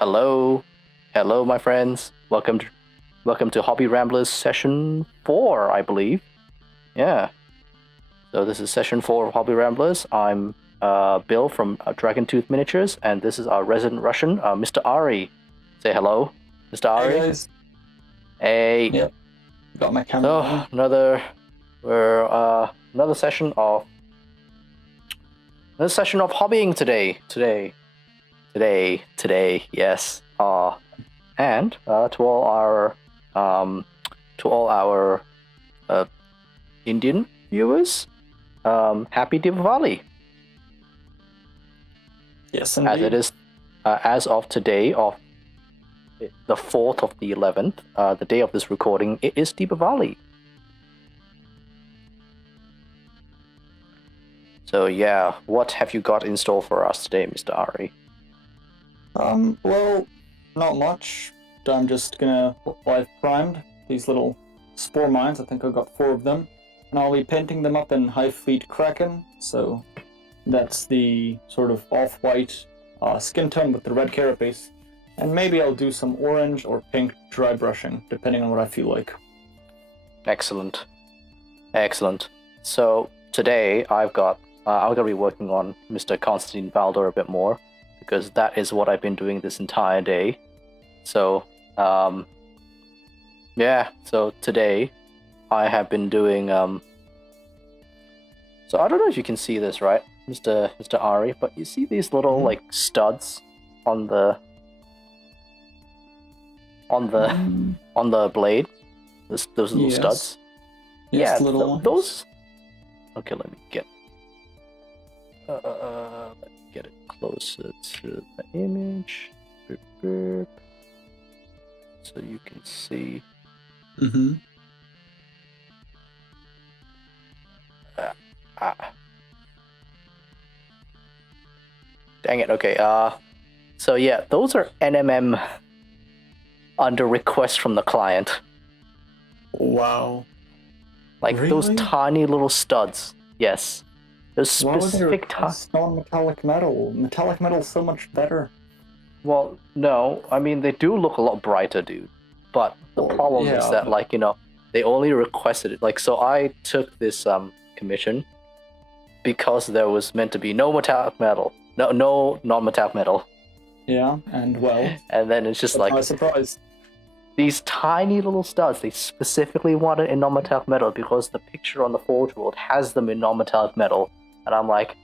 Hello, hello, my friends. Welcome to Hobby Ramblers session 4, I believe. Yeah. So this is session 4 of Hobby Ramblers. I'm Bill from Dragon Tooth Miniatures, and this is our resident Russian, Mr. Ari. Say hello, Mr. Hey Ari. guys. Hey. Yep. Got my camera So on. another session of hobbying today. Yes. And to all our Indian viewers, happy Diwali. Yes, As it indeed. is, as of today, of the 4th of the 11th, the day of this recording, it is Diwali. So yeah, what have you got in store for us today, Mr. Ari? Well, not much. I'm just gonna. I've primed these little spore mines. I think I've got 4 of them, and I'll be painting them up in High Fleet Kraken. So that's the sort of off-white skin tone with the red carapace, and maybe I'll do some orange or pink dry brushing, depending on what I feel like. Excellent. So today I'm gonna be working on Mr. Constantine Baldor a bit more, because that is what I've been doing this entire day. So so today I have been doing so I don't know if you can see this, right, Mr. Ari, but you see these little like studs on the on the blade, those little Yes. studs. Yes, Yeah, little ones. those. Okay, let me get it closer to the image. So you can see. Mm-hmm. Dang it. Okay. So yeah, those are NMM under request from the client. Wow. Like those Really? tiny little studs. Yes. Those Why would they specific request non-metallic metal? Metallic metal's so much better. Well, no. I mean, they do look a lot brighter, dude. But the Well, problem is yeah, that, but- like, they only requested it. Like, so I took this commission because there was meant to be no metallic metal. No non-metallic metal. Yeah, and well, And then it's just surprise, like surprise. these tiny little studs. They specifically wanted in non-metallic metal because the picture on the Forge World has them in non-metallic metal. And I'm like,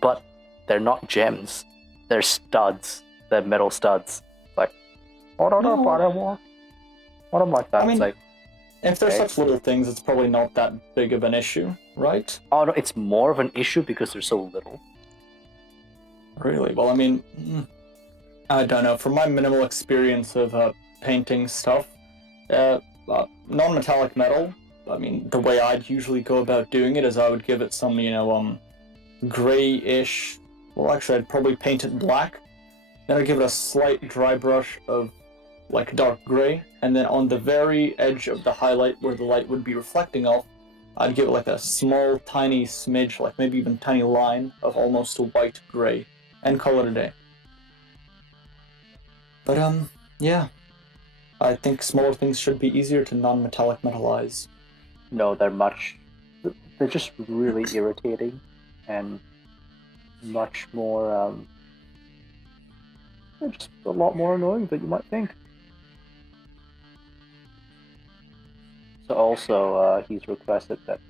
but they're not gems. They're studs. They're metal studs. Like, what No. I'm like that. I mean, It's like, if they're okay. such little things, it's probably not that big of an issue, right? Oh no, it's more of an issue because they're so little. Really? Well, I mean, I don't know. From my minimal experience of painting stuff, non-metallic metal, I mean, the way I'd usually go about doing it is I would give it some, grayish. Well, actually, I'd probably paint it black. Then I'd give it a slight dry brush of like dark gray, and then on the very edge of the highlight where the light would be reflecting off, I'd give it like a small, tiny smidge, like maybe even tiny line of almost a white gray, and call it a day. But yeah, I think smaller things should be easier to non-metallic metalize. No, they're just really irritating and much more, they're just a lot more annoying than you might think. So also, he's requested that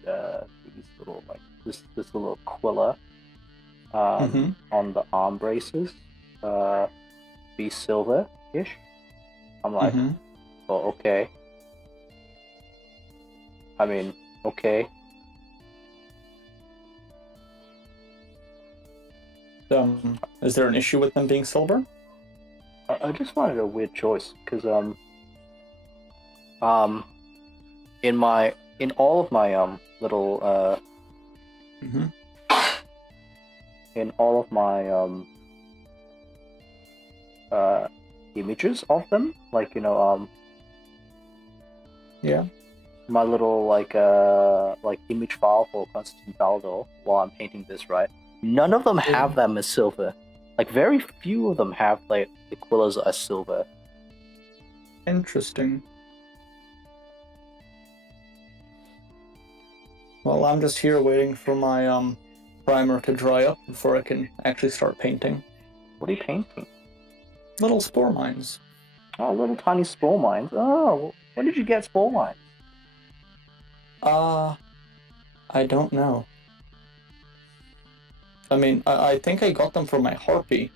these little, like, this little Quilla on the arm braces be silver-ish. I'm like, oh, okay. I mean, okay. Is there an issue with them being silver? I just wanted a weird choice because in all of my little in all of my images of them, like Yeah. my little like image file for Constantine Baldor while I'm painting this, right? None of them have them as silver. Like very few of them have like the Quillas as silver. Interesting. Well, I'm just here waiting for my primer to dry up before I can actually start painting. What are you painting? Little spore mines. Oh, little tiny spore mines. Oh, when did you get spore mines? I don't know. I mean, I think I got them from my harpy.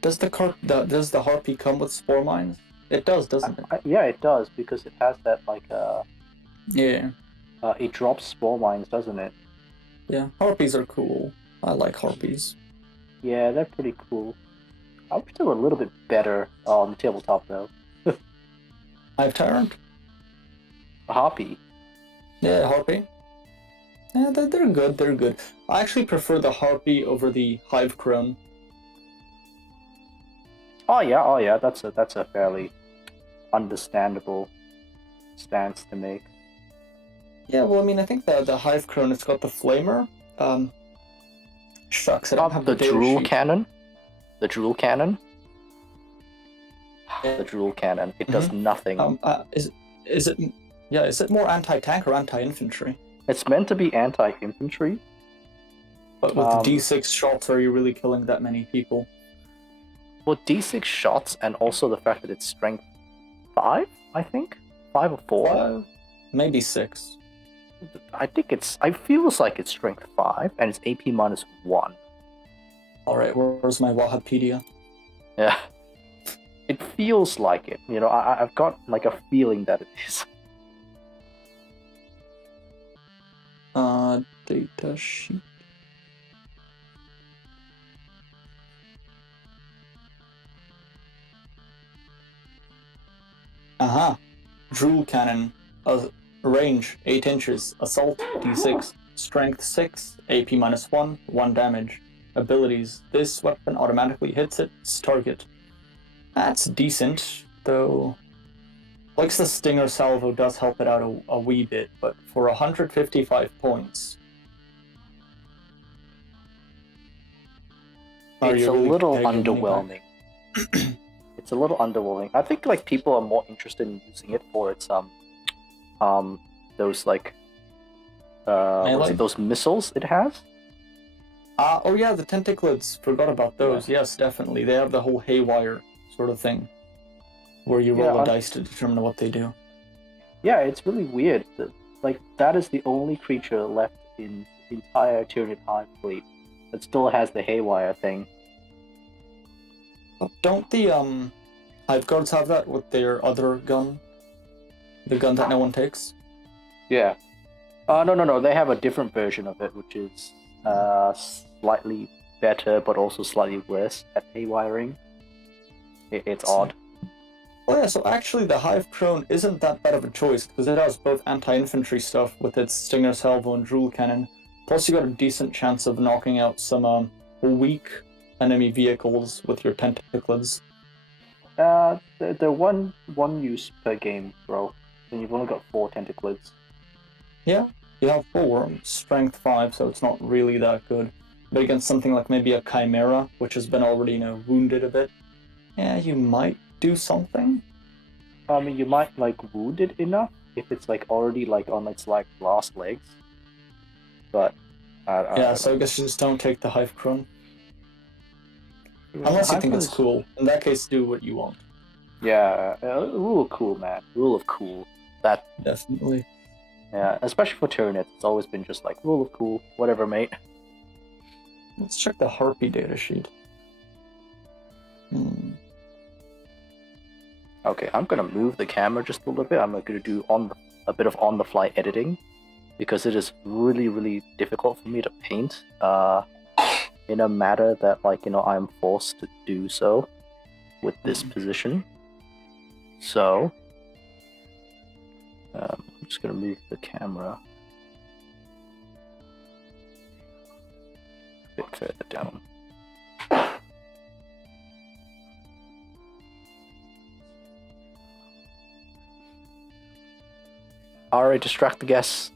Does the harpy come with spore mines? It does, doesn't it? Yeah, it does because it has that like Yeah. it drops spore mines, doesn't it? Yeah, harpies are cool. I like harpies. Yeah, they're pretty cool. I wish they were a little bit better on the tabletop though. Hive Tyrant? A harpy. Yeah, harpy. Yeah, they're good, they're good. I actually prefer the harpy over the hive crone. Oh yeah. That's a fairly understandable stance to make. Yeah, well, I mean, I think the hive crone, it's got the flamer. Shucks, I don't have The the data drool sheet. cannon. The drool cannon. Yeah. The drool cannon. It does nothing. Is it more anti-tank or anti-infantry? It's meant to be anti-infantry. But with D6 shots, are you really killing that many people? Well, D6 shots and also the fact that it's strength 5, I think? 5 or 4? 5? Maybe 6. I think I feels like it's strength 5 and it's AP minus 1. Alright, where's my Wahapedia? Yeah. It feels like it. You know, I've got like a feeling that it is. Data sheet. Aha! Drool cannon. Range 8 inches. Assault D6. Strength 6. AP minus 1. 1 damage. Abilities. This weapon automatically hits its target. That's decent, though. Like the Stinger Salvo does help it out a wee bit, but for 155 points. It's a little underwhelming. It's a little underwhelming. I think like people are more interested in using it for its those like those missiles it has. Oh yeah, the tentaclids. Forgot about those. Yeah. Yes, definitely. They have the whole haywire sort of thing, where you roll a dice to determine what they do. Yeah, it's really weird. Like that is the only creature left in the entire Tyranid Hive fleet that still has the haywire thing. Don't the Hive Guards have that with their other gun? The gun that no one takes? Yeah. No. They have a different version of it, which is slightly better, but also slightly worse at haywiring. It's odd. Well, yeah, so actually the Hive Crone isn't that bad of a choice, because it has both anti-infantry stuff with its Stinger Salvo and Drool Cannon, plus you got a decent chance of knocking out some weak enemy vehicles with your tentaclids. They're one use per game, bro. And you've only got 4 tentaclids. Yeah, you have 4, strength 5, so it's not really that good. But against something like maybe a Chimera, which has been already, wounded a bit, yeah, you might do something. I mean, you might like wound it enough if it's like already like on its like last legs. But so I guess you just don't take the Hive Crone. Unless you think it's cool. In that case, do what you want. Yeah, rule of cool, man. Rule of cool. That definitely. Yeah, especially for Tyranids, it's always been just like rule of cool, whatever, mate. Let's check the Harpy datasheet. Okay, I'm gonna move the camera just a little bit. I'm gonna do a bit of on-the-fly editing because it is really, really difficult for me to paint in a matter that I'm forced to do so with this position. So I'm just gonna move the camera a bit further down. Alright, distract the guests.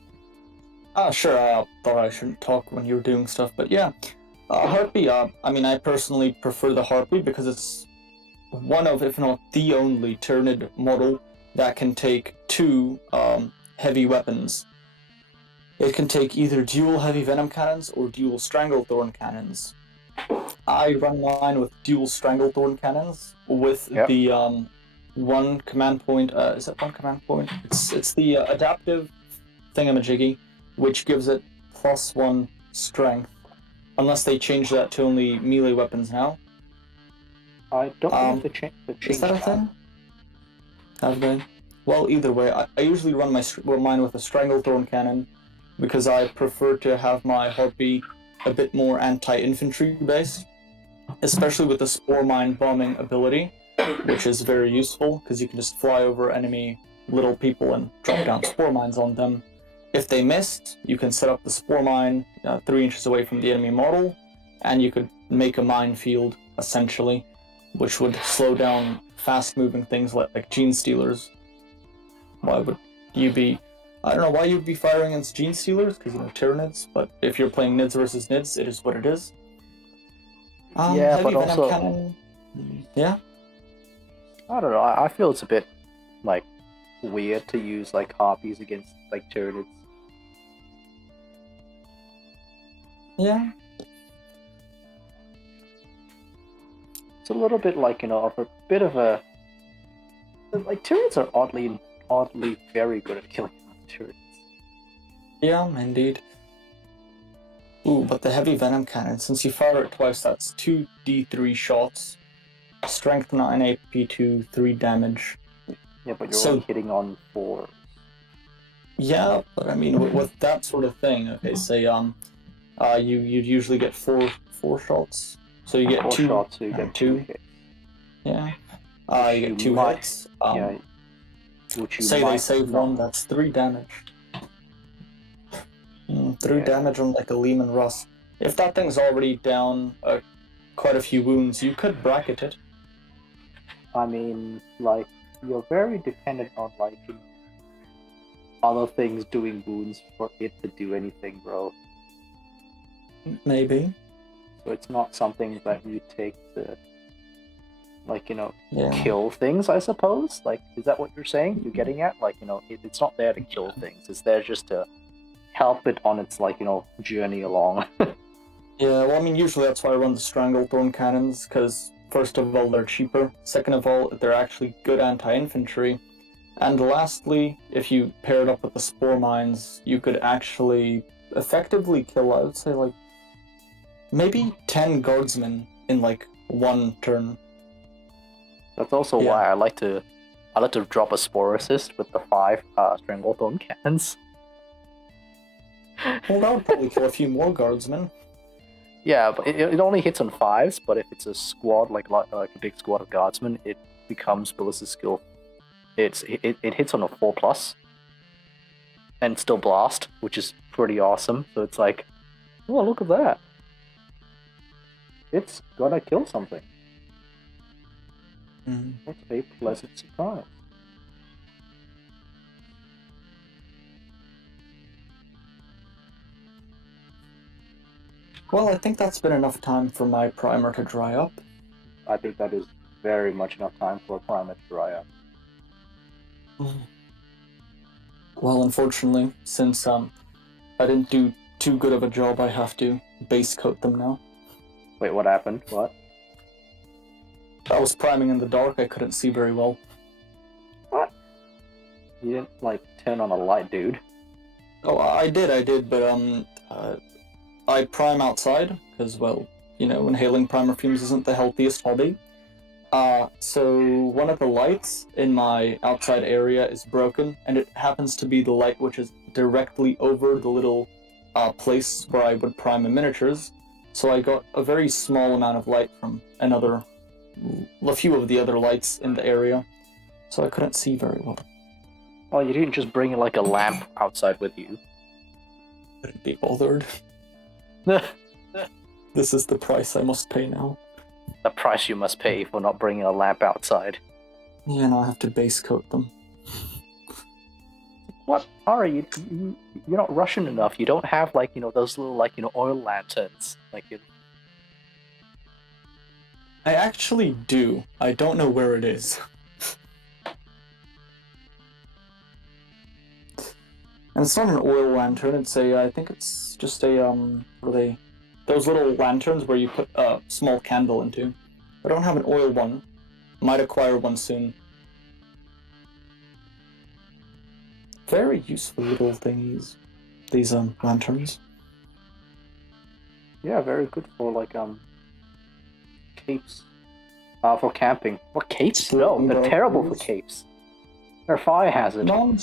Sure, I thought I shouldn't talk when you were doing stuff, but yeah. Harpy, I mean, I personally prefer the Harpy because it's one of, if not the only, Tyranid model that can take two heavy weapons. It can take either dual heavy venom cannons or dual stranglethorn cannons. I run mine with dual stranglethorn cannons with Yep. the one command point. Is it one command point? It's the adaptive thingamajiggy, which gives it +1 strength, unless they change that to only melee weapons now. I don't know if they changed Is that a thing? Have they? Well, either way, I usually run mine with a Stranglethorn cannon because I prefer to have my Harpy a bit more anti-infantry based, especially with the Spore Mine bombing ability, which is very useful because you can just fly over enemy little people and drop down Spore Mines on them. If they missed, you can set up the Spore Mine 3 inches away from the enemy model, and you could make a minefield, essentially, which would slow down fast-moving things like Gene Stealers. Why would you be... I don't know why you'd be firing against Gene Stealers, because, Tyranids, but if you're playing Nids versus Nids, it is what it is. Yeah, heavy but Venom also... Cannon... Yeah? I don't know, I feel it's a bit, like, weird to use, like, Harpies against, like, Tyranids. Yeah. It's a little bit like, of a bit of a... Like, Tyranids are oddly very good at killing Tyranids. Yeah, indeed. Ooh, but the heavy Venom Cannon, since you fire it twice, that's 2 D3 shots. Strength 9, AP 2, 3 damage. Yeah, but you're only hitting on 4. Yeah, but I mean, with that sort of thing, okay, say, you'd usually get four shots. So you get 4 2 shots, so you get 2 hits. Yeah. You get 2 hits. Yeah. Which you say might they save not. one, that's 3 damage. 3 damage on like a Lehman Russ. If that thing's already down quite a few wounds, you could bracket it. I mean, like, you're very dependent on, like, other things doing wounds for it to do anything, bro. Maybe. So it's not something that you take to, like, Yeah. kill things, I suppose? Like, is that what you're saying? You're getting at? Like, it's not there to kill things. It's there just to help it on its, like, journey along. Yeah, well, I mean, usually that's why I run the Stranglethorn cannons, because first of all, they're cheaper. Second of all, they're actually good anti-infantry. And lastly, if you pair it up with the Spore Mines, you could actually effectively kill, I would say, like, maybe 10 guardsmen in, like, 1 turn. That's also why I like to drop a Spore Assist with the 5 Stranglethorn cannons. Well, that would probably kill a few more guardsmen. Yeah, but it only hits on 5s, but if it's a squad, like a big squad of guardsmen, it becomes Ballista's skill. It hits on a 4+, and still blast, which is pretty awesome. So it's like, oh, look at that. It's gonna kill something. That's a pleasant surprise. Well, I think that's been enough time for my primer to dry up. I think that is very much enough time for a primer to dry up. Well, unfortunately, since I didn't do too good of a job, I have to base coat them now. Wait, what happened? What? I was priming in the dark, I couldn't see very well. What? You didn't, like, turn on a light, dude. Oh, I did, but I prime outside, because, well, inhaling primer fumes isn't the healthiest hobby. So one of the lights in my outside area is broken, and it happens to be the light which is directly over the little place where I would prime the miniatures. So I got a very small amount of light from a few of the other lights in the area, so I couldn't see very well. Well, you didn't just bring, like, a lamp outside with you. Couldn't be bothered. This is the price I must pay now. The price you must pay for not bringing a lamp outside. Yeah, now I have to base coat them. What are you? You're not Russian enough. You don't have, like, those little, like, oil lanterns. Like, I actually do. I don't know where it is. And it's not an oil lantern. It's I think it's just a what are they? Those little lanterns where you put a small candle into. I don't have an oil one. Might acquire one soon. Very useful little thingies. These lanterns. Yeah, very good for like capes. For camping. What capes? No, they're terrible for capes. They're a fire hazard. No.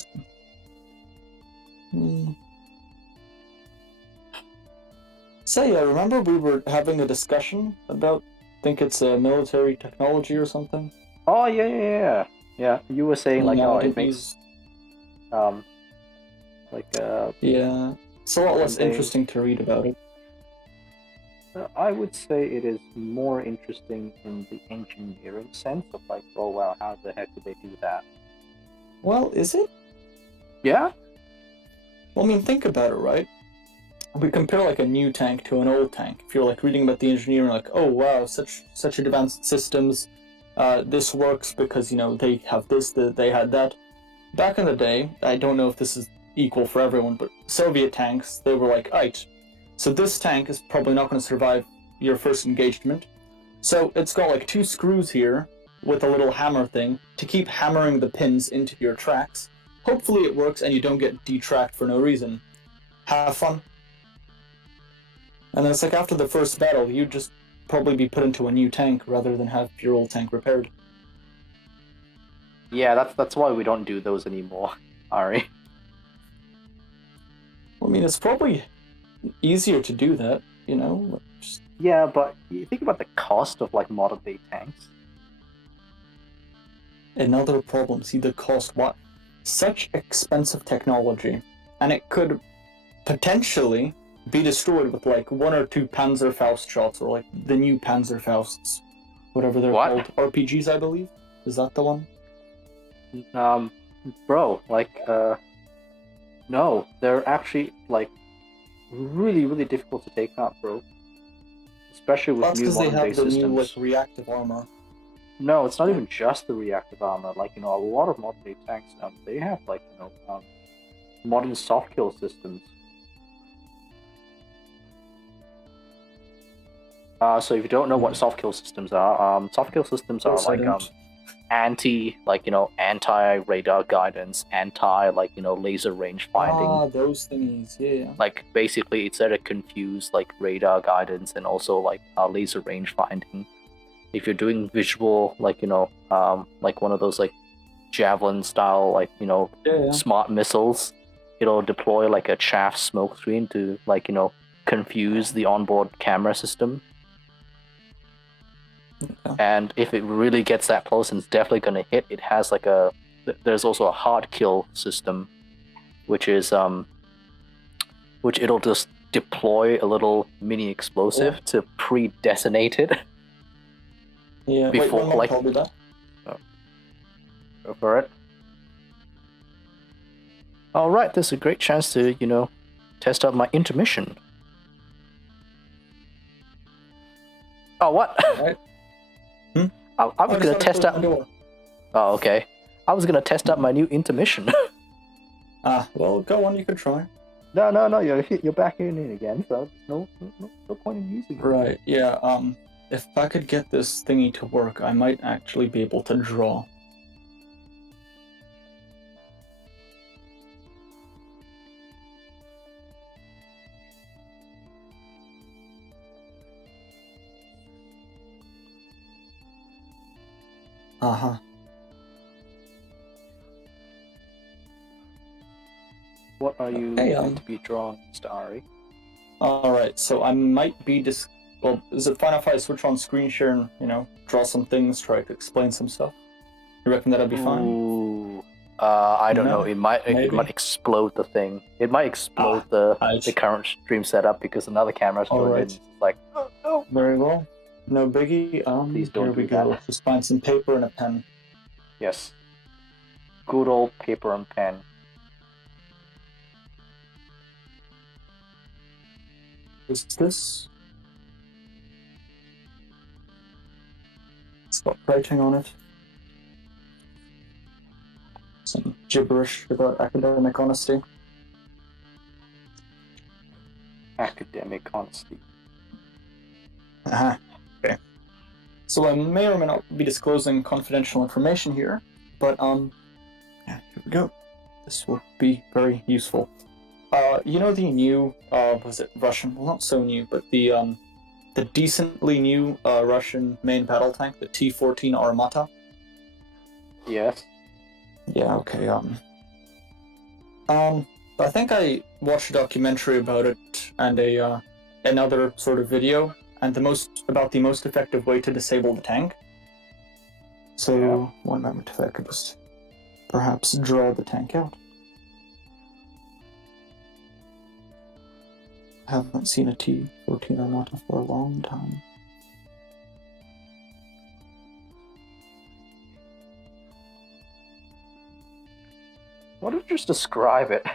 So yeah, remember we were having a discussion about, I think it's a military technology or something. Oh yeah. You were saying like, No, oh, I it didn't makes use- like Yeah, it's a lot less they- interesting to read about it. I would say it is more interesting in the engineering sense of like, oh wow, how the heck did they do that? Well, is it? Yeah. Well, I mean, think about it, right? We compare like a new tank to an old tank. If you're like reading about the engineering, like, oh wow, such advanced systems. This works because they have this, they had that. Back in the day, I don't know if this is equal for everyone, but Soviet tanks, they were like, right, so this tank is probably not going to survive your first engagement. So it's got like 2 screws here with a little hammer thing to keep hammering the pins into your tracks. Hopefully it works and you don't get detracked for no reason. Have fun. And then it's like after the first battle, you'd just probably be put into a new tank rather than have your old tank repaired. Yeah, that's why we don't do those anymore, Ari. I mean, it's probably easier to do that, just... Yeah, but you think about the cost of like modern day tanks. Another problem, see the cost. What? Such expensive technology, and it could potentially be destroyed with like 1 or 2 Panzerfaust shots, or like the new Panzerfausts, whatever they're What? called. RPGs, I believe. Is that the one? Bro, like, no, they're actually like really, really difficult to take out, bro. Especially with That's new because they modern day have the new like systems. reactive armor. No, it's not even just the reactive armor. Like, a lot of modern day tanks, they have like, modern soft kill systems. So if you don't know what soft kill systems are Course I like don't. anti radar guidance, anti laser range finding. Those thingies, yeah. Like basically it's there to confuse like radar guidance and also like laser range finding. If you're doing visual, like like one of those like javelin style, like Yeah. smart missiles, it'll deploy like a chaff smoke screen to like confuse the onboard camera system. Okay. And if it really gets that close and it's definitely gonna hit, it has like there's also a hard kill system, which is which it'll just deploy a little mini explosive to pre-detonate it. Yeah, Before, wait, one like, more, probably that. Go for it. All right, this is a great chance to test out my intermission. Oh, what? Right. I was gonna test out. Oh, okay. I was gonna test out my new intermission. Well, go on. You could try. No. You're back in it again, so no point in using it. Right. Yeah. If I could get this thingy to work, I might actually be able to draw. Uh-huh. What are you going to be drawing, Mr. Ari? Alright, so I might be well, is it fine if I switch on screen share and, draw some things, try to explain some stuff? You reckon that'd be fine? Ooh, I don't know. It might explode the thing. It might explode the current stream setup because another camera's joined in. It's like, oh no. Very well. No biggie. Please don't here we do go. that. Just find some paper and a pen. Yes. Good old paper and pen. Is this? stop writing on it. Some gibberish about academic honesty. Academic honesty. Okay. So I may or may not be disclosing confidential information here, but yeah, here we go. This will be very useful. You know the new was it Russian? Well, not so new, but the decently new Russian main battle tank, the T-14 Armata. Yes. Yeah. Okay. I think I watched a documentary about it and another sort of video, and the most effective way to disable the tank. So Yeah. 1 moment, if I could just perhaps draw the tank out. I haven't seen a T-14 Armata for a long time. Why don't you just describe it?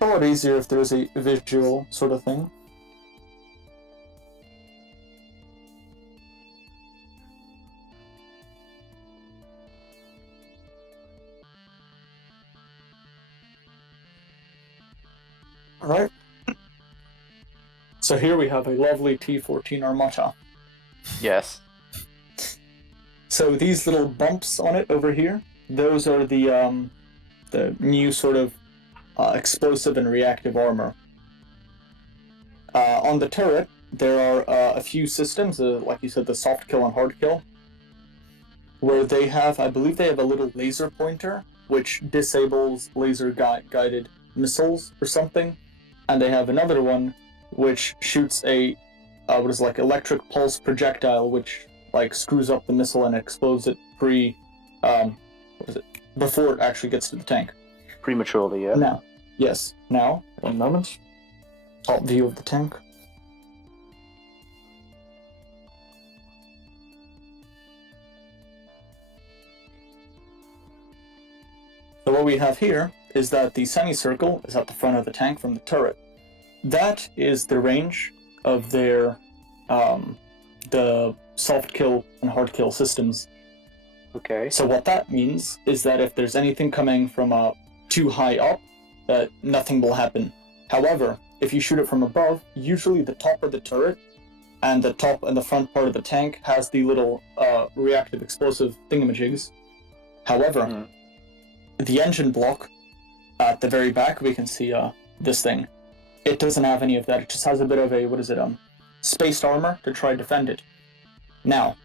A lot easier if there's a visual sort of thing. Alright. So here we have a lovely T-14 Armata. Yes. So these little bumps on it over here, those are the new sort of explosive and reactive armor. On the turret, there are a few systems, like you said, the soft kill and hard kill, where they have, I believe they have a little laser pointer, which disables laser guided missiles or something, and they have another one which shoots a electric pulse projectile, which like screws up the missile and explodes it before it actually gets to the tank. Prematurely, yeah. Now, 1 moment. Top view of the tank. So what we have here is that the semicircle is at the front of the tank from the turret. That is the range of their the soft kill and hard kill systems. Okay. So what that means is that if there's anything coming from too high up, that nothing will happen. However, if you shoot it from above, usually the top of the turret and the top and the front part of the tank has the little reactive explosive thingamajigs. However, the engine block at the very back, we can see this thing. It doesn't have any of that. It just has a bit of a, spaced armor to try to defend it. Now,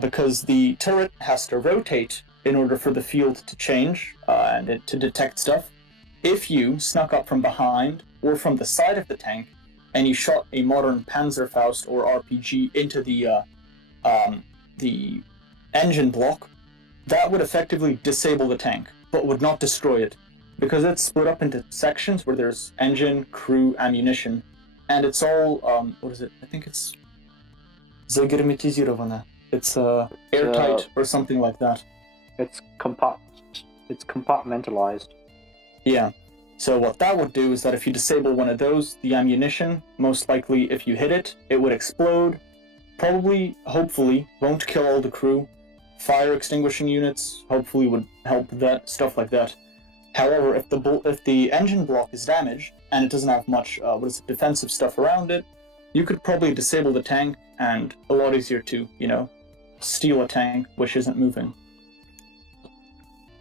because the turret has to rotate in order for the field to change and to detect stuff, if you snuck up from behind or from the side of the tank and you shot a modern Panzerfaust or RPG into the engine block, that would effectively disable the tank, but would not destroy it, because it's split up into sections where there's engine, crew, ammunition, and it's all I think it's загерметизировано. It's airtight or something like that. It's compartmentalized. Yeah. So what that would do is that if you disable one of those, the ammunition, most likely if you hit it, it would explode. Probably, hopefully, won't kill all the crew. Fire extinguishing units hopefully would help that, stuff like that. However, if the engine block is damaged and it doesn't have much defensive stuff around it, you could probably disable the tank, and a lot easier to, steal a tank which isn't moving.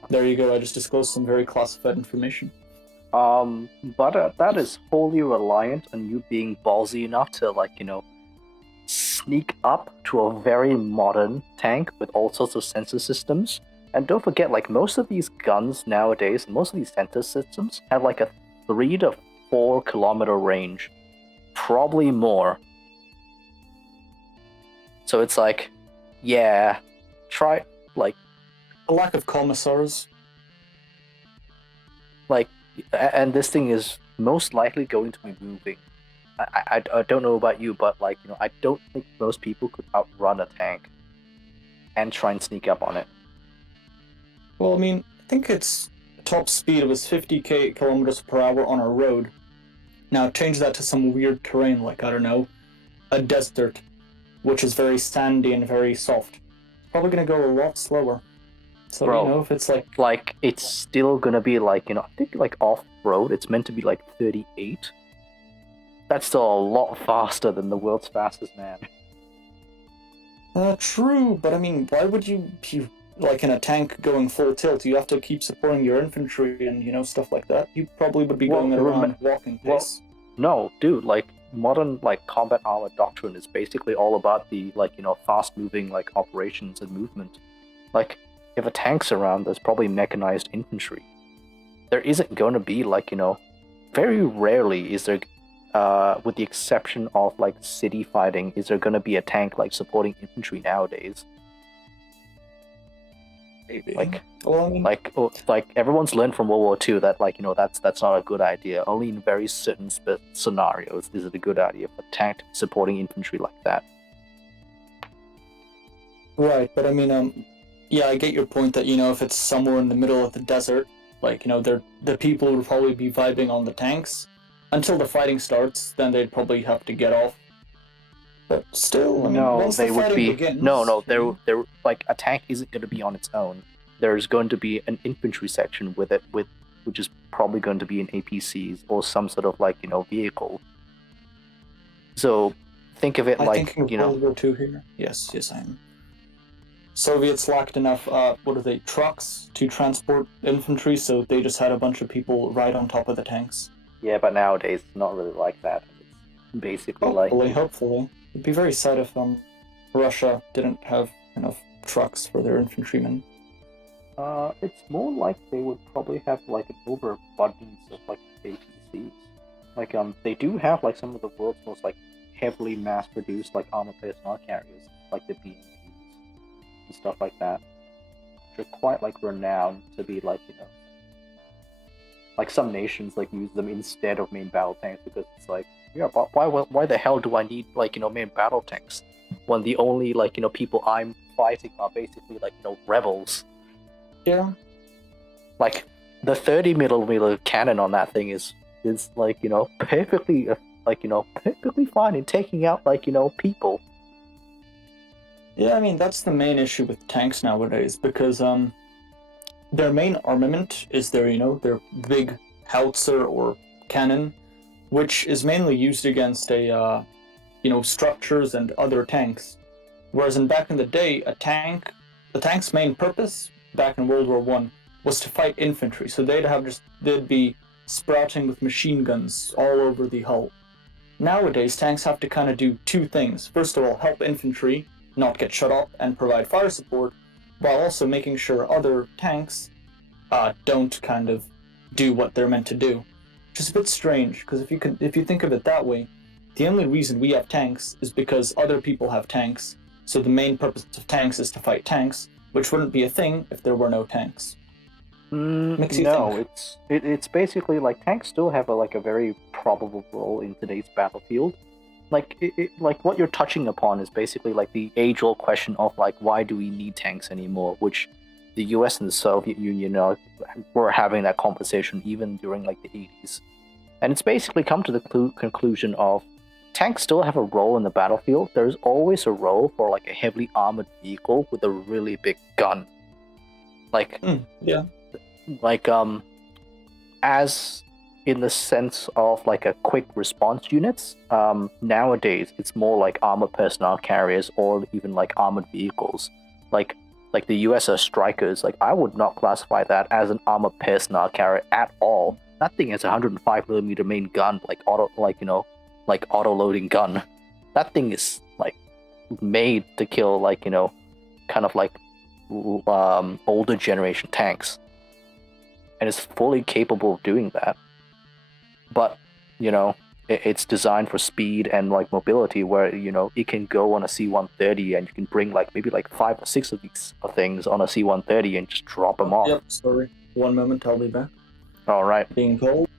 There you go, I just disclosed some very classified information. But that is wholly reliant on you being ballsy enough to, sneak up to a very modern tank with all sorts of sensor systems. And don't forget, most of these guns nowadays, most of these sensor systems have a 3 to 4 kilometer range. Probably more. So it's try, A lack of commissars. And this thing is most likely going to be moving. I don't know about you, but I don't think most people could outrun a tank and try and sneak up on it. Well, I think its top speed was 50 kilometers per hour on a road. Now change that to some weird terrain, a desert, which is very sandy and very soft. Probably gonna go a lot slower. So, Bro. if it's like... Like, it's still gonna be like, I think like off-road, it's meant to be like 38. That's still a lot faster than the world's fastest man. True, but I mean, why would you be like in a tank going full tilt? You have to keep supporting your infantry and stuff like that. You probably would be going at around walking pace. No, dude, like modern like combat armor doctrine is basically all about the fast moving like operations and movement. Like if a tank's around, there's probably mechanized infantry. There isn't going to be very rarely is there, with the exception of like city fighting, is there going to be a tank like supporting infantry nowadays? Maybe. Like, well, I mean, like everyone's learned from World War II that that's not a good idea. Only in very certain scenarios is it a good idea for a tank supporting infantry like that. Right, but I mean, yeah, I get your point that if it's somewhere in the middle of the desert, like the people would probably be vibing on the tanks until the fighting starts. Then they'd probably have to get off. But still, I mean, once the fighting begins... No, they're like a tank isn't going to be on its own. There's going to be an infantry section with it, which is probably going to be an APCs or some sort of vehicle. So think of it like World War II here. Yes, I am. Soviets lacked enough trucks to transport infantry, so they just had a bunch of people ride on top of the tanks. Yeah, but nowadays it's not really like that. It's basically Hopefully. It'd be very sad if Russia didn't have enough trucks for their infantrymen. It's more like they would probably have like an overabundance of like APCs. Like they do have like some of the world's most like heavily mass-produced like armored personnel carriers, like the BMPs and stuff like that, which are quite like renowned to be like like some nations like use them instead of main battle tanks because it's like, yeah, but why the hell do I need main battle tanks when the only people I'm fighting are basically rebels? Yeah. Like the 30mm cannon on that thing is perfectly perfectly fine in taking out people. Yeah, I mean that's the main issue with tanks nowadays because their main armament is their big howitzer or cannon, which is mainly used against structures and other tanks. Whereas back in the day, the tank's main purpose back in World War I was to fight infantry. So they'd be sprouting with machine guns all over the hull. Nowadays, tanks have to kind of do two things. First of all, help infantry not get shut up and provide fire support, while also making sure other tanks don't kind of do what they're meant to do. Which is a bit strange, because if you think of it that way, the only reason we have tanks is because other people have tanks, so the main purpose of tanks is to fight tanks, which wouldn't be a thing if there were no tanks. It's basically like tanks still have a very probable role in today's battlefield. Like like what you're touching upon is basically like the age-old question of like why do we need tanks anymore, which the US and the Soviet Union were having that conversation even during like the 80s. And it's basically come to the conclusion of tanks still have a role in the battlefield. There's always a role for like a heavily armored vehicle with a really big gun. As in the sense of like a quick response units, nowadays it's more like armored personnel carriers or even like armored vehicles. Like the US Strikers, like I would not classify that as an armored personnel carrier at all. That thing has a 105mm main gun, auto loading gun. That thing is like made to kill kind of like older generation tanks, and is fully capable of doing that. But it's designed for speed and like mobility, where it can go on a C-130 and you can bring maybe 5 or 6 of these things on a C-130 and just drop them off. Yep, sorry. One moment, I'll be back. All right. Being told.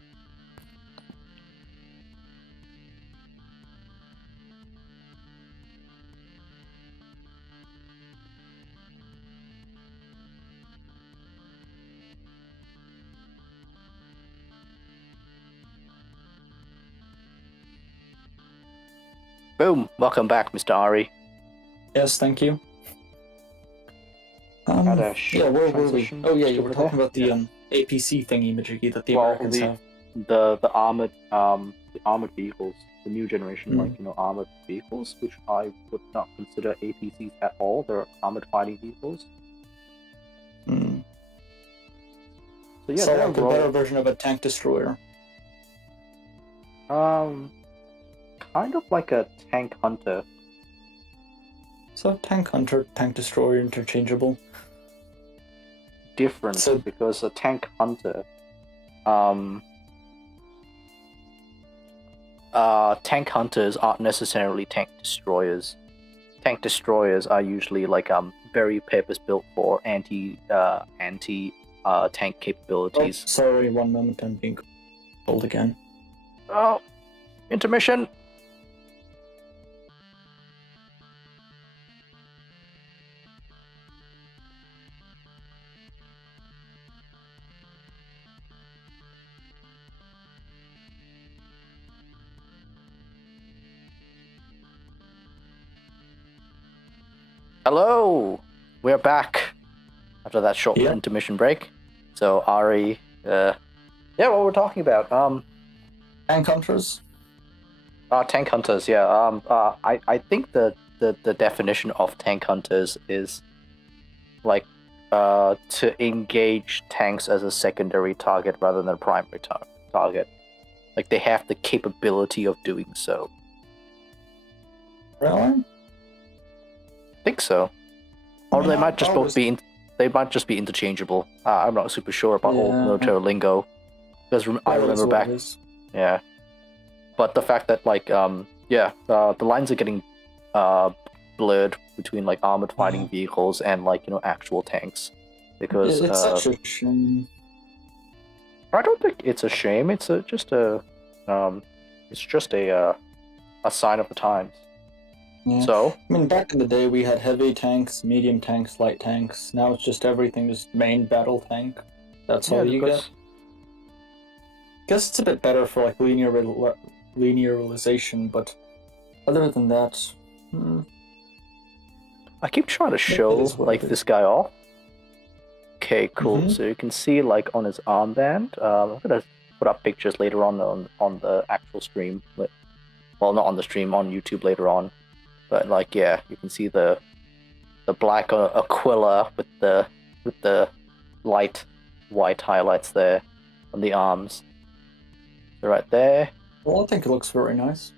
Boom! Welcome back, Mr. Ari. Yes, thank you. Had a Yeah, where were we? transition Oh yeah, you over were talking there? about the APC thingy majiggy that the Well, Americans have. the armored vehicles, the new generation, Mm. like armored vehicles, which I would not consider APCs at all. They're armored fighting vehicles. Mm. So yeah, So they're like a better version of a tank destroyer. kind of like a tank hunter. So tank hunter, tank destroyer, interchangeable. Different So- because a tank hunter, tank hunters aren't necessarily tank destroyers. Tank destroyers are usually like very purpose built for anti tank Oh, capabilities. sorry, one moment, I'm being called again. Oh, intermission. Hello, we're back after that short Yeah. intermission break. So Ari, yeah, what we're talking about, Tank hunters? tank hunters, yeah. I think the definition of tank hunters is like to engage tanks as a secondary target rather than a primary target. Like they have the capability of doing so. Really? I think so. Or mean, they might just both always- be they might just be interchangeable. I'm not super sure about old Yeah. military lingo because I That is remember what back. it is. Yeah, but the fact that like the lines are getting blurred between like armored fighting vehicles and like actual tanks because It's such a shame. I don't think it's a shame. It's just a sign of the times. Yeah. So I mean, back in the day, we had heavy tanks, medium tanks, light tanks. Now it's just everything, just main battle tank. That's all you get. Guess it's a bit better for like linear realization, but other than that, I keep trying to it show is what like it this is. guy off. Okay, cool. Mhm. So you can see like on his armband. I'm gonna put up pictures later on the actual stream. Well, not on the stream, on YouTube later on. But like, yeah, you can see the black Aquila with the light white highlights there on the arms. So right there, Well, I think it looks very nice.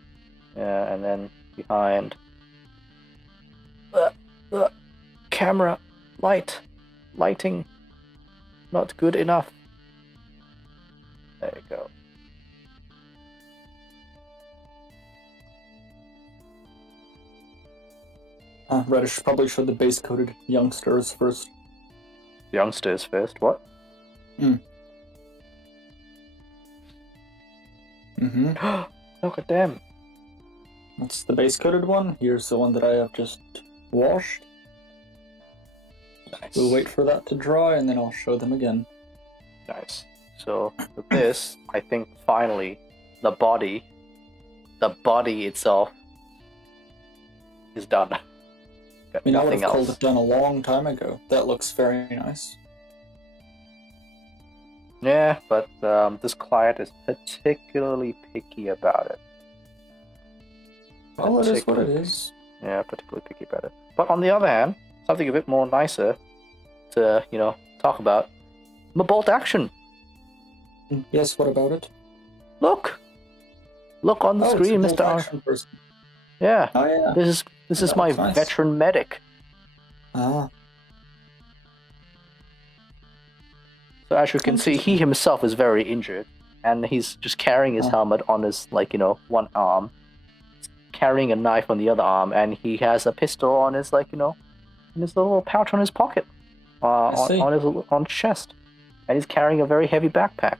yeah, and then behind the camera lighting not good enough. There you go. Reddish probably showed the base coded youngsters first. Youngsters first. What? Mm-hmm. Look at them. That's the base coded one. Here's the one that I have just washed. Nice. We'll wait for that to dry and then I'll show them again. Nice. So with this, I think finally the body itself is done. Got I mean, I would nothing have called else. it done a long time ago. That looks very nice. Yeah, but this client is particularly picky about it. Well, it is what it Particularly- is. Yeah, particularly picky about it. But on the other hand, something a bit more nicer to talk about: my bolt action. Yes, what about it? Look on the Oh, screen, it's a Mr. R. action person. Yeah, Oh, yeah. this is That my looks nice. veteran medic. Ah, So as you can see, he himself is very injured, and he's just carrying his Oh. helmet on his one arm, carrying a knife on the other arm, and he has a pistol on his in his little pouch on his pocket, see. on his chest, and he's carrying a very heavy backpack.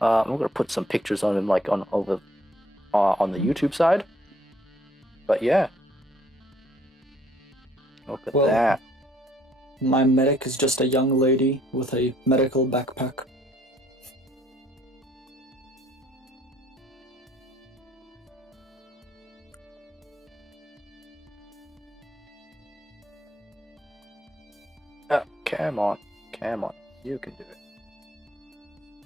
I'm gonna put some pictures on him on the YouTube side, but yeah, look at Well, that. my medic is just a young lady with a medical backpack. Come on. You can do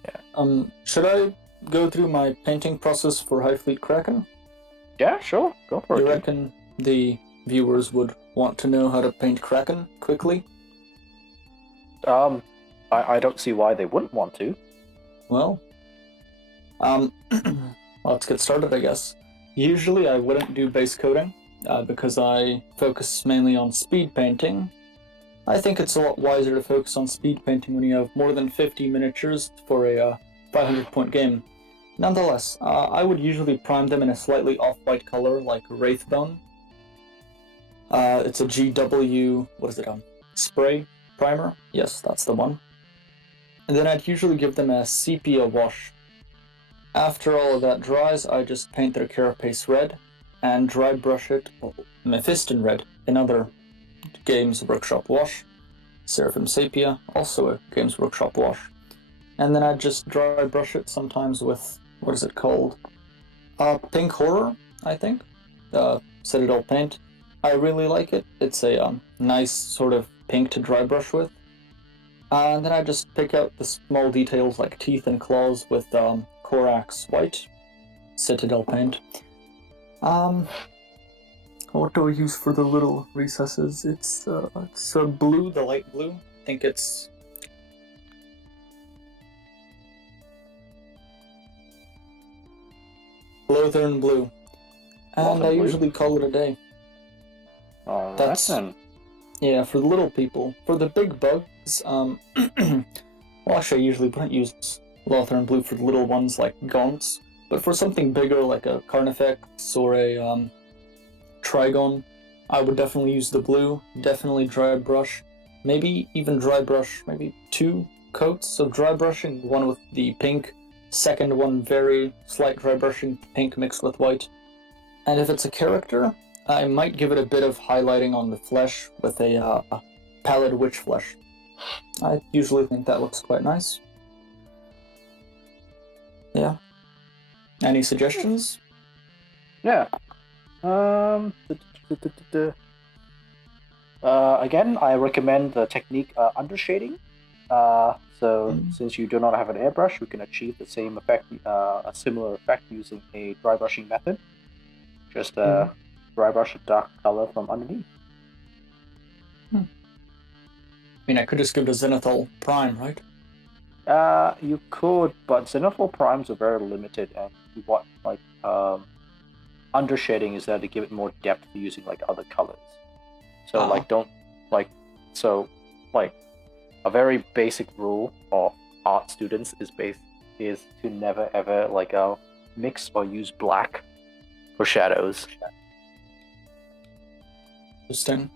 it. Should I go through my painting process for Highfleet Kraken? Yeah, sure. Go for You it. dude. reckon the viewers would want to know how to paint Kraken quickly? I don't see why they wouldn't want to. Well, let's get started, I guess. Usually I wouldn't do base coating because I focus mainly on speed painting. I think it's a lot wiser to focus on speed painting when you have more than 50 miniatures for a 500-point game. Nonetheless, I would usually prime them in a slightly off-white color like Wraithbone. It's a GW, spray primer? Yes, that's the one. And then I'd usually give them a sepia wash. After all of that dries, I just paint their carapace red and dry brush it Mephiston red, another Games Workshop wash. Seraphim Sepia, also a Games Workshop wash. And then I'd just dry brush it sometimes with, what is it called? Pink Horror, I think. Citadel paint. I really like it. It's a nice sort of pink to dry brush with. And then I just pick out the small details like teeth and claws with Corax white, Citadel paint. What do I use for the little recesses? It's blue, the light blue. I think it's Lothern blue. And Lothern I blue? usually call it a day. Alright That's- then. Yeah, for the little people. For the big bugs, well, actually, I usually wouldn't use Lothern blue for the little ones like Gaunts, but for something bigger like a Carnifex or a Trigon, I would definitely use the blue. Definitely dry brush. Maybe even dry brush, maybe 2 coats of dry brushing, one with the pink, second one very slight dry brushing, pink mixed with white. And if it's a character, I might give it a bit of highlighting on the flesh with a pallid witch flesh. I usually think that looks quite nice. Yeah. Any suggestions? Yeah. Again, I recommend the technique undershading. Since you do not have an airbrush, you can achieve the same effect, a similar effect using a dry brushing method. Just dry brush a dark color from underneath. I mean, I could just give it a Zenithal Prime, right? You could, but Zenithal primes are very limited, and what undershading is there to give it more depth using like other colors. So a very basic rule of art students is to never ever mix or use black for shadows. Interesting.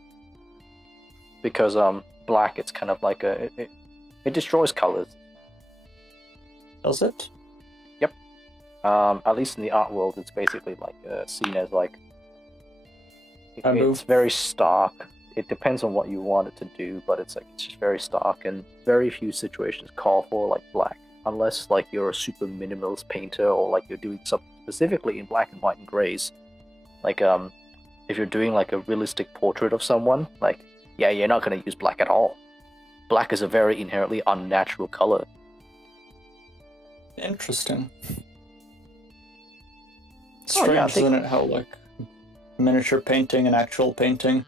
Because black, it's kind of like it destroys colors. Does it? At least in the art world, it's basically seen as Taboo. it's very stark. It depends on what you want it to do, but it's just very stark, and very few situations call for black, unless you're a super minimalist painter or you're doing something specifically in black and white and grays. If you're doing a realistic portrait of someone, you're not gonna use black at all. Black is a very inherently unnatural color. Interesting. Oh, Strange, yeah, I think- isn't it, how miniature painting and actual painting,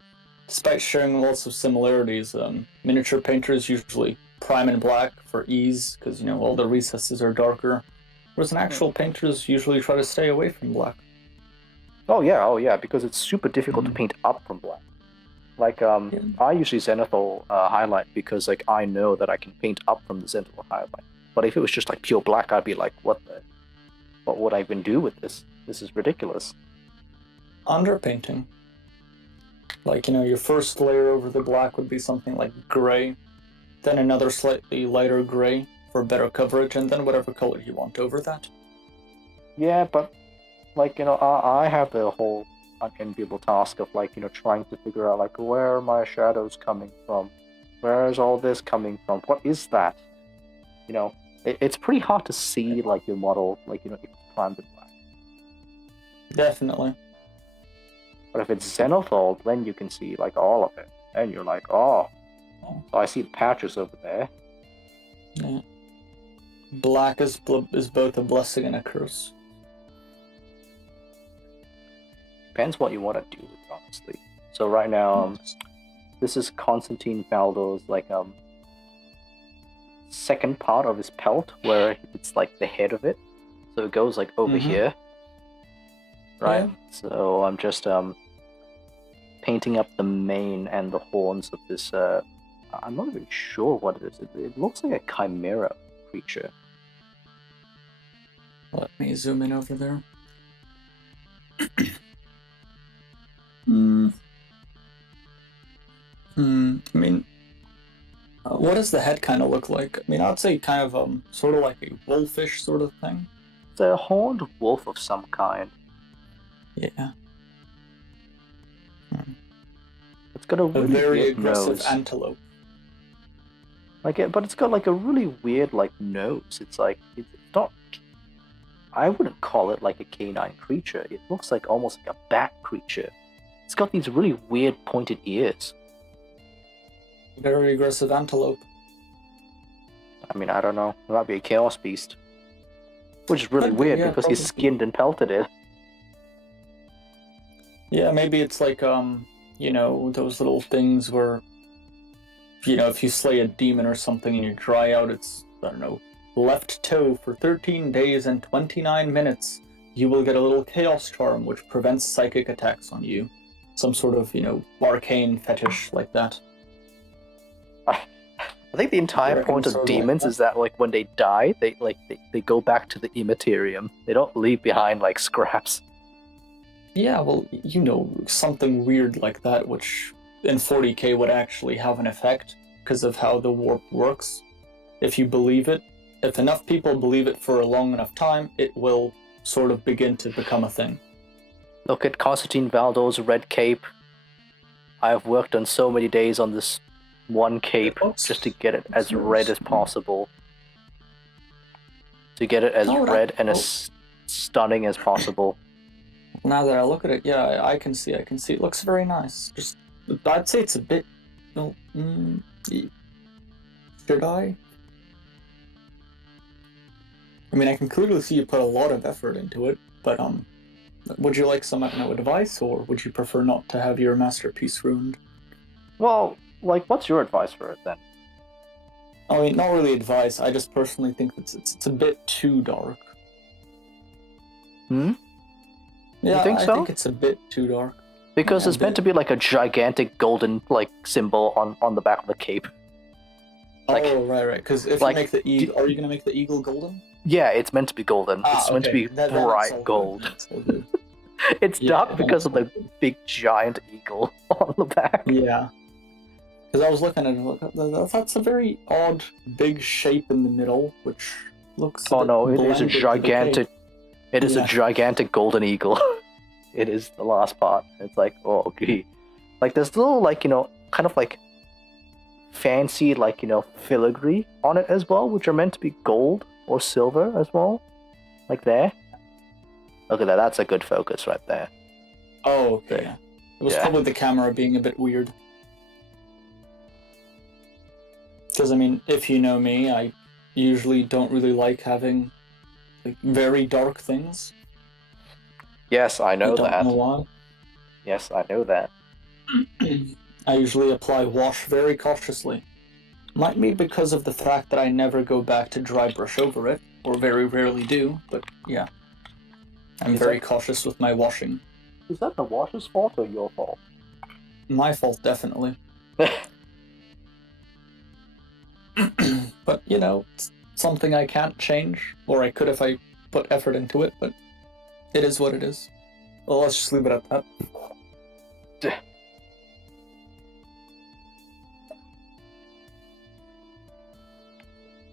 despite sharing lots of similarities, miniature painters usually prime in black for ease, because all the recesses are darker, whereas an actual painters usually try to stay away from black. Oh yeah, because it's super difficult to paint up from black. I usually Zenithal highlight because I know that I can paint up from the Zenithal highlight. But if it was just pure black, I'd be like, what would I even do with this? This is ridiculous. Underpainting. Your first layer over the black would be something like gray, then another slightly lighter gray for better coverage, and then whatever color you want over that. Yeah, but I have the whole unenviable task of trying to figure out where are my shadows coming from? Where is all this coming from? What is that? It's pretty hard to see your model if it's primed in black. Definitely. But if it's Zenithal, then you can see all of it, and you're like, oh, So I see patches over there. Yeah. Black is both a blessing and a curse. Depends what you want to do, honestly. So right now, this is Constantine Valdo's like second part of his pelt, where it's like the head of it. So it goes like over here. Right. Yeah. So I'm just painting up the mane and the horns of this. I'm not even sure what it is. It looks like a chimera creature. Let me zoom in over there. I mean, what does the head kind of look like? I mean, I'd say kind of sort of like a wolfish sort of thing. It's a horned wolf of some kind. Yeah. It's got a A really very weird aggressive nose. antelope. But it's got like a really weird like nose. It's like it's not. I wouldn't call it like a canine creature. It looks like almost like a bat creature. It's got these really weird pointed ears. Very aggressive antelope. I mean, I don't know. It might be a chaos beast. Which is really Could be, weird yeah, because he's probably. skinned and pelted it. Yeah, maybe it's like those little things where if you slay a demon or something and you dry out its, I don't know, left toe for 13 days and 29 minutes, you will get a little chaos charm which prevents psychic attacks on you. Some sort of, arcane fetish like that. I think the entire point of sort of like demons that? is that like when they die, they go back to the immaterium. They don't leave behind like scraps. Yeah, well, something weird like that, which in 40k would actually have an effect because of how the warp works. If you believe it, if enough people believe it for a long enough time, it will sort of begin to become a thing. Look at Constantine Valdo's red cape. I have worked on so many days on this one cape just to get it as red as possible. To get it as red and as stunning as possible. Now that I look at it, yeah, I can see. It looks very nice. Just, I'd say it's a bit. Should I? I mean, I can clearly see you put a lot of effort into it, but would you like some advice, or would you prefer not to have your masterpiece ruined? Well, like, what's your advice for it then? I mean, not really advice. I just personally think it's a bit too dark. Hmm? Yeah, you think so? I think it's a bit too dark. Because it's meant to be like a gigantic golden like symbol on the back of the cape. Like, right. Because if you make the eagle, are you gonna make the eagle golden? Yeah, it's meant to be golden. It's meant to be bright gold. It's dark because of the big giant eagle on the back. Yeah. Because I was looking at it, that's a very odd big shape in the middle, which looks. Oh no! It is a gigantic. It is a gigantic golden eagle. It is the last part. It's like, oh, okay. Like there's little kind of like fancy filigree on it as well, which are meant to be gold or silver as well. Like there. Look at that. That's a good focus right there. Oh, okay. There. It was probably the camera being a bit weird. Because, I mean, if you know me, I usually don't really like having very dark things. Yes, I know that. I don't know why. Yes, I know that. I usually apply wash very cautiously. Might be because of the fact that I never go back to dry brush over it, or very rarely do, but yeah. I'm very cautious with my washing. Is that the washer's fault or your fault? My fault, definitely. But, it's something I can't change, or I could if I put effort into it, but it is what it is. Well, let's just leave it at that.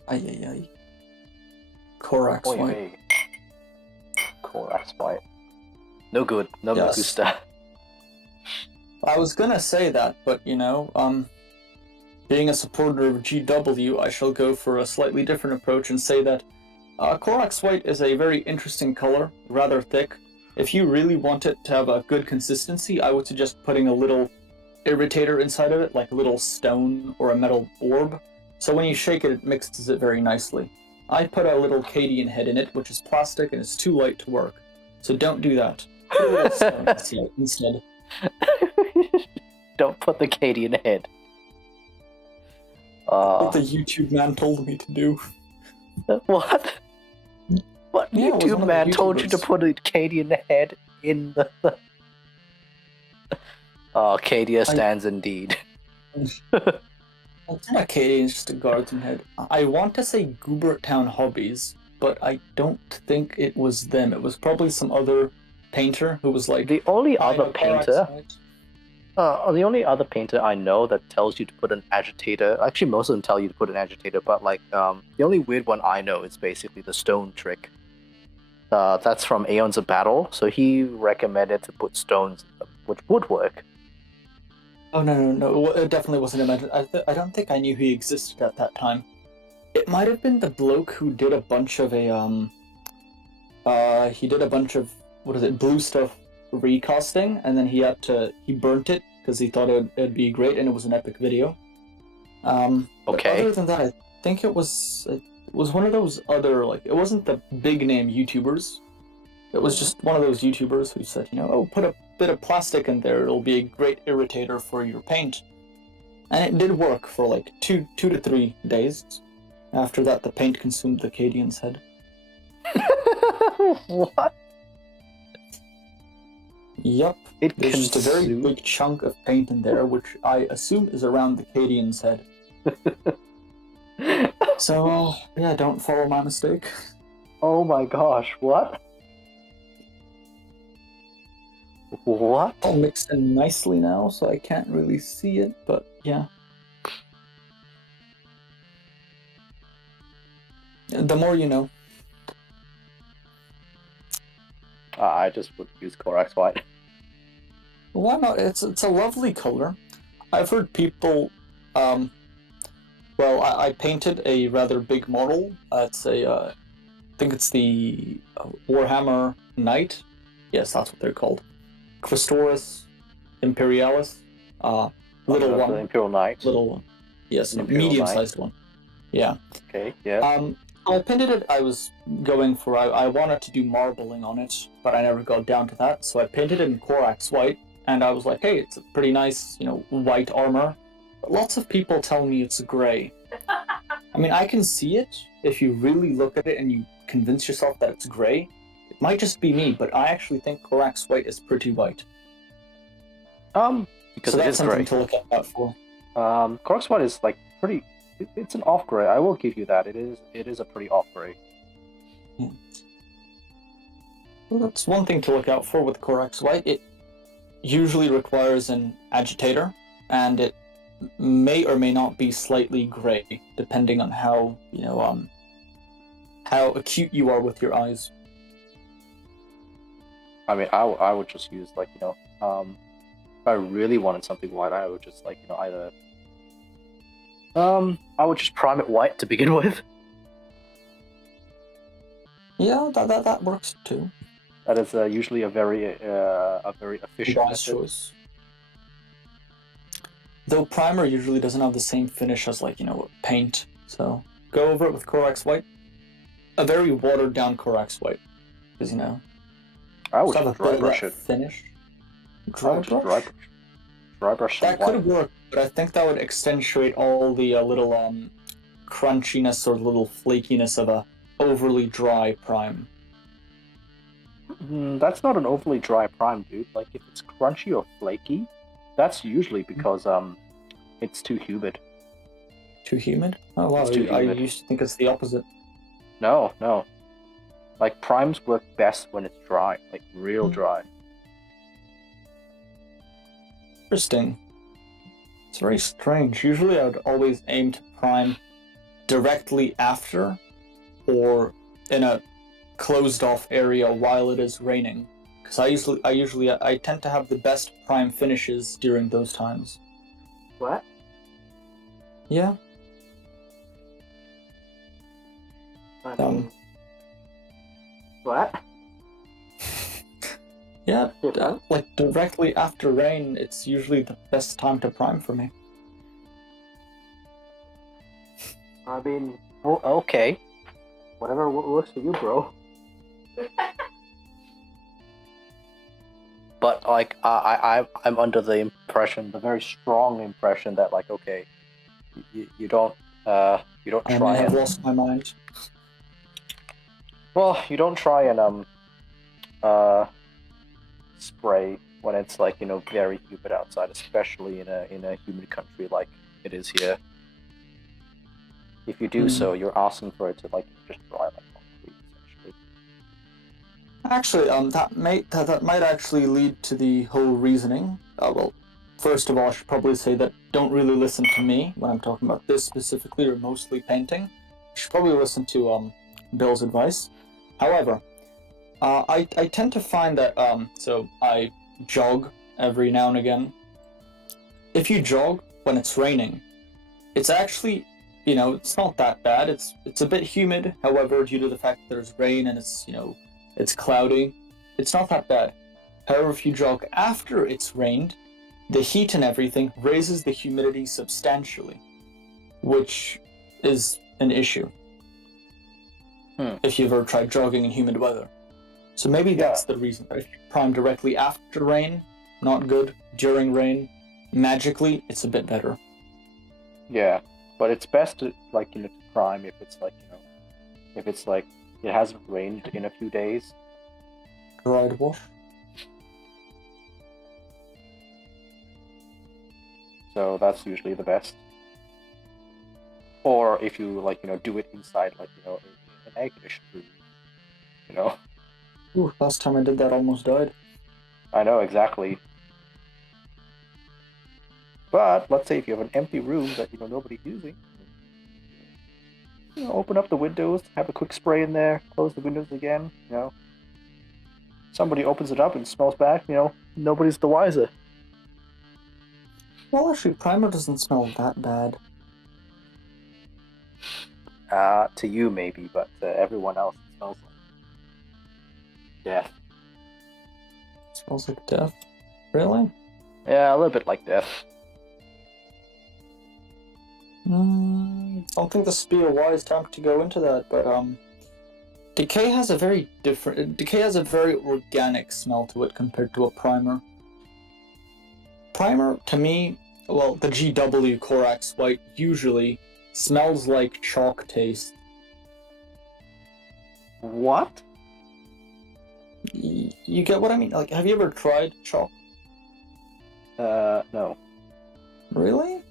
Ay. Corax White. Corax White. No good. No me gusta. I was gonna say that, but being a supporter of GW, I shall go for a slightly different approach and say that Corax White is a very interesting color, rather thick. If you really want it to have a good consistency, I would suggest putting a little irritator inside of it, like a little stone or a metal orb. So when you shake it, it mixes it very nicely. I put a little Cadian head in it, which is plastic and it's too light to work. So don't do that. Put a little stone instead. Don't put the Cadian head. What the YouTube man told me to do. What? What Yeah, it was one YouTube of the man told you to YouTubers. put a Cadian head in the... Oh, Cadia stands indeed. Well, it's not Cadian, it's just a guardsman head. I want to say Goobert Town Hobbies, but I don't think it was them. It was probably some other painter who was like... The only "I other know painter... Korax, the only other painter I know that tells you to put an agitator... Actually, most of them tell you to put an agitator, but like, the only weird one I know is basically the stone trick. That's from Aeons of Battle, so he recommended to put stones, which would work. Oh, no. It definitely wasn't him. I don't think I knew he existed at that time. It might have been the bloke who did a bunch of he did a bunch of, blue stuff recasting, and then he burnt it because he thought it'd be great and it was an epic video. But Okay. other than that, I think it was one of those other, like, it wasn't the big name YouTubers. It was just one of those YouTubers who said, put a bit of plastic in there, it'll be a great irritator for your paint. And it did work for like 2 to 3 days. After that, the paint consumed the Cadian's head. What? Yep. It There's just a very consumed- big chunk of paint in there, which I assume is around the Cadian's head. So, yeah, don't follow my mistake. Oh my gosh, what? What? All mixed in nicely now, so I can't really see it, but yeah. The more you know. I just would use Korax White. Why not? It's a lovely color. I've heard people, well, I painted a rather big model. It's I think it's the Warhammer Knight. Yes, that's what they're called. Questoris Imperialis. Little The one. Imperial Knight. Little one. Yes, An Imperial medium-sized one. Yeah. Okay, yeah. I painted it. I was going for. I wanted to do marbling on it, but I never got down to that. So I painted it in Korax White, and I was like, "Hey, it's a pretty nice, white armor." But lots of people tell me it's gray. I mean, I can see it if you really look at it and you convince yourself that it's gray. It might just be me, but I actually think Korax White is pretty white. Because So it that's is something gray. to look out for. Korax White is like pretty. It's an off gray. I will give you that. It is a pretty off gray. Well, that's one thing to look out for with Korax White. It usually requires an agitator, and it may or may not be slightly gray, depending on how how acute you are with your eyes. I mean, I would just use like if I really wanted something white, I would just like either I would just prime it white to begin with. Yeah, that works too. That is usually a very efficient Wise method. choice. Though primer usually doesn't have the same finish as paint, so go over it with Korax White. A very watered down Korax White, because I would have a just dry bit of brush that it. finish. I Dry would just brush. dry brush some That could white. work, but I think that would accentuate all the little crunchiness or little flakiness of a overly dry prime. That's not an overly dry prime, dude. Like if it's crunchy or flaky, that's usually because it's too humid. Too humid? Oh wow, It's too I humid. used to think it's the opposite. No. Like primes work best when it's dry, like real dry. Interesting. It's very strange. Usually I would always aim to prime directly after or in a closed off area while it is raining. Because I tend to have the best prime finishes during those times. What? Yeah. What? Yeah, like directly after rain, it's usually the best time to prime for me. I mean, well, okay. Whatever works for you, bro. But like, I'm under the impression, the very strong impression that like, okay, you don't I try may have and lost my mind. well, you don't try and uh spray when it's like very humid outside, especially in a humid country like it is here. If you do so, you're asking for it to like just dry like concrete, essentially. Actually, that might actually lead to the whole reasoning. Well, first of all, I should probably say that don't really listen to me when I'm talking about this specifically, or mostly painting. You should probably listen to Bill's advice. However, I tend to find that so I jog every now and again. If you jog when it's raining, it's actually it's not that bad. It's a bit humid, however, due to the fact that there's rain and it's cloudy, it's not that bad. However, if you jog after it's rained, the heat and everything raises the humidity substantially, which is an issue. If you've ever tried jogging in humid weather. So maybe that's the reason. If you prime directly after rain, not good. During rain, magically, it's a bit better. Yeah, but it's best to like to prime if it's like if it's like it hasn't rained in a few days. Dried wash. So that's usually the best. Or if you like do it inside like an air conditioned room, Ooh, last time I did that, almost died. I know exactly. But let's say if you have an empty room that nobody's using, open up the windows, have a quick spray in there, close the windows again. Somebody opens it up and smells back. Nobody's the wiser. Well, actually, primer doesn't smell that bad. To you maybe, but everyone else it smells like death. It smells like death. Really? Yeah, a little bit like death. I don't think this would be a wise time to go into that, but Decay has a very organic smell to it compared to a primer. Primer, to me, well, the GW Corax White usually smells like chalk taste. What? You get what I mean? Like, have you ever tried chalk? No. Really?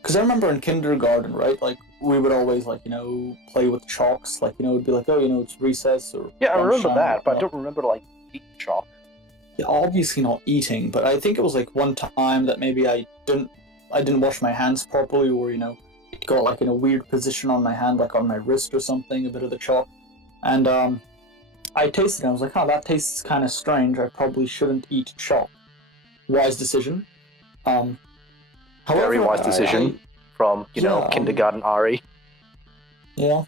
Because I remember in kindergarten, right? Like, we would always, like, play with chalks. Like, it'd be like, oh, it's recess or... Yeah, I remember lunchtime, that, but I don't remember, like, eating chalk. Yeah, obviously not eating, but I think it was, like, one time that maybe I didn't wash my hands properly, or, it got, like, in a weird position on my hand, like on my wrist or something, a bit of the chalk. And, I tasted it, and I was like, oh, that tastes kind of strange. I probably shouldn't eat chalk. Wise decision. However, very wise decision from, kindergarten Ari. Yeah.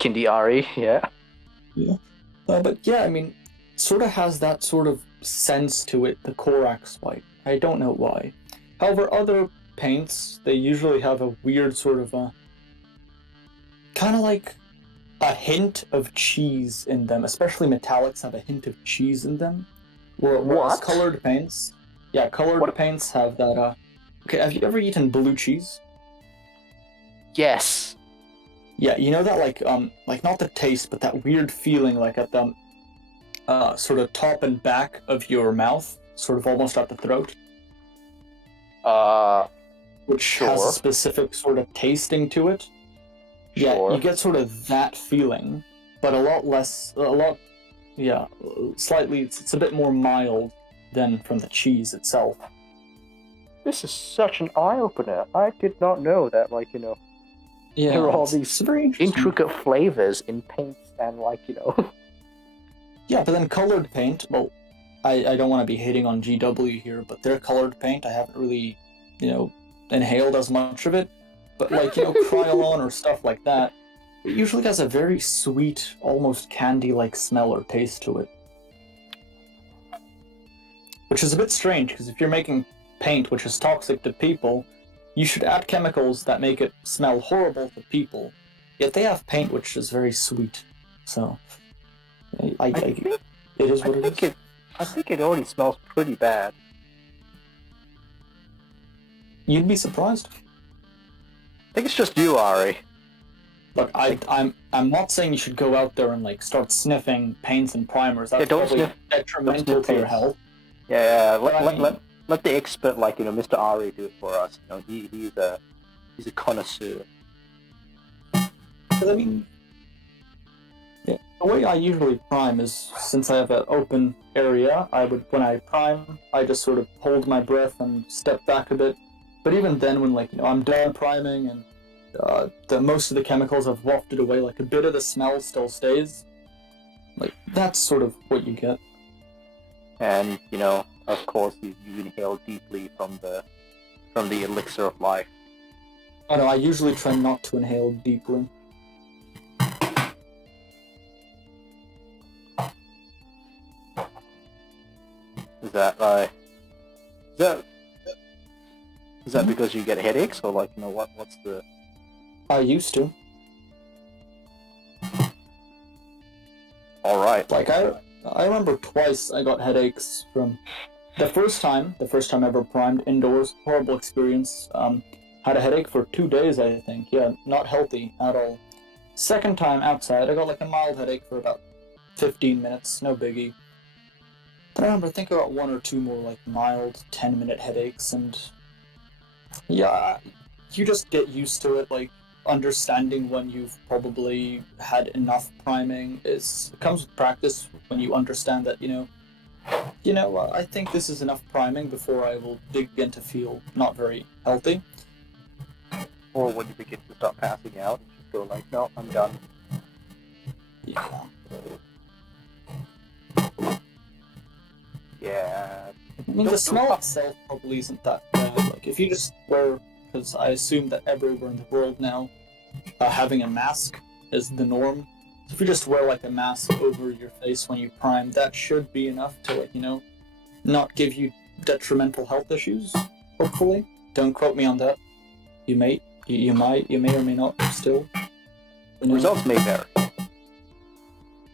Kindy Ari, yeah. Yeah. But yeah, I mean, it sort of has that sort of sense to it, the Corax White. I don't know why. However, other paints, they usually have a weird sort of kind of like a hint of cheese in them, especially metallics have a hint of cheese in them. Whereas colored paints, paints have that, okay, have you ever eaten blue cheese? Yes. Yeah, you know that like not the taste, but that weird feeling like at the sort of top and back of your mouth, sort of almost at the throat. Which has a specific sort of tasting to it. Yeah, you get sort of that feeling, but slightly, it's a bit more mild than from the cheese itself. This is such an eye-opener. I did not know that, there are all these intricate flavors in paints and, Yeah, but then colored paint, well, I don't want to be hating on GW here, but their colored paint, I haven't really, inhaled as much of it. But, Krylon or stuff like that, it usually has a very sweet, almost candy-like smell or taste to it. which is a bit strange because if you're making paint which is toxic to people, you should add chemicals that make it smell horrible to people. Yet they have paint which is very sweet. So, it is what it is. I think it already smells pretty bad. You'd be surprised. I think it's just you, Ari. Look, I'm not saying you should go out there and like start sniffing paints and primers. That's don't probably sniff detrimental to your paints. health. Yeah, But I mean- let the expert, like, Mr. Ari do it for us. He's a connoisseur. Because I mean, yeah, the way I usually prime is since I have an open area. When I prime, I just sort of hold my breath and step back a bit. But even then, when I'm done priming and most of the chemicals have wafted away, like a bit of the smell still stays. Like that's sort of what you get. And of course, you inhale deeply from the elixir of life. Oh no, I usually try not to inhale deeply. Is that because you get headaches, or what's the? I used to. All right. Like I remember twice I got headaches from the first time I ever primed indoors. Horrible experience. Had a headache for 2 days, I think. Yeah, not healthy at all. Second time outside, I got like a mild headache for about 15 minutes. No biggie. But I remember I think I got one or two more like mild 10-minute headaches, and yeah, you just get used to it. Like understanding when you've probably had enough priming it comes with practice. When you understand that I think this is enough priming before I will begin to feel not very healthy. Or when you begin to start passing out, you just go like, no, I'm done. Yeah. Yeah. I mean, the smell itself probably isn't that bad. Like, if you just wear, because I assume that everywhere in the world now, having a mask is the norm. So if you just wear like a mask over your face when you prime, that should be enough to not give you detrimental health issues. Hopefully, don't quote me on that. You may or may not still. Results may vary.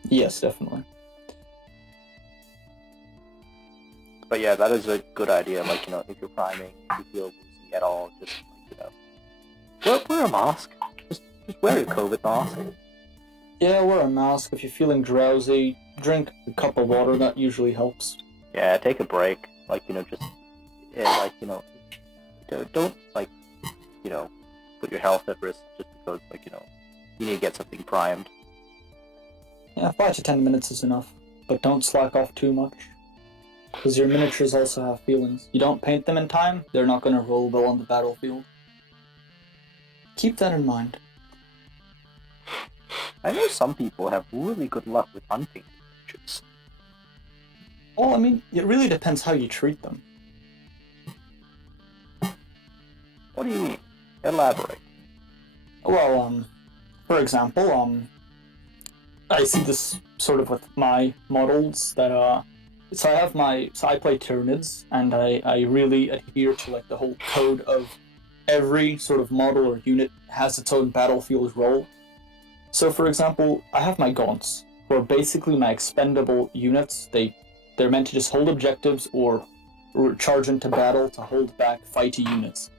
Yes, definitely. But yeah, that is a good idea. Like, if you're priming, if you feel woozy at all, just, wear a mask. Just wear your COVID mask. Yeah, wear a mask. If you're feeling drowsy, drink a cup of water. That usually helps. Yeah, take a break. Don't put your health at risk just because, you need to get something primed. Yeah, 5 to 10 minutes is enough. But don't slack off too much. Because your miniatures also have feelings. You don't paint them in time, they're not going to roll well on the battlefield. Keep that in mind. I know some people have really good luck with unpainted miniatures. Well, I mean, it really depends how you treat them. What do you mean? Elaborate. Well, for example, I see this sort of with my models that, so I play Tyranids, and I really adhere to like the whole code of every sort of model or unit has its own battlefield role. So for example, I have my Gaunts, who are basically my expendable units. They're meant to just hold objectives or charge into battle to hold back fighty units.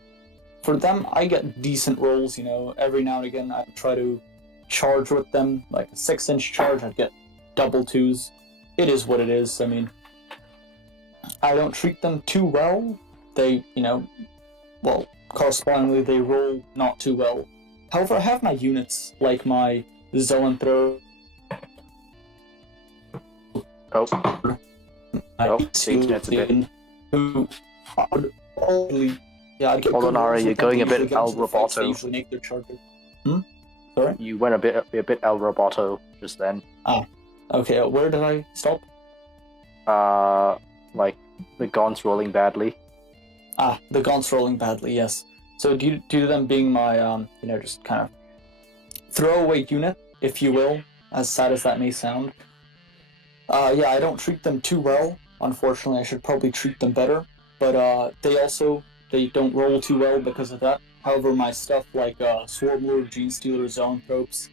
For them, I get decent rolls, every now and again I try to charge with them, like a 6-inch charge, I'd get double 2s. It is what it is. I mean, I don't treat them too well. They, correspondingly, they roll not too well. However, I have my units, like my Zoanthro. Oh, the internet's a bit. Who probably, I'd get Hold on, good rolls Ari, with you're them going to a bit usually get into the fights. They El Roboto. usually make their charges. Sorry? You went a bit El Roboto just then. Okay, where did I stop? The Gaunts rolling badly. The Gaunts rolling badly, yes. So due to them being my, just kind of throwaway unit, if you will, as sad as that may sound, I don't treat them too well. Unfortunately, I should probably treat them better. But they don't roll too well because of that. However, my stuff like Swarmlord, Genestealer, Zoanthropes,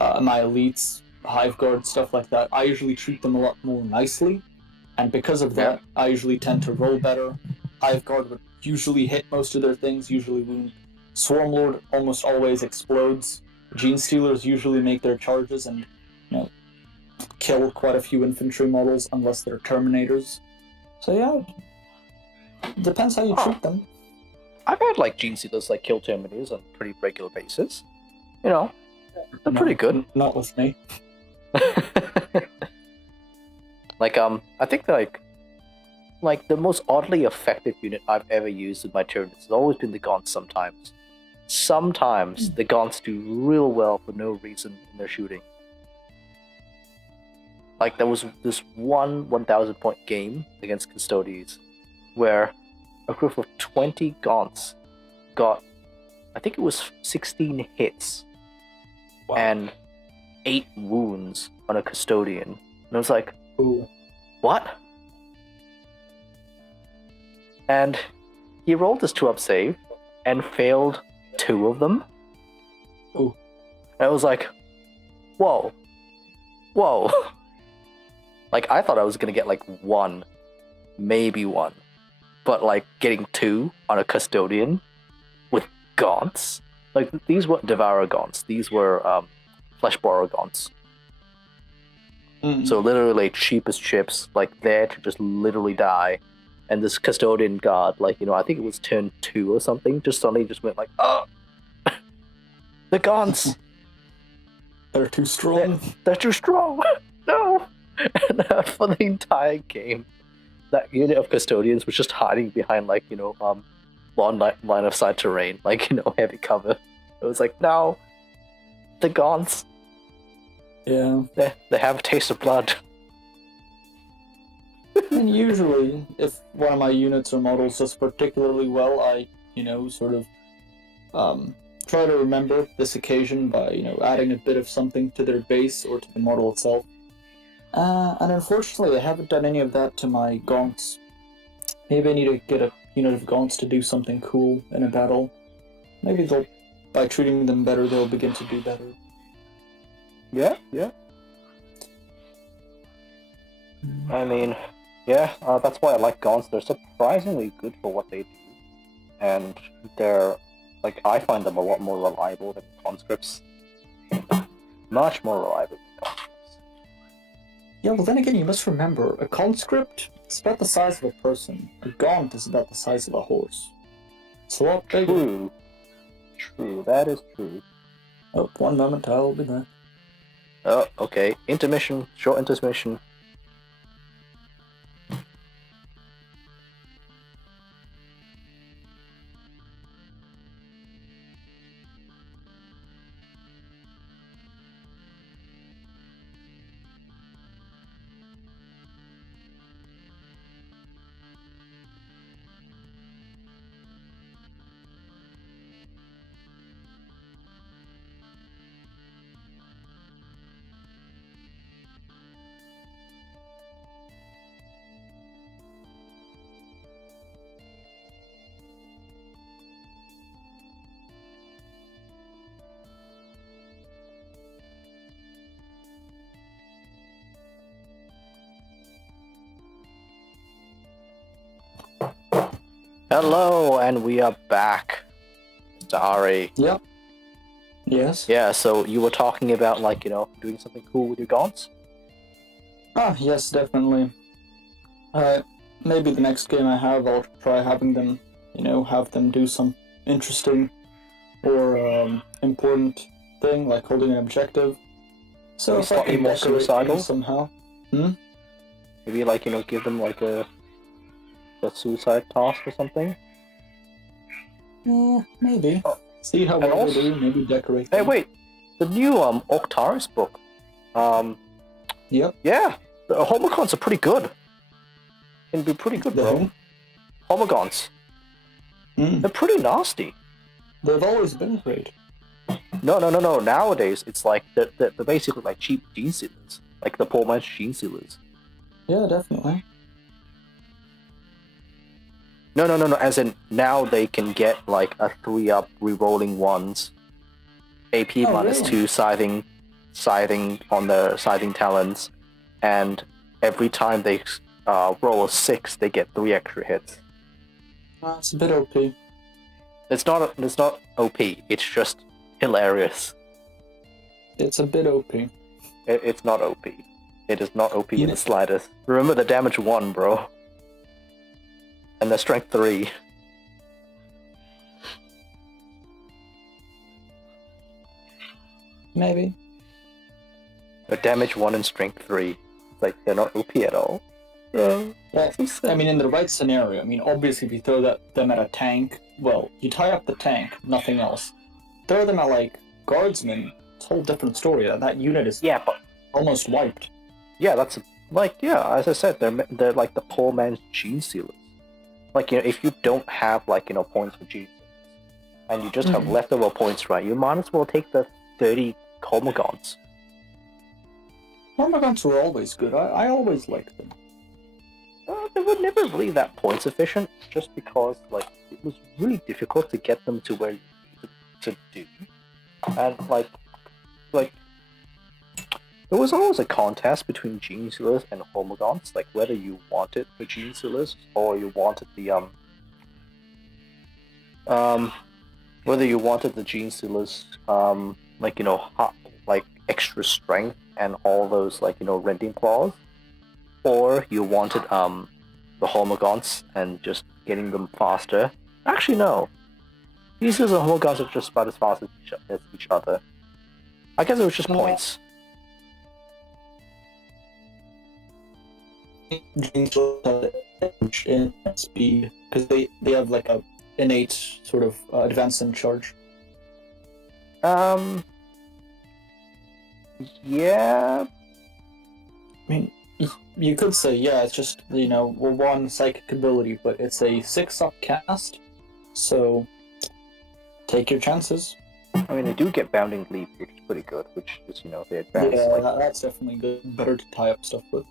my elites, Hive Guard, stuff like that, I usually treat them a lot more nicely. And because of that, I usually tend to roll better. Hive Guard would usually hit most of their things, usually wound. Swarmlord almost always explodes. Genestealers usually make their charges and, kill quite a few infantry models unless they're Terminators. So yeah, depends how you treat them. I've had like Genestealers like kill Terminators on a pretty regular basis. They're pretty good. Not with me. I think like the most oddly effective unit I've ever used with my Tyranids has always been the Gaunts sometimes. Sometimes the Gaunts do real well for no reason in their shooting. Like there was this 1,000 point game against Custodes where a group of 20 Gaunts got, I think it was 16 hits and 8 wounds on a Custodian. And I was like, ooh, what? And he rolled his 2-up save and failed 2 of them. Ooh. And I was like, whoa. Like, I thought I was gonna get like 1, maybe 1. But like getting 2 on a Custodian with Gaunts? Like, these weren't Devourer Gaunts, these were Fleshborer Gaunts. So literally cheap as chips, like there to just literally die. And this Custodian guard, like, I think it was turn 2 or something, just suddenly just went like, oh! The Gaunts! They're too strong. They're too strong! No! And for the entire game, that unit of Custodians was just hiding behind, like, long line of sight terrain, like, heavy cover. It was like, no! The Gaunts! Yeah. They have a taste of blood. And usually, if one of my units or models does particularly well, I, sort of try to remember this occasion by, adding a bit of something to their base or to the model itself. And unfortunately, I haven't done any of that to my Gaunts. Maybe I need to get a unit of Gaunts to do something cool in a battle. Maybe by treating them better, they'll begin to do better. Yeah. I mean, yeah, that's why I like Gaunts. They're surprisingly good for what they do. And they're, like, I find them a lot more reliable than conscripts. Much more reliable than conscripts. Yeah, well then again, you must remember, a conscript is about the size of a person. A Gaunt is about the size of a horse. It's a lot bigger. True, that is true. Oh, one moment, I'll be back. Oh, okay. Intermission, short intermission. Hello, and we are back. Mr. Ari. Yep. Yes? Yeah, so you were talking about, like, doing something cool with your Gaunts? Ah, yes, definitely. Maybe the next game I have, I'll try having them, have them do some interesting or important thing, like holding an objective. So if I can more decorate suicidal things somehow. Maybe, like, give them, like, a suicide task or something? Yeah, maybe. See how well they do, maybe decorate them. Hey, wait! The new, Octaris book. Yep. Yeah! The Homogons are pretty good. Can be pretty good, bro. Homogons. They're pretty nasty. They've always been great. No. Nowadays, it's like, they're basically like cheap Genestealers. Like the poor man's Genestealers. Yeah, definitely. No. As in, now they can get like a 3-up rerolling ones. AP Oh, minus really? 2 scything on their scything talents, and every time they roll a 6, they get 3 extra hits. It's a bit OP. It's not OP. It's just hilarious. It's a bit OP. It's not OP. It is not OP You in know- the slightest. Remember the damage 1, bro. And the strength 3. Maybe. The damage 1 and strength 3. It's like, they're not OP at all. Bro. Well, So sad. I mean, in the right scenario, I mean, obviously, if you throw them at a tank, well, you tie up the tank, nothing else. Throw them at, like, guardsmen, it's a whole different story. That unit is Yeah, but almost wiped. yeah, that's like, yeah, as I said, they're like the poor man's gene sealers. Like, you know, if you don't have, like, you know, points for gene sealers, and you just have leftover points, right, you might as well take the 30 Colmogons. Hormagons were always good. I always liked them. They were never really that points efficient, just because, like, it was really difficult to get them to where you needed to do. And, like, there was always a contest between Gene Sealers and Hormagons, like whether you wanted the Gene Sealers or you wanted the whether you wanted the Gene Sealers like, you know, like extra strength and all those, like, you know, rending claws, or you wanted the Hormagons and just getting them faster. Actually, no. Gene Sealers and Hormagons are just about as fast as each other. I guess it was just points. Genes have edge in speed because they have like a innate sort of advance in charge. Yeah. I mean, you could say, yeah, it's just, you know, we're one psychic ability, but it's a 6-up cast, so take your chances. I mean, they do get Bounding Leap, which is pretty good, which is, you know, they advance. Yeah, like, that's definitely good. Better to tie up stuff with.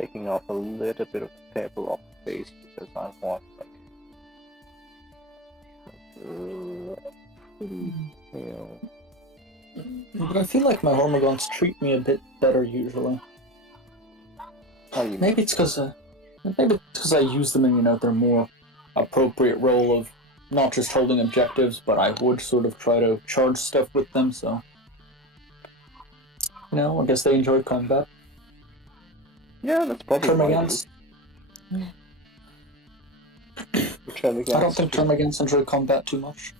taking off a little bit of pebble off the face because I want, like pretty pale. But I feel like my Hormagons treat me a bit better usually. How do you Maybe it's because I use them in, you know, their more appropriate role of not just holding objectives, but I would sort of try to charge stuff with them. So, you know, I guess they enjoy combat. Yeah, that's probably Termagants. Termagants. I don't think Termagants enjoy combat too much.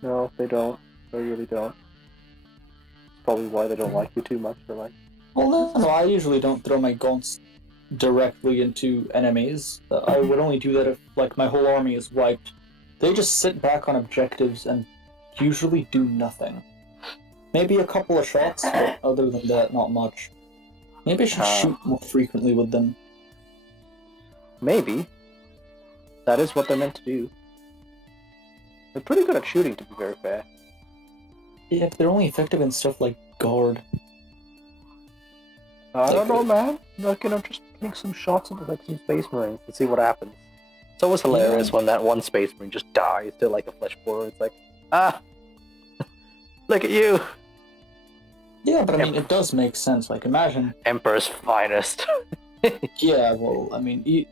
No, they don't. They really don't. It's probably why they don't like you too much. They're like, Well, no, I usually don't throw my gaunts directly into enemies. I would only do that if, like, my whole army is wiped. They just sit back on objectives and usually do nothing. Maybe a couple of shots, but other than that, not much. Maybe I should shoot more frequently with them. maybe. That is what they're meant to do. They're pretty good at shooting, to be very fair. Yeah, if they're only effective in stuff like guard. I don't know, man. Like, you know, just getting some shots into, like, some Space Marines and see what happens. It's always hilarious when that one Space Marine just dies to, like, a flesh borer. It's like, look at you! Yeah, but I mean, it does make sense. Like, imagine... Emperor's finest. Yeah, well, I mean,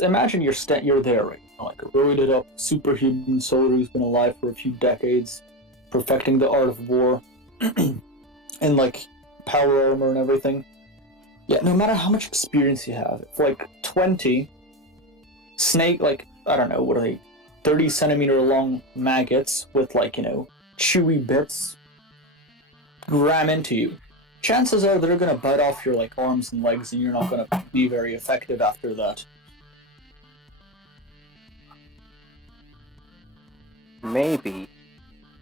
imagine you're there, right? Like a roided up superhuman soldier who's been alive for a few decades, perfecting the art of war, and like power armor and everything. Yeah, no matter how much experience you have, if like 20 snake, like, I don't know, what are they, 30-centimeter long maggots with, like, you know, chewy bits ram into you, chances are they're gonna bite off your, like, arms and legs, and you're not gonna be very effective after that. Maybe.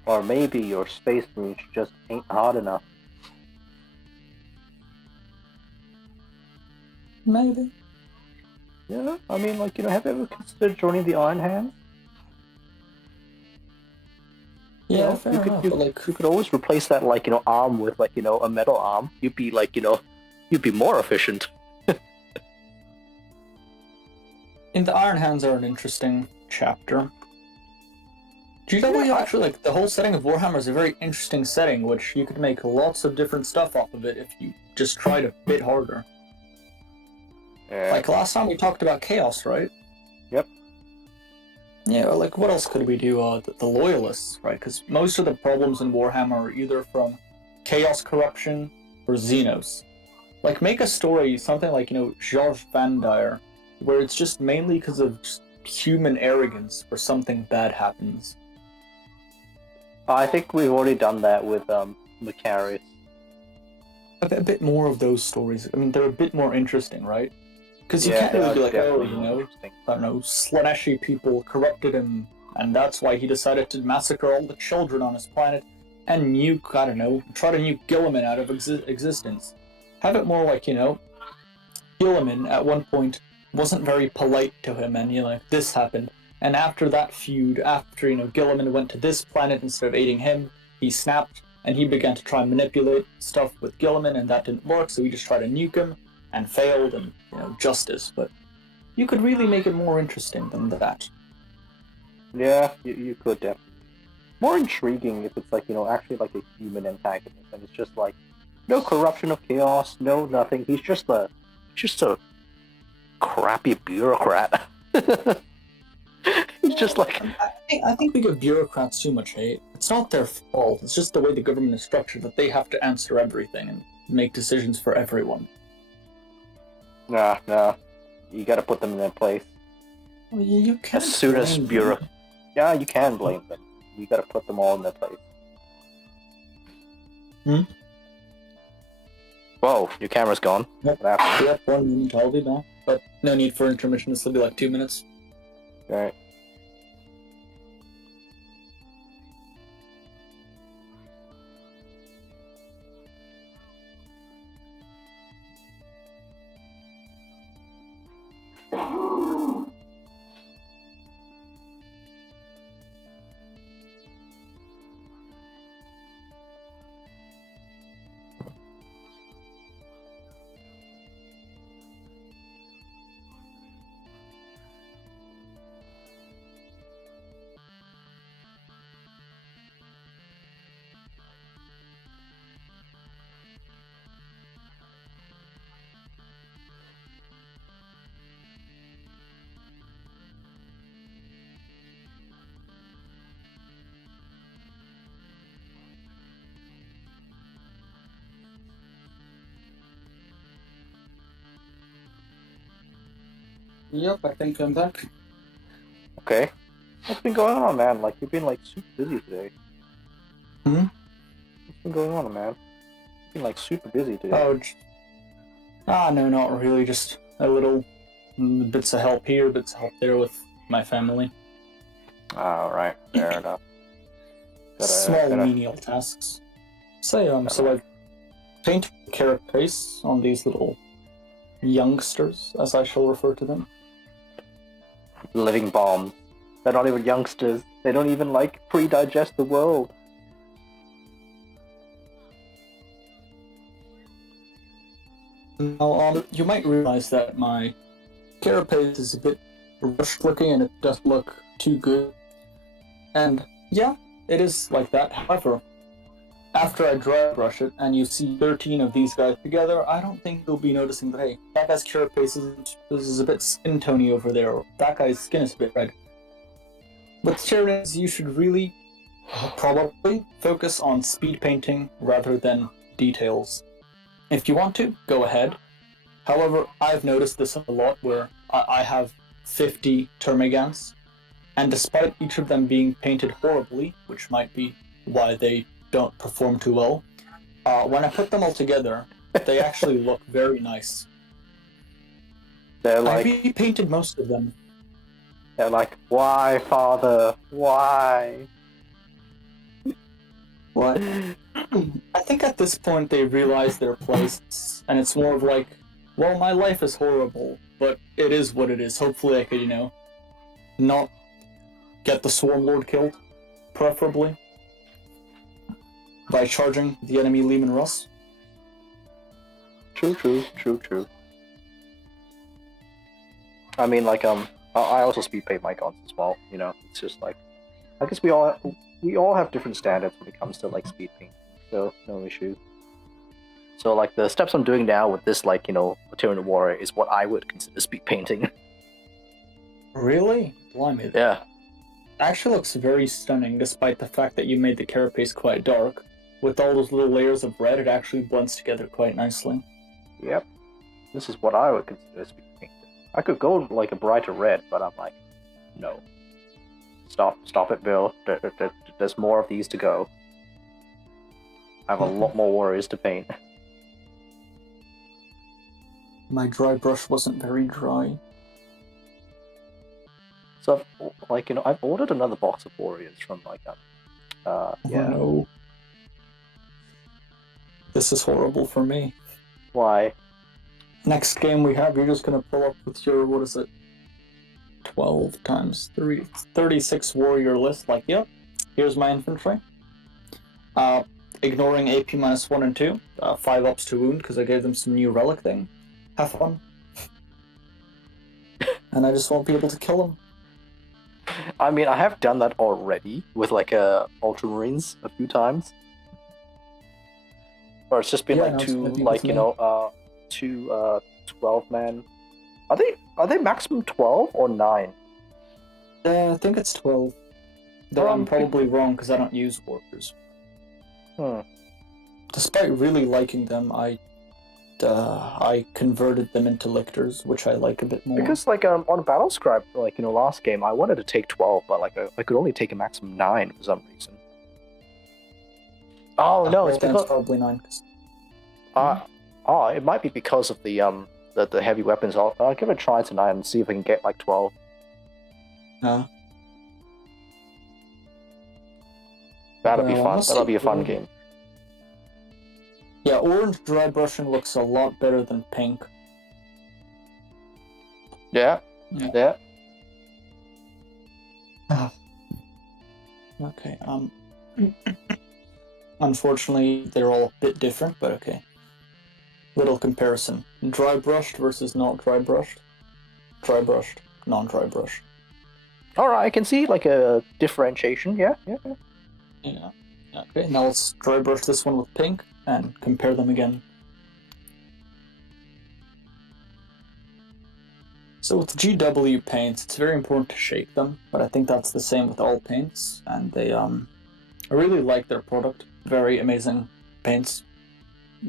Or maybe your Space Marines just ain't hard enough. Maybe. Yeah, I mean, like, you know, have you ever considered joining the Iron Hands? You Yeah, know, fair enough. But like, you could always replace that like arm with like a metal arm. You'd be like you'd be more efficient. in the Iron Hands are an interesting chapter. GW actually, like, the whole setting of Warhammer is a very interesting setting, which you could make lots of different stuff off of it if you just tried a bit harder. Yeah. Like last time we talked about Chaos, right? Yep. Yeah, like what else could we do? The Loyalists, right? Because most of the problems in Warhammer are either from Chaos corruption or Xenos. Like, make a story, something like, George Van Dyer, where it's just mainly because of just human arrogance where something bad happens. I think we've already done that with Macarius. A bit more of those stories. I mean, they're a bit more interesting, right? Because you Yeah, can't they really are be like, definitely oh, more interesting. I don't know, Slaaneshi people corrupted him, and that's why he decided to massacre all the children on his planet and nuke, I don't know, try to nuke Gilliman out of existence. Have it more like, Gilliman at one point wasn't very polite to him, and this happened. And after that feud, after Gilliman went to this planet instead of aiding him, he snapped and he began to try and manipulate stuff with Gilliman, and that didn't work. So he just tried to nuke him and failed, and justice. But you could really make it more interesting than that. Yeah, you could definitely. More intriguing if it's like actually like a human antagonist, and it's just like no corruption of Chaos, no nothing. He's just a crappy bureaucrat. He's just like I think we give bureaucrats too much hate. It's not their fault. It's just the way the government is structured that they have to answer everything and make decisions for everyone. Nah. You got to put them in their place. Well, you can't. As soon as yeah, you can blame them. You got to put them all in their place. Whoa, your camera's gone. Yep. What happened? Yep, 1 minute, I'll be back. But no need for intermission, this will be like 2 minutes. Alright. Yep, I think I'm back. Okay. What's been going on, man? Like, you've been like super busy today. What's been going on, man? You've been like super busy today. No, not really. Just a little bits of help here, bits of help there with my family. Alright, fair enough. Small menial tasks. So I've painted a carapace on these little youngsters, as I shall refer to them. Living bombs. They're not even youngsters. They don't even like pre-digest the world. Now, you might realize that my carapace is a bit rushed looking and it doesn't look too good. And yeah, it is like that. However, after I dry brush it and you see 13 of these guys together, I don't think you'll be noticing that, hey, that guy's carapace is a bit skin tony over there, or that guy's skin is a bit red. With Tyranids, you should really probably focus on speed painting rather than details. If you want to, go ahead. However, I've noticed this a lot where I have 50 Termagants, and despite each of them being painted horribly, which might be why they don't perform too well, when I put them all together, they actually look very nice. They're like, I repainted most of them. They're like, why, father? Why? What? I think at this point they realize their place, and it's more of like, well, my life is horrible, but it is what it is. Hopefully I could, not get the Swarm Lord killed, preferably. by charging the enemy Leman Russ. True. I mean, like, I also speed paint my guns as well. You know, it's just like, I guess we all have different standards when it comes to like speed painting, so no issue. So like the steps I'm doing now with this, like, you know, Tyranid Warrior is what I would consider speed painting. Really? Blimey. Yeah. Actually looks very stunning, despite the fact that you made the carapace quite dark. With all those little layers of red, it actually blends together quite nicely. Yep. This is what I would consider speed painting. I could go like a brighter red, but I'm like, no. Stop it, Bill. There's more of these to go. I have a lot more warriors to paint. My dry brush wasn't very dry. So, like, you know, I've ordered another box of warriors from like that. Yeah. Oh no. This is horrible for me. Why? Next game we have, you're just gonna pull up with your, what is it? 12 times 3, 36 warrior list. Like, yep, here's my infantry. Ignoring AP minus 1 and 2. 5 ups to wound because I gave them some new relic thing. Have fun. And I just won't be able to kill them. I mean, I have done that already with like Ultramarines a few times. Or it's just been Yeah, like no, it's two, gonna be like, with you me. know, 2 12-man. Are they maximum 12 or 9? I think it's 12. Though I'm Um, probably wrong because I don't use warriors. Hmm. Despite really liking them, I converted them into lictors, which I like a bit more. Because like on Battlescribe, like, you know, last game I wanted to take 12, but like I could only take a maximum 9 for some reason. Oh no, it's Then because probably 9. it might be because of the heavy weapons. I'll give it a try tonight and see if I can get like 12. That'll be Well, fun. honestly, That'll be a fun yeah. game. Yeah, orange dry brushing looks a lot better than pink. Yeah. Yeah. Okay, unfortunately, they're all a bit different, but okay. Little comparison. Dry brushed versus not dry brushed. Dry brushed, non-dry brushed. Alright, I can see like a differentiation. Yeah. Yeah. Okay, now let's dry brush this one with pink and compare them again. So with GW paints, it's very important to shake them, but I think that's the same with all paints, and they I really like their product. Very amazing paints.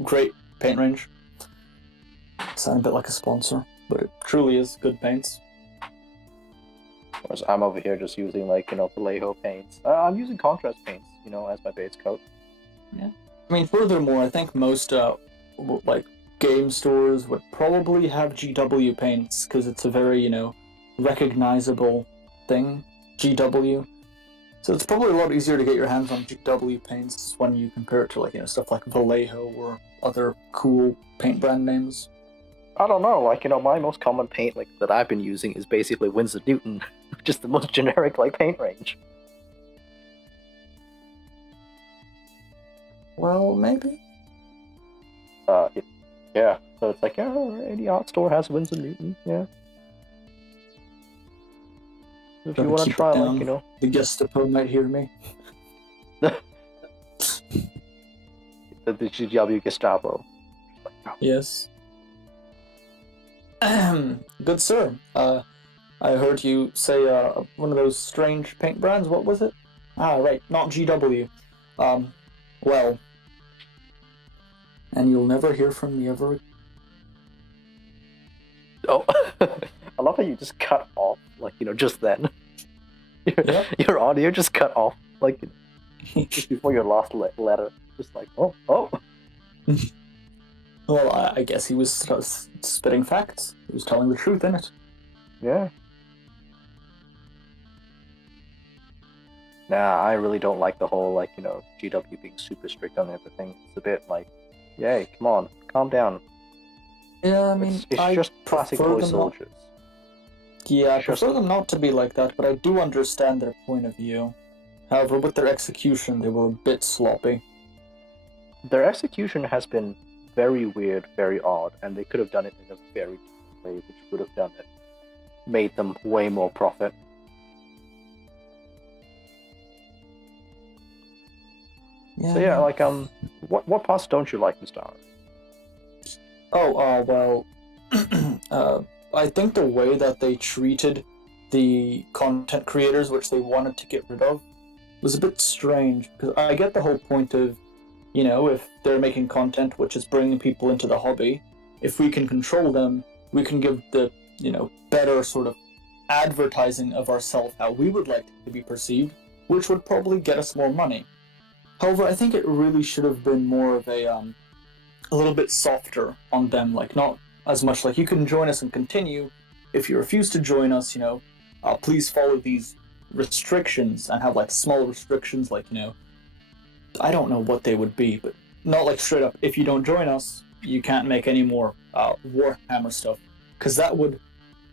Great paint range. Sound a bit like a sponsor, but it truly is good paints. Whereas I'm over here just using like, you know, Vallejo paints. I'm using contrast paints, you know, as my base coat. Yeah. I mean, furthermore, I think most like game stores would probably have GW paints because it's a very, you know, recognizable thing. GW. So it's probably a lot easier to get your hands on GW paints when you compare it to, like, you know, stuff like Vallejo or other cool paint brand names. I don't know, like, you know, my most common paint like that I've been using is basically Winsor Newton, just the most generic like paint range. Well, maybe. Yeah. So it's like, yeah, any art store has Winsor Newton. Yeah. If you Gotta want to keep it try, like, down. you know, The Gestapo might hear me. the GW Gestapo. Yes. Good sir. I heard you say one of those strange paint brands. What was it? Ah, right, not GW. Well. And you'll never hear from me ever. Oh, I love how you just cut off, like, you know, just then. Yeah. Your audio just cut off, like, just before your last letter. Just like, oh. Well, I guess he was spitting facts. He was telling the truth in it. Yeah. Nah, I really don't like the whole, like, you know, GW being super strict on everything. It's a bit like, yay, come on, calm down. Yeah, I mean, It's I just classic prefer boy them not- soldiers. Yeah, I Just- prefer them not to be like that, but I do understand their point of view. However, with their execution, they were a bit sloppy. their execution has been very weird, very odd, and they could have done it in a very different way, which would have done it, made them way more profit. So yeah, like what parts don't you like in Star Wars? Well, I think the way that they treated the content creators, which they wanted to get rid of, was a bit strange. Because I get the whole point of, if they're making content which is bringing people into the hobby, if we can control them, we can give the, better sort of advertising of ourselves how we would like to be perceived, which would probably get us more money. However, I think it really should have been more of a little bit softer on them, like not as much like you can join us and continue. If you refuse to join us, please follow these restrictions and have like small restrictions, like I don't know what they would be, but not like straight up. If you don't join us, you can't make any more Warhammer stuff, because that would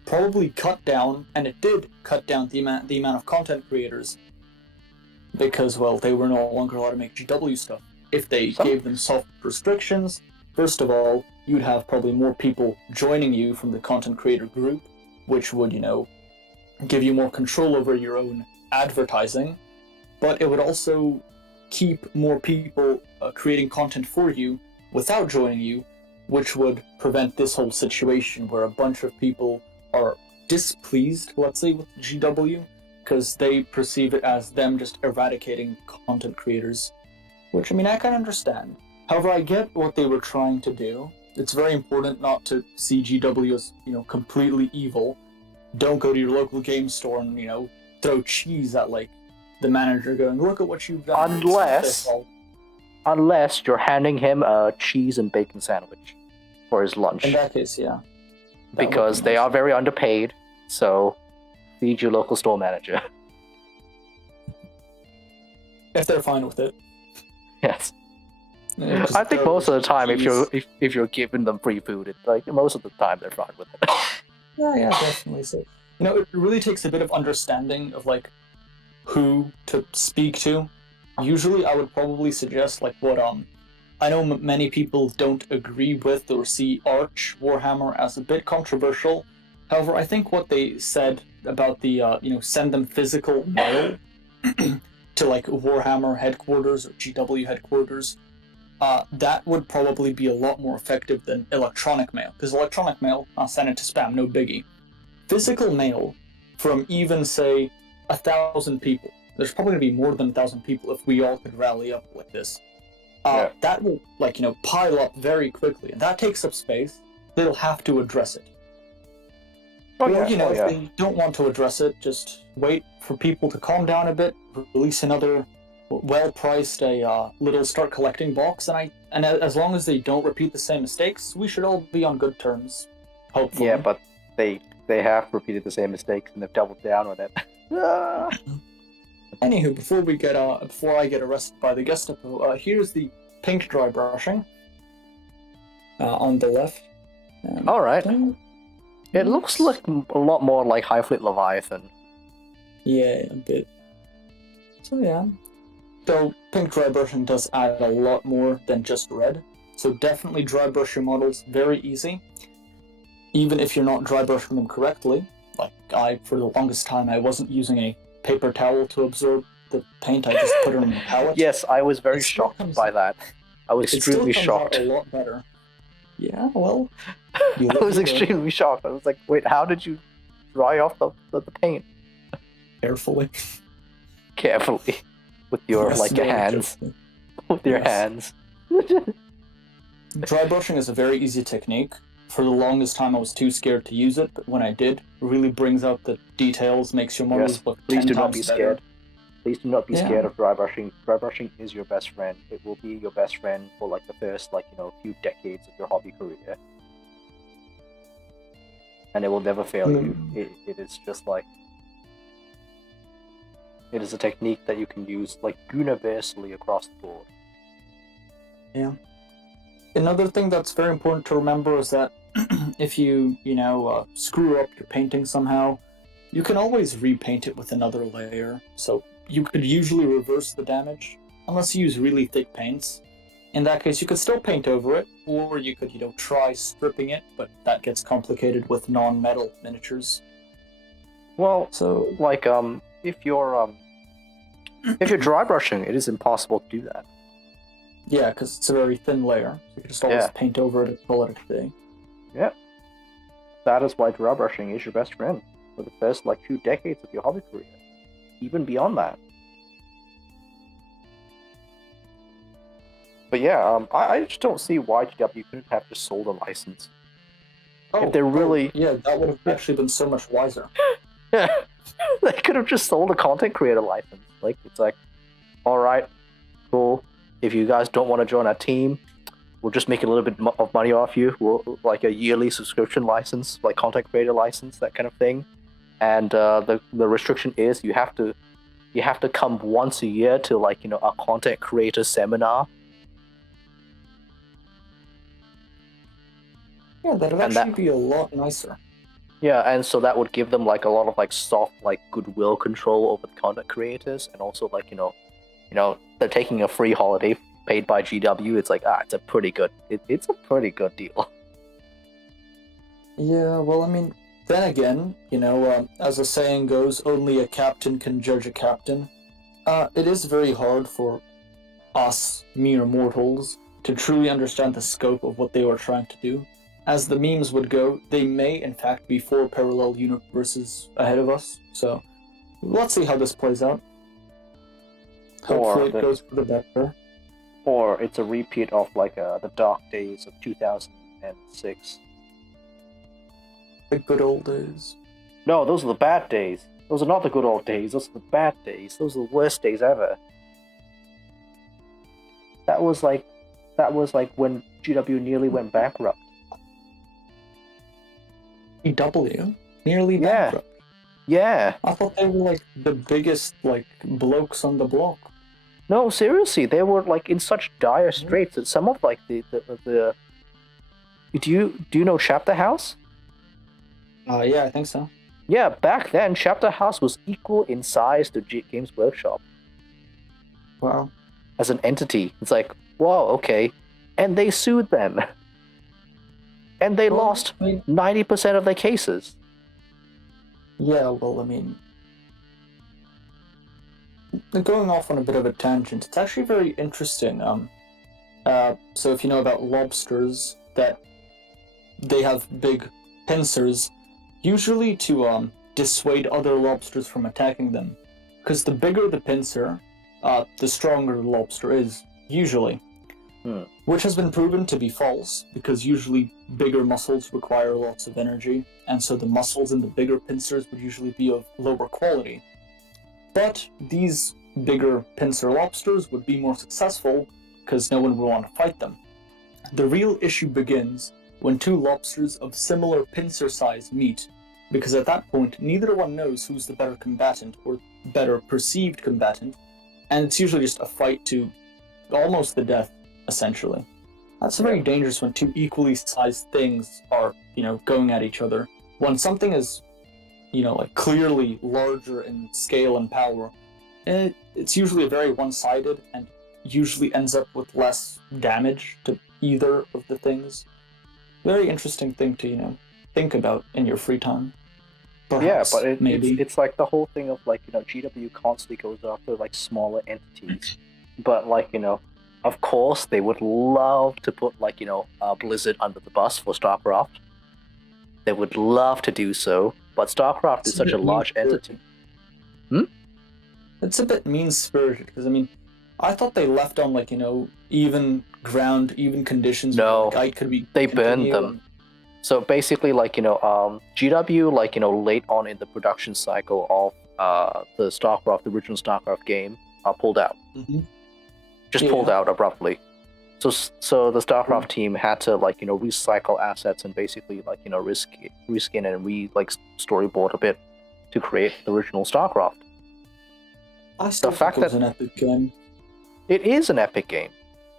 probably cut down, and it did cut down the amount of content creators. Because, well, they were no longer allowed to make GW stuff. If they gave them soft restrictions, first of all, you'd have probably more people joining you from the content creator group, which would, give you more control over your own advertising. But it would also keep more people creating content for you without joining you, which would prevent this whole situation where a bunch of people are displeased, let's say, with GW, because they perceive it as them just eradicating content creators, which, I can understand. However, I get what they were trying to do. It's very important not to see GW as, completely evil. Don't go to your local game store and, throw cheese at, like, the manager going, look at what you've done. Unless you're handing him a cheese and bacon sandwich for his lunch. In that case, yeah. Because they are very underpaid, so feed your local store manager. If they're fine with it. Yes. I think most of the time, if you're giving them free food, most of the time they're fine with it. Yeah, definitely. So, it really takes a bit of understanding of like who to speak to. Usually, I would probably suggest like what I know many people don't agree with or see Arch Warhammer as a bit controversial. However, I think what they said about the send them physical mail to like Warhammer headquarters or GW headquarters, that would probably be a lot more effective than electronic mail, because electronic mail, send it to spam, no biggie. Physical mail from even say 1,000 people, there's probably going to be more than 1,000 people if we all could rally up like this. That will pile up very quickly, and that takes up space. They'll have to address it. If they don't want to address it, just wait for people to calm down a bit, release another well-priced little start collecting box, and as long as they don't repeat the same mistakes, we should all be on good terms. Hopefully. Yeah, but they have repeated the same mistakes and they've doubled down on it. Anywho, before I get arrested by the Gestapo, here's the paint dry brushing on the left. All right. It looks like a lot more like High Fleet Leviathan. Yeah, a bit. So yeah. So pink dry brushing does add a lot more than just red. So definitely dry brush your models, very easy. Even if you're not dry brushing them correctly. Like for the longest time, I wasn't using a paper towel to absorb the paint, I just put it on the palette. Yes, I was very shocked by that. I was extremely shocked. It still comes out a lot better. Yeah, well... I was extremely shocked. I was like, wait, how did you dry off the paint? Carefully. Carefully. With your, hands. Carefully. With your hands. Dry brushing is a very easy technique. For the longest time, I was too scared to use it, but when I did, it really brings out the details, makes your models look 10 times better. Please do not be scared. Please do not be scared of dry brushing. Dry brushing is your best friend. It will be your best friend for the first few decades of your hobby career. And it will never fail you. It is just it is a technique that you can use universally across the board. Yeah. Another thing that's very important to remember is that if you screw up your painting somehow, you can always repaint it with another layer. So you could usually reverse the damage, unless you use really thick paints. in that case, you could still paint over it, or you could, try stripping it, but that gets complicated with non-metal miniatures. Well, So, like if you're dry brushing, it is impossible to do that. yeah, because it's a very thin layer. So you can just always paint over it and call it a day. Yeah. That is why dry brushing is your best friend for the first 2 decades of your hobby career, even beyond that. But yeah, I just don't see why GW couldn't have just sold a license. If they're really... yeah, that would have actually been so much wiser. Yeah, they could have just sold a content creator license. It's like, all right, cool. If you guys don't want to join our team, we'll just make a little bit of money off you. We'll like a yearly subscription license, like content creator license, that kind of thing. And the restriction is you have to come once a year to a content creator seminar. Yeah, that'd actually be a lot nicer. Yeah, and so that would give them a lot of soft goodwill control over the content creators, and also they're taking a free holiday paid by GW. It's it's a pretty good deal. Yeah, well, I mean, then again, as the saying goes, only a captain can judge a captain. It is very hard for us mere mortals to truly understand the scope of what they were trying to do. As the memes would go, they may in fact be 4 parallel universes ahead of us. So let's see how this plays out. Hopefully it goes for the better. Or it's a repeat of the dark days of 2006. The good old days. No, those are the bad days. Those are not the good old days. Those are the bad days. Those are the worst days ever. That was like when GW nearly went bankrupt. GW? Nearly bankrupt? Yeah. I thought they were the biggest blokes on the block. No, seriously, they were in such dire straits that some of the do you know Chapter House? Yeah, I think so. Yeah, back then Chapter House was equal in size to Games Workshop. Wow. As an entity, it's whoa, okay, and they sued them, and they lost 90% of their cases. Yeah, well, I mean, going off on a bit of a tangent, it's actually very interesting. So if you know about lobsters, that they have big pincers, usually to dissuade other lobsters from attacking them. Because the bigger the pincer, the stronger the lobster is, usually. Which has been proven to be false, because usually bigger muscles require lots of energy, and so the muscles in the bigger pincers would usually be of lower quality. But these bigger pincer lobsters would be more successful, because no one would want to fight them. The real issue begins when 2 lobsters of similar pincer size meet, because at that point neither one knows who's the better combatant, or better perceived combatant, and it's usually just a fight to almost the death, essentially. That's very dangerous when 2 equally sized things are, going at each other. When something is, clearly larger in scale and power, it's usually very one-sided and usually ends up with less damage to either of the things. Very interesting thing to, think about in your free time. Perhaps, yeah, but maybe. It's the whole thing of GW constantly goes after smaller entities, but of course they would love to put Blizzard under the bus for StarCraft. They would love to do so, but StarCraft is such a large entity. It's a bit mean-spirited, because I thought they left on even ground, even conditions. No, could be. They burned them. So basically, GW, late on in the production cycle of the original StarCraft game, pulled out. Mm-hmm. Just pulled out abruptly. So the StarCraft team had to recycle assets and basically reskin and storyboard a bit to create the original StarCraft. I still think it was an epic game. It is an epic game,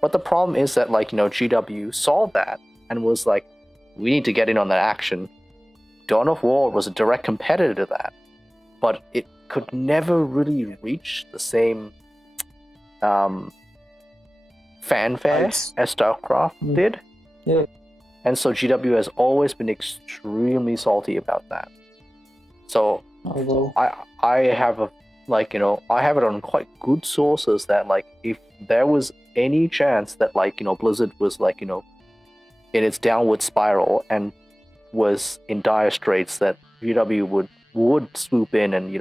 but the problem is that GW saw that and was we need to get in on that action. Dawn of War was a direct competitor to that, but it could never really reach the same fanfare Nice. as StarCraft Mm. did. Yeah. And so GW has always been extremely salty about that. So Although, I have I have it on quite good sources that like if there was any chance that Blizzard was in its downward spiral and was in dire straits, that GW would swoop in and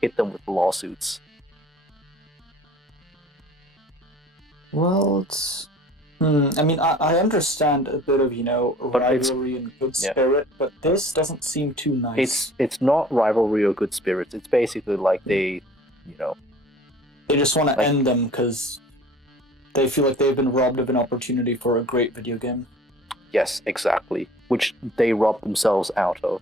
hit them with lawsuits. well, it's. I mean, I understand a bit of But it's- rivalry and good yeah. spirit, but this doesn't seem too nice. It's not rivalry or good spirits. It's basically like they They just want to like- end them because they feel like they've been robbed of an opportunity for a great video game. yes, exactly, which they robbed themselves out of.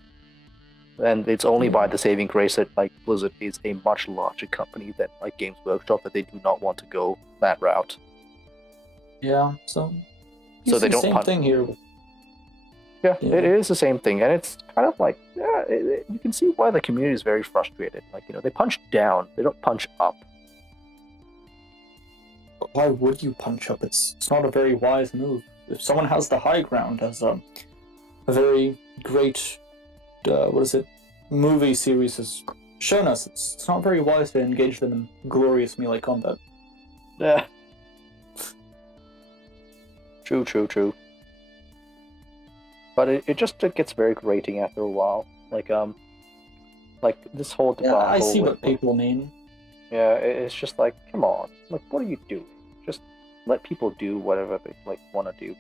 And it's only by the saving grace that Blizzard is a much larger company than Games Workshop that they do not want to go that route. Yeah, so. So they the don't same punt. thing here. Yeah, Yeah. it is the same thing, and it's kind of you can see why the community is very frustrated. They punch down, they don't punch up. But why would you punch up? It's not a very wise move. If someone has the high ground, as a very great, movie series has shown us, it's not very wise to engage them in glorious melee combat. Yeah. True. But it just gets very grating after a while. This whole debacle. Yeah, I see with, what people mean. Yeah, it's just come on. What are you doing? Just let people do whatever they want to do.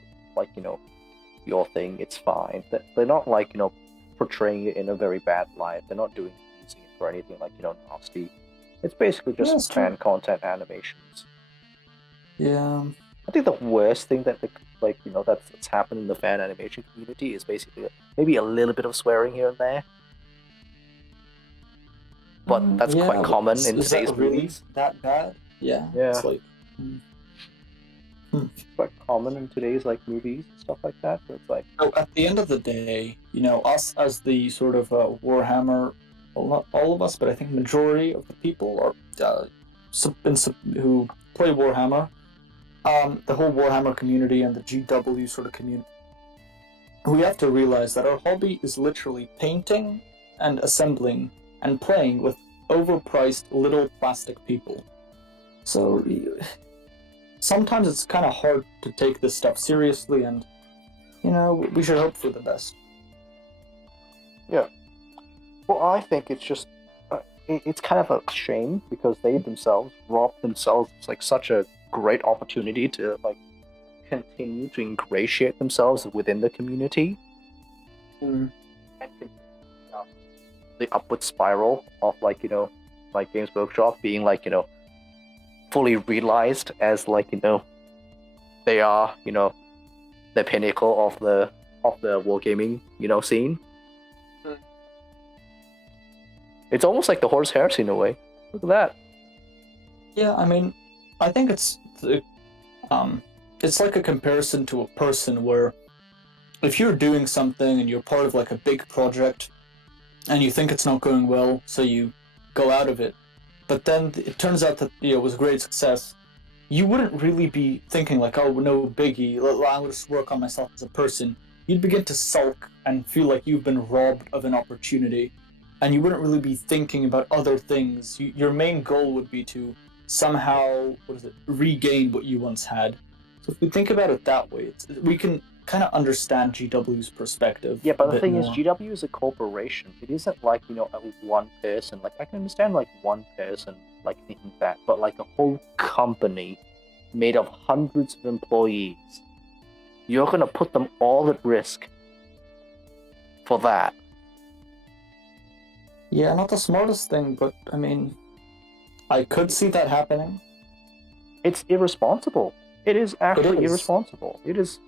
Your thing, it's fine. They're not portraying it in a very bad light. They're not using it for anything nasty. It's basically just Yeah, it's fan content animations. Yeah. I think the worst thing that's happened in the fan animation community is basically maybe a little bit of swearing here and there. But that's quite common in is today's that really movies. that bad? Yeah. Yeah. It's like. It's quite common in today's movies and stuff like that. So it's So at the end of the day, us as the sort of Warhammer, well, not all of us, but I think majority of the people are who play Warhammer. The whole Warhammer community and the GW sort of community. We have to realize that our hobby is literally painting and assembling and playing with overpriced little plastic people. So sometimes it's kind of hard to take this stuff seriously, and we should hope for the best. well, I think it's just it's kind of a shame because they themselves robbed themselves such a great opportunity to continue to ingratiate themselves within the community and continue the upward spiral of Games Workshop being fully realized as they are the pinnacle of the wargaming scene. It's almost like the horse heresy in a way. Look at that. Yeah, I mean, I think it's like a comparison to a person where if you're doing something and you're part of a big project and you think it's not going well, so you go out of it, but then it turns out that it was a great success, you wouldn't really be thinking oh, no biggie, I'll just work on myself as a person. You'd begin to sulk and feel like you've been robbed of an opportunity, and you wouldn't really be thinking about other things. Your main goal would be to somehow, regain what you once had. So if we think about it that way, we can kind of understand GW's perspective. Yeah, but a the bit thing more. is, GW is a corporation. It isn't a one person. I can understand one person thinking that, but a whole company made of hundreds of employees. You're gonna put them all at risk for that. Yeah, not the smartest thing, but I mean, I could see that happening. It's irresponsible. It is actually is. irresponsible. It is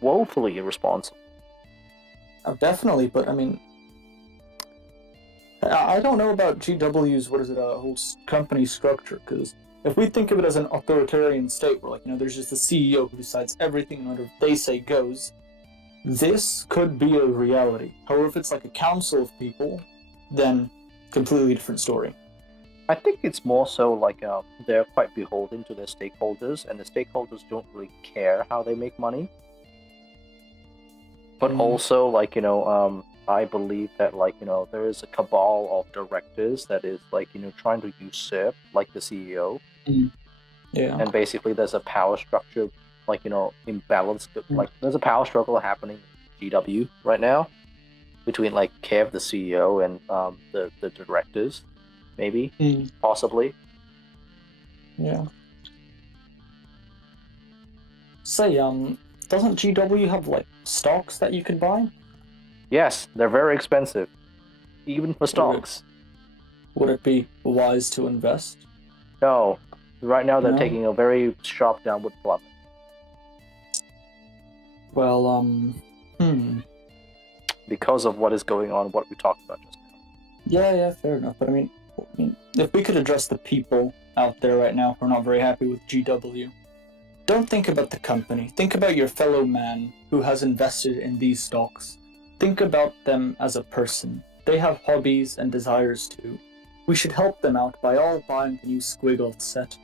woefully irresponsible. Definitely, but I mean, I don't know about GW's whole company structure, because if we think of it as an authoritarian state where there's just the CEO who decides everything whatever they say goes, this could be a reality. However, if it's a council of people, then completely different story. I think it's more so like they're quite beholden to their stakeholders, and the stakeholders don't really care how they make money. But also, like I believe that there is a cabal of directors that is trying to usurp like the CEO, Yeah. and basically there's a power structure imbalance. Like there's a power struggle happening in GW right now between like Kev, the CEO, and the directors, maybe possibly. Yeah. Say, doesn't GW have like stocks that you could buy? Yes, they're very expensive, even for stocks. Would it be wise to invest? No, right now they're No? taking a very sharp downward plummet. Well, Because of what is going on, what we talked about just now. Yeah, fair enough. But I mean, if we could address the people out there right now who are not very happy with GW, don't think about the company. Think about your fellow man who has invested in these stocks. Think about them as a person. They have hobbies and desires too. We should help them out by all buying the new Squiggle set.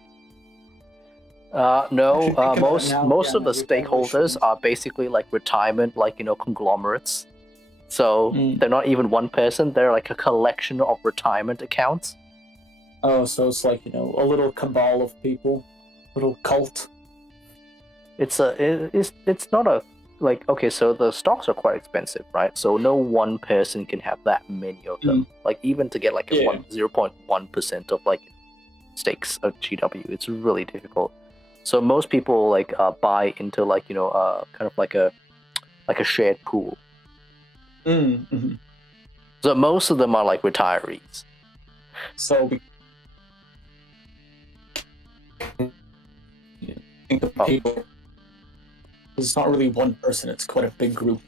No, Actually, think about it most now, most of the we probably stakeholders shouldn't. are basically like retirement, conglomerates. So Mm. they're not even one person; they're like a collection of retirement accounts. Oh, so it's like, a little cabal of people, little cult. It's not a okay. So the stocks are quite expensive, right? So no one person can have that many of them. Like even to get like Yeah. 0.1% of like stakes of GW, it's really difficult. So most people buy into kind of like a shared pool. Mm-hmm. So most of them are like retirees. So think of people. It's not really one person; it's quite a big group.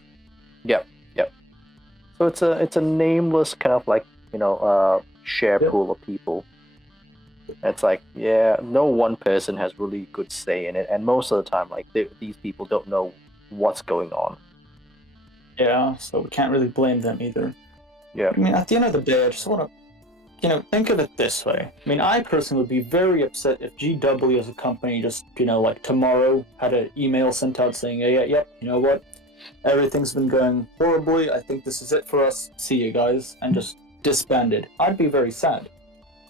Yep. So it's a nameless kind of share pool of people. It's like no one person has really good say in it, and most of the time these people don't know what's going on. Yeah, so we can't really blame them either. Yeah. I mean, at the end of the day, I just want to, think of it this way. I mean, I personally would be very upset if GW as a company just, like tomorrow had an email sent out saying, hey, yep, you know what? Everything's been going horribly. I think this is it for us. See you guys. And just disbanded. I'd be very sad.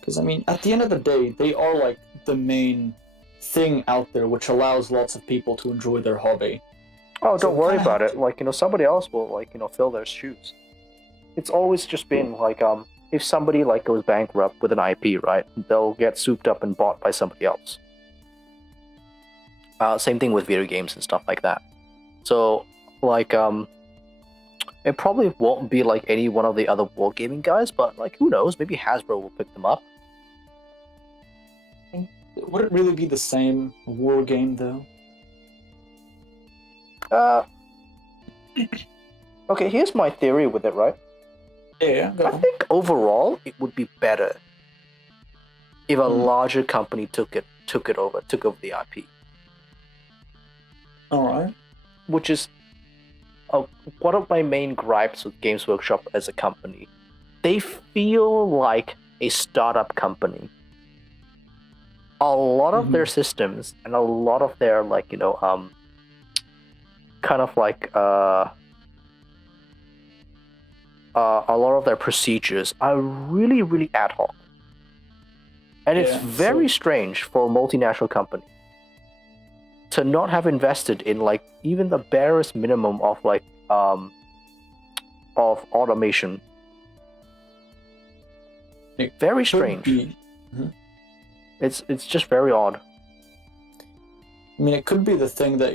Because, I mean, at the end of the day, they are like the main thing out there which allows lots of people to enjoy their hobby. Oh, don't worry about it. Somebody else will fill their shoes. It's always just been if somebody goes bankrupt with an IP, right? They'll get souped up and bought by somebody else. Same thing with video games and stuff like that. So it probably won't be like any one of the other wargaming guys, but who knows? Maybe Hasbro will pick them up. Would it really be the same war game though? Okay, here's my theory with it, right? Yeah, I think overall it would be better if a larger company took over the IP. All right. Which is one of my main gripes with Games Workshop as a company. They feel like a startup company. A lot of their systems and a lot of their kind of a lot of their procedures are really, really ad hoc. And it's very strange for a multinational company to not have invested in even the barest minimum of of automation. Very strange. It's just very odd. I mean, it could be the thing that,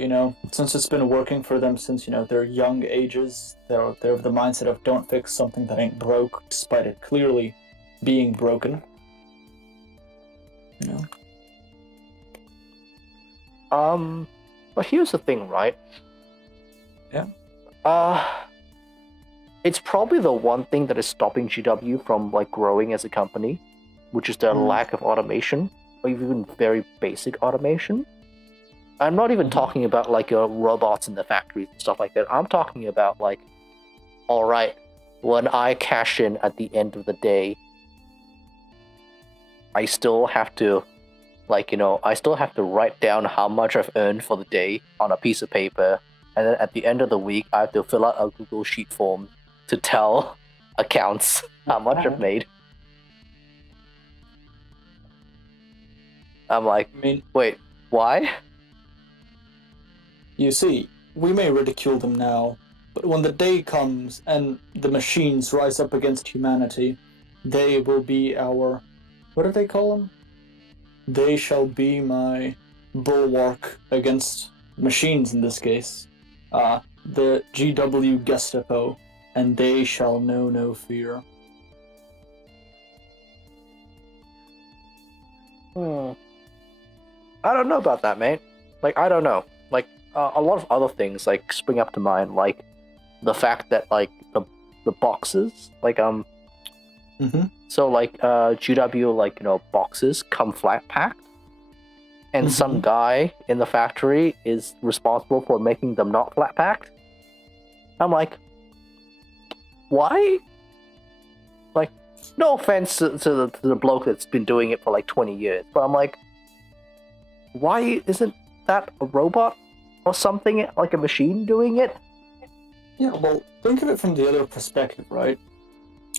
since it's been working for them since, their young ages, they're of the mindset of don't fix something that ain't broke, despite it clearly being broken. But here's the thing, right? Yeah. It's probably the one thing that is stopping GW from growing as a company, which is their lack of automation, or even very basic automation. I'm not even talking about robots in the factories and stuff like that. I'm talking about all right, when I cash in at the end of the day, I still have to, I still have to write down how much I've earned for the day on a piece of paper, and then at the end of the week, I have to fill out a Google Sheet form to tell accounts how much I've made. I'm like, I mean, wait, why? you see, we may ridicule them now, but when the day comes and the machines rise up against humanity, they will be our... What do they call them? They shall be my bulwark against machines in this case. The GW Gestapo, and they shall know no fear. I don't know about that, mate. Like, I don't know. Like, a lot of other things like spring up to mind, like the fact that like the boxes, like so like GW, like, boxes come flat packed, and some guy in the factory is responsible for making them not flat packed. I'm like, why? Like, no offense to the bloke that's been doing it for like 20 years, but I'm like, why isn't that a robot or something, like a machine doing it? Yeah, well, think of it from the other perspective, right?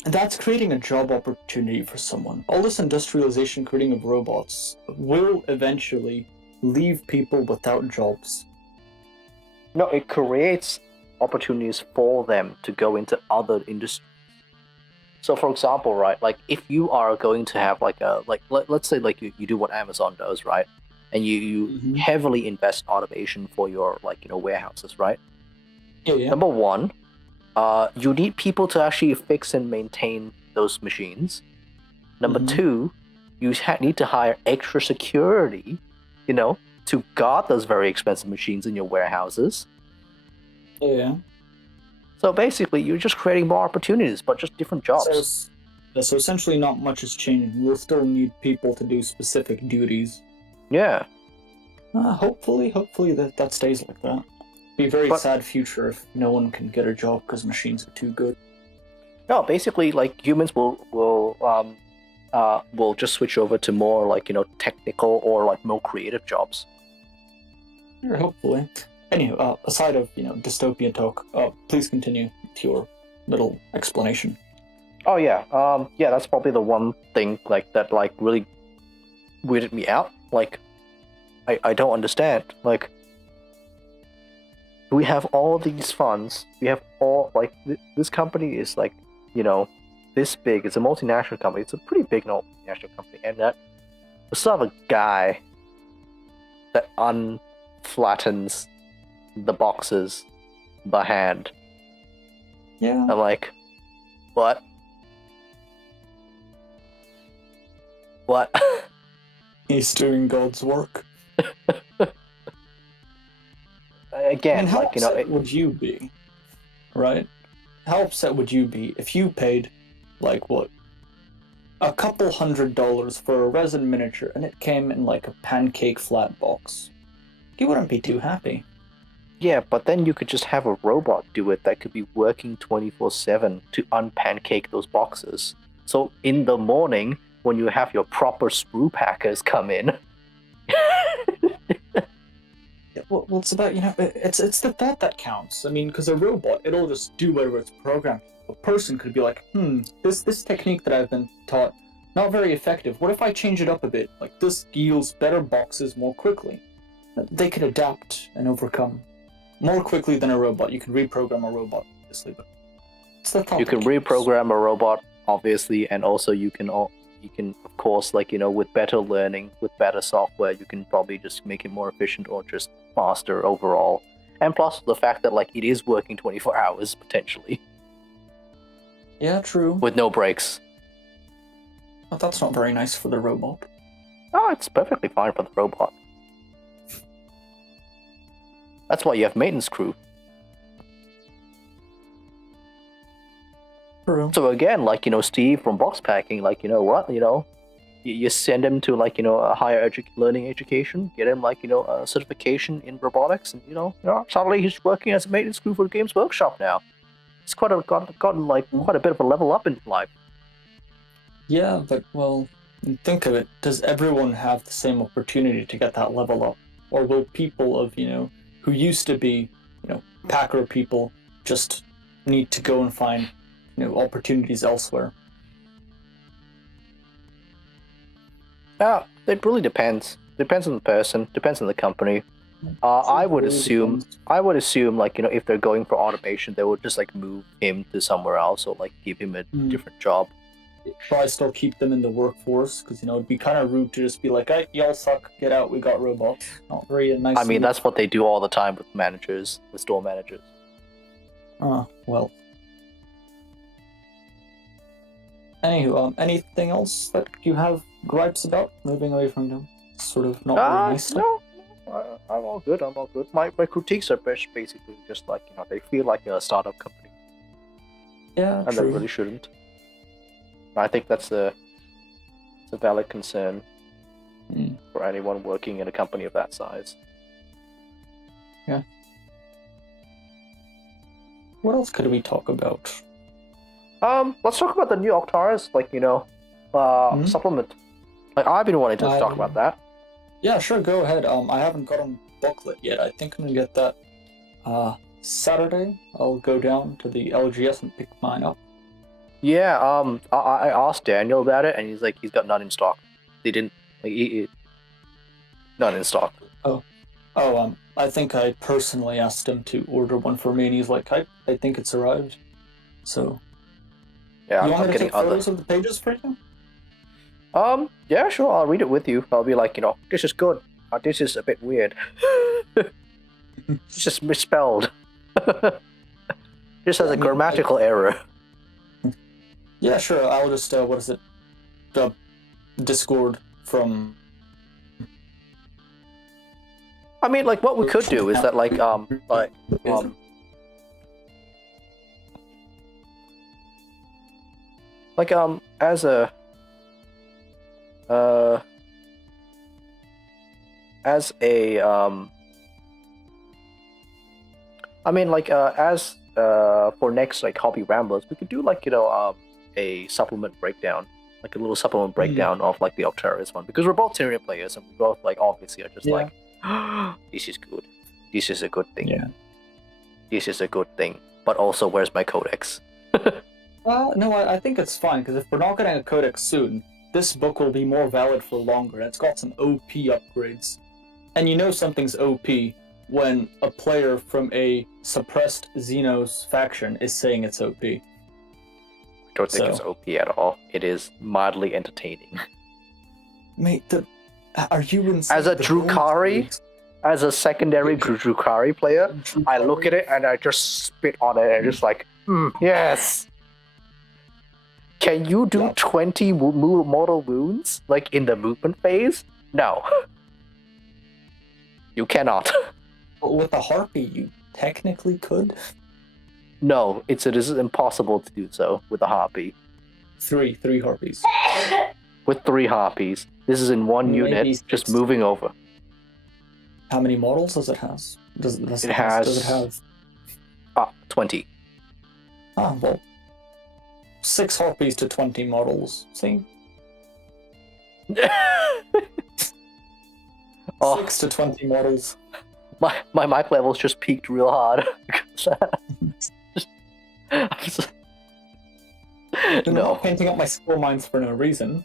That's creating a job opportunity for someone. All this industrialization creating of robots will eventually leave people without jobs. No, it creates opportunities for them to go into other industries. So, for example, right, like if you are going to have let's say like you do what Amazon does, right, and you heavily invest in automation for your warehouses, right? Yeah. Number one, you need people to actually fix and maintain those machines. Number two, you need to hire extra security, to guard those very expensive machines in your warehouses. Yeah. So basically, you're just creating more opportunities, but just different jobs. So essentially, not much is changing. We'll still need people to do specific duties. Yeah. Hopefully that stays like that. Be a very sad future if no one can get a job because machines are too good. No, basically, like humans will just switch over to more technical or more creative jobs. Sure, hopefully. Anyway, aside of dystopian talk, please continue with your little explanation. Oh yeah, that's probably the one thing that really weirded me out. Like, I don't understand. Like, we have all these funds. We have all this company is this big. It's a multinational company. It's a pretty big multinational company, and that we still have a guy that unflattens the boxes by hand. Yeah. I'm like, what? What? He's doing God's work. Again, how upset would you be, right? How upset would you be if you paid, a couple $100 for a resin miniature and it came in a pancake flat box? You wouldn't be too happy. Yeah, but then you could just have a robot do it that could be working 24/7 to unpancake those boxes. So in the morning, when you have your proper sprue packers come in. Well, it's about, it's the thought that counts. I mean, because a robot, it'll just do whatever it's programmed. A person could be like, this technique that I've been taught, not very effective. What if I change it up a bit? Like, this yields better boxes more quickly. They could adapt and overcome more quickly than a robot. You can reprogram a robot, obviously, but it's the thought. You can reprogram a robot, obviously, and also you can of course, with better learning, with better software, you can probably just make it more efficient or just faster overall. And plus the fact that it is working 24 hours potentially. Yeah, true. With no breaks. But that's not very nice for the robot. Oh, it's perfectly fine for the robot. That's why you have maintenance crew. True. So again, Steve from Box Packing, you send him to a higher learning education, get him a certification in robotics, and suddenly he's working as a maintenance crew for Games Workshop now. It's gotten quite a bit of a level up in life. Yeah, but well, And think of it, does everyone have the same opportunity to get that level up? Or will people of, who used to be, Packer people just need to go and find, opportunities elsewhere? It really depends. Depends on the person. Depends on the company. I would assume, like, if they're going for automation, they would just like move him to somewhere else or like give him a different job. Probably still keep them in the workforce because it'd be kind of rude to just be like, "Hey, y'all suck. Get out. We got robots." Not very nice. I mean, that's what they do all the time with managers, with store managers. Well. Anywho, anything else that you have gripes about? Moving away from sort of not very nice stuff? No, I'm all good. I'm all good. My critiques are basically just like they feel like a startup company, Yeah, and true. they really shouldn't. I think that's a valid concern for anyone working in a company of that size. Yeah. What else could we talk about? Let's talk about the new Octaris, supplement. Like, I've been wanting to talk about that. Yeah, sure, go ahead. I haven't gotten booklet yet. I think I'm gonna get that Saturday. I'll go down to the LGS and pick mine up. Yeah, I asked Daniel about it, and he's like, he's got none in stock. They didn't, none in stock. I think I personally asked him to order one for me, and he's like, I think it's arrived. So, yeah, you want I'm me to getting take photos of the pages for you? Yeah, sure, I'll read it with you. I'll be like, this is good. This is a bit weird. It's just misspelled. This has a grammatical error. Yeah, sure. I'll just what is it? Discord from. I mean, like, what we could do is that, as a for next Hobby Ramblers, we could do a supplement breakdown, like a little supplement breakdown of the Octaris one, because we're both Tyrion players and we both obviously are just this is good, this is a good thing, this is a good thing, but also where's my codex? No, I think it's fine, because if we're not getting a codex soon, this book will be more valid for longer. It's got some OP upgrades. And something's OP when a player from a suppressed Xenos faction is saying it's OP. I don't think it's OP at all. It is mildly entertaining. Mate, are you insane? As a Drukhari, as a secondary Drukhari player, I look at it and I just spit on it and just yes. Can you do 20 mortal wounds in the movement phase? No. You cannot. With a harpy, you technically could. No, this is impossible to do so with a harpy. Three harpies. With 3 harpies. This is in one unit, just moving over. How many models does it have? Does it have? 20. Well. 6 harpies to 20 models. See? 6 to 20 models. My mic levels just peaked real hard. No. I'm painting up my score mines for no reason.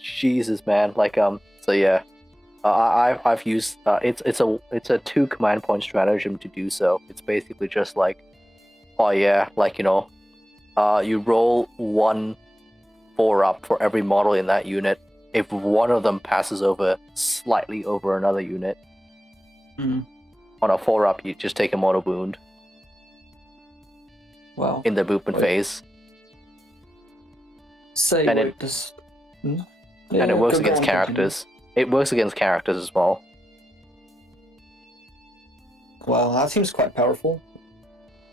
Jesus, man. So yeah. I've used it's a 2 command point stratagem to do so. It's basically just you roll 1 4-up for every model in that unit. If one of them passes slightly over another unit, on a 4-up, you just take a mortal wound. Wow. In the movement phase. And it works against characters. It works against characters as well. Wow, that seems quite powerful.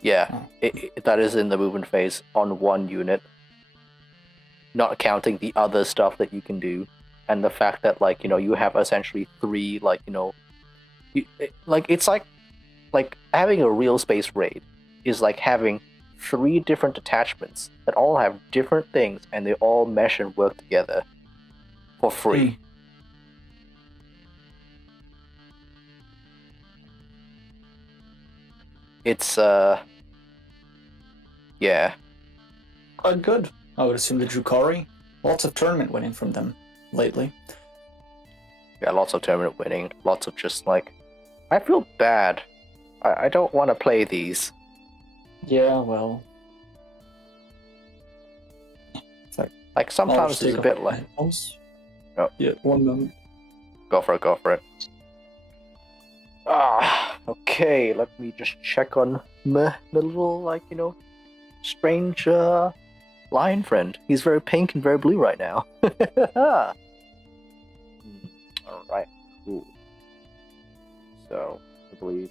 Yeah, that is in the movement phase on 1 unit. Not counting the other stuff that you can do. And the fact that, you have essentially 3, it's like having a real space raid is like having 3 different attachments that all have different things, and they all mesh and work together for free. It's yeah. Quite good. I would assume the Drukhari. Lots of tournament winning from them lately. Yeah, lots of tournament winning, lots of just like, I feel bad. I don't want to play these. Yeah, well. Like sometimes it's a bit like. Oh. Yeah, 1 moment. Go for it. Okay, let me just check on my little, like, strange lion friend. He's very pink and very blue right now. Alright, cool. So, I believe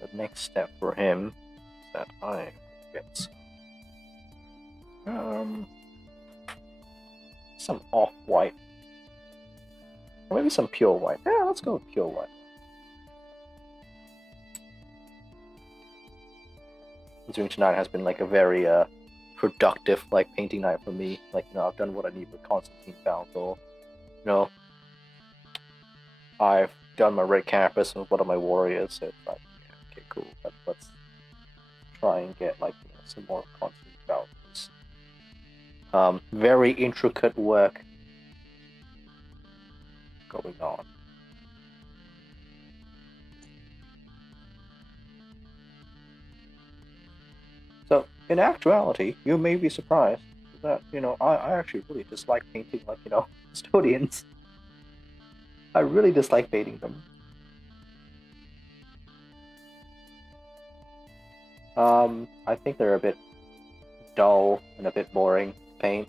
the next step for him is that I get some off-white. Or maybe some pure white. Yeah, let's go with pure white. Considering tonight has been like a very productive like painting night for me. Like, I've done what I need with Constantine Falco. I've done my red canvas with one of my warriors, so it's like, yeah, okay, cool. But let's try and get like some more Constantine Falcons. Very intricate work going on. So, in actuality, you may be surprised that, I actually really dislike painting, like, custodians. I really dislike painting them. I think they're a bit dull and a bit boring to paint.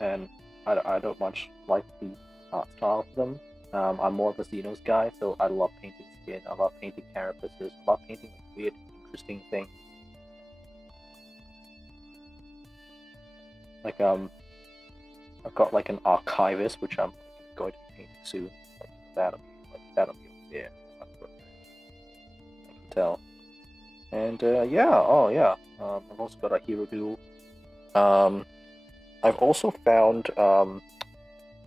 And I don't much like the art style of them. I'm more of a Xenos guy, so I love painting skin, I love painting carapaces, I love painting weird, interesting things. Like, I've got like an archivist, which I'm going to be painting soon. Like, that'll be yeah, I can tell. And I've also got a hero duel. I've also found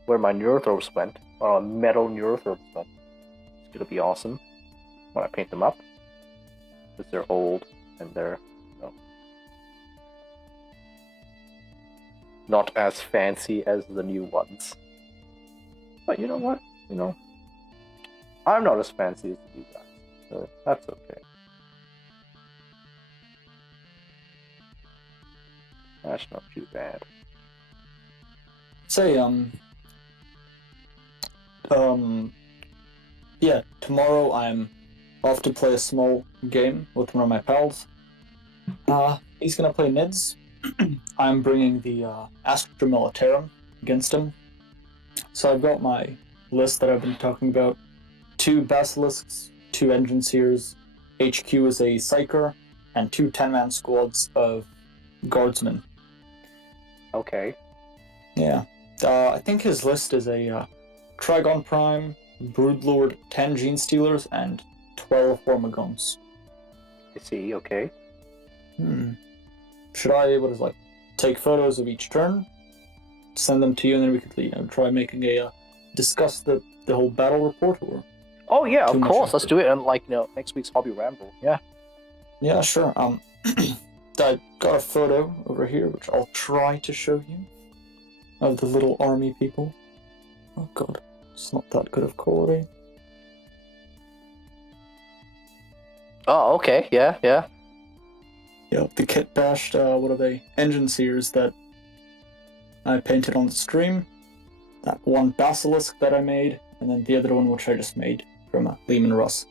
where my Neurothorps went, metal Neurothorps went. It's gonna be awesome when I paint them up, because they're old and they're not as fancy as the new ones. But you know what? I'm not as fancy as you guys, so that's okay. That's not too bad. Say, yeah, tomorrow I'm off to play a small game with one of my pals. He's gonna play Nids. I'm bringing the Astra Militarum against him. So I've got my list that I've been talking about. 2 Basilisks, 2 Engine Seers, HQ is a Psyker, and 2 10-man squads of Guardsmen. Okay. Yeah. I think his list is a Trigon Prime, Broodlord, 10 Gene Stealers, and 12 Hormagaunts. I see, okay. Should I, take photos of each turn, send them to you, and then we could, try making a, discuss the whole battle report, or? Oh yeah, of course, let's do it on, next week's Hobby Ramble, yeah. Yeah, sure, I got a photo over here, which I'll try to show you, of the little army people. Oh god, it's not that good of quality. Oh, okay, yeah. Yeah, the kit bashed, Engine Seers that I painted on the stream. That one Basilisk that I made, and then the other one which I just made from Lehman Russ.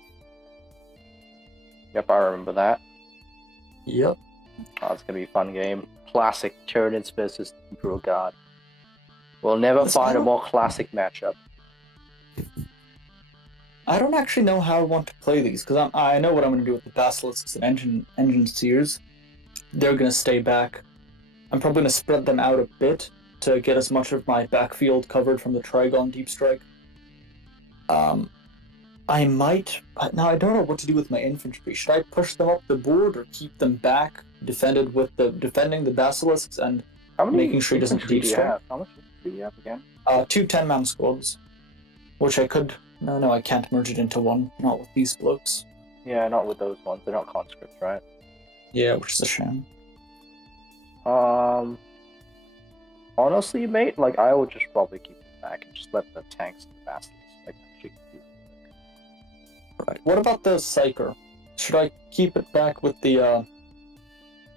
Yep, I remember that. Yep. Oh, it's gonna be a fun game. Classic Tyranids versus Imperial Guard. We'll never find a more classic matchup. I don't actually know how I want to play these, because I know what I'm going to do with the Basilisks and Engine Seers. They're going to stay back. I'm probably going to spread them out a bit to get as much of my backfield covered from the Trigon Deep Strike. I might. Now I don't know what to do with my infantry. Should I push them up the board or keep them back, defending the basilisks and How many making sure he doesn't infantry deep do you strike? have? How much infantry do you have again? Two 10-man squads, which I could. No, I can't merge it into one. Not with these blokes. Yeah, not with those ones. They're not conscripts, right? Yeah, which is a shame. Honestly, mate, like I would just probably keep them back and just let the tanks and the bastards like actually do. Right. What about the Psyker? Should I keep it back with the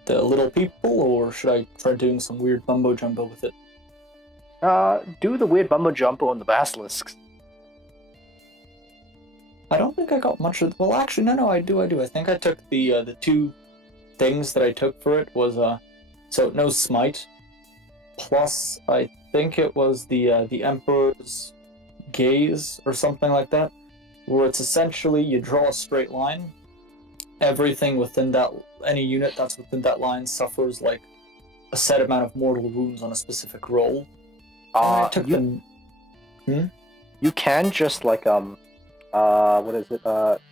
little people, or should I try doing some weird mumbo jumbo with it? Do the weird mumbo jumbo on the basilisks. I don't think I got much of. Well, actually, no, I do. I think I took the two things that I took for it was so no smite, plus I think it was the Emperor's Gaze or something like that, where it's essentially you draw a straight line. Everything within that, any unit that's within that line suffers like a set amount of mortal wounds on a specific roll. I took them. You can just like what is it?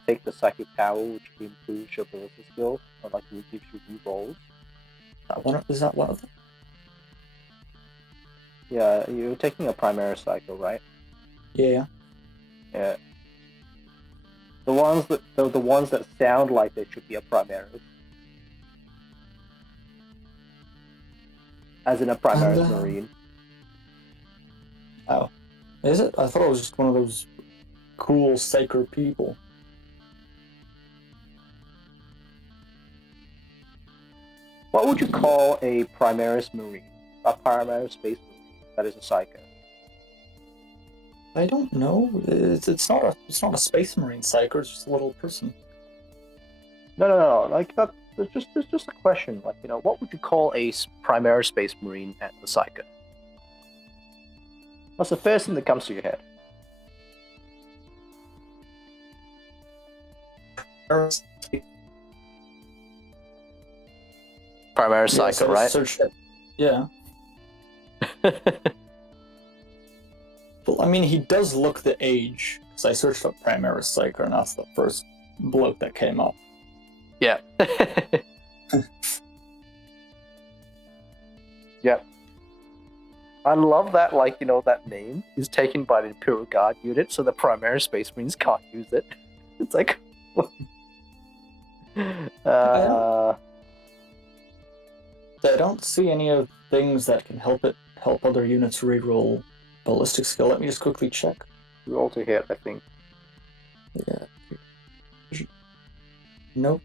Take the psychic power, which improves your ballistic skill, or like it gives you re-rolls. Is that one of them? Yeah, you're taking a Primaris cycle, right? Yeah. Yeah. The ones that sound like they should be a Primaris. As in a Primaris Marine. Oh. Is it? I thought it was just one of those cool Psyker people. What would you call a Primaris Marine? A Primaris Space Marine that is a Psycho? I don't know. It's not a Space Marine Psyker. It's just a little person. No. Like that. It's just a question. Like, you know, what would you call a Primaris Space Marine at the Psycho? What's the first thing that comes to your head? Primaris Psycho, right? Search it. Yeah. Well, I mean, he does look the age, because I searched up Primaris Psycho, and that's the first bloke that came up. Yeah. Yeah. I love that, like, you know, that name is taken by the Imperial Guard unit, so the Primaris Space Marines can't use it. It's like... I don't see any of things that can help other units reroll ballistic skill. Let me just quickly check. Roll to hit, I think. Yeah. Nope.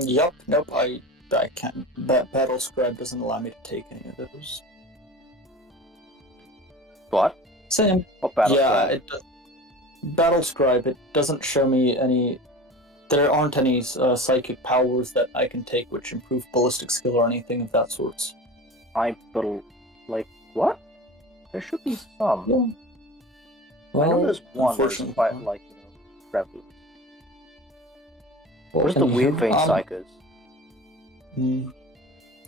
Yep, nope, I can't. That Battle Scribe doesn't allow me to take any of those. What? Same. What Battle Yeah, Scribe? Battle Scribe, it doesn't show me any. There aren't any psychic powers that I can take which improve ballistic skill or anything of that sort. Like, what? There should be some. Yeah. Well, I know there's one that's unfortunately, quite, like, you know, prevalent. well, Where's the Weird Vein Psychers?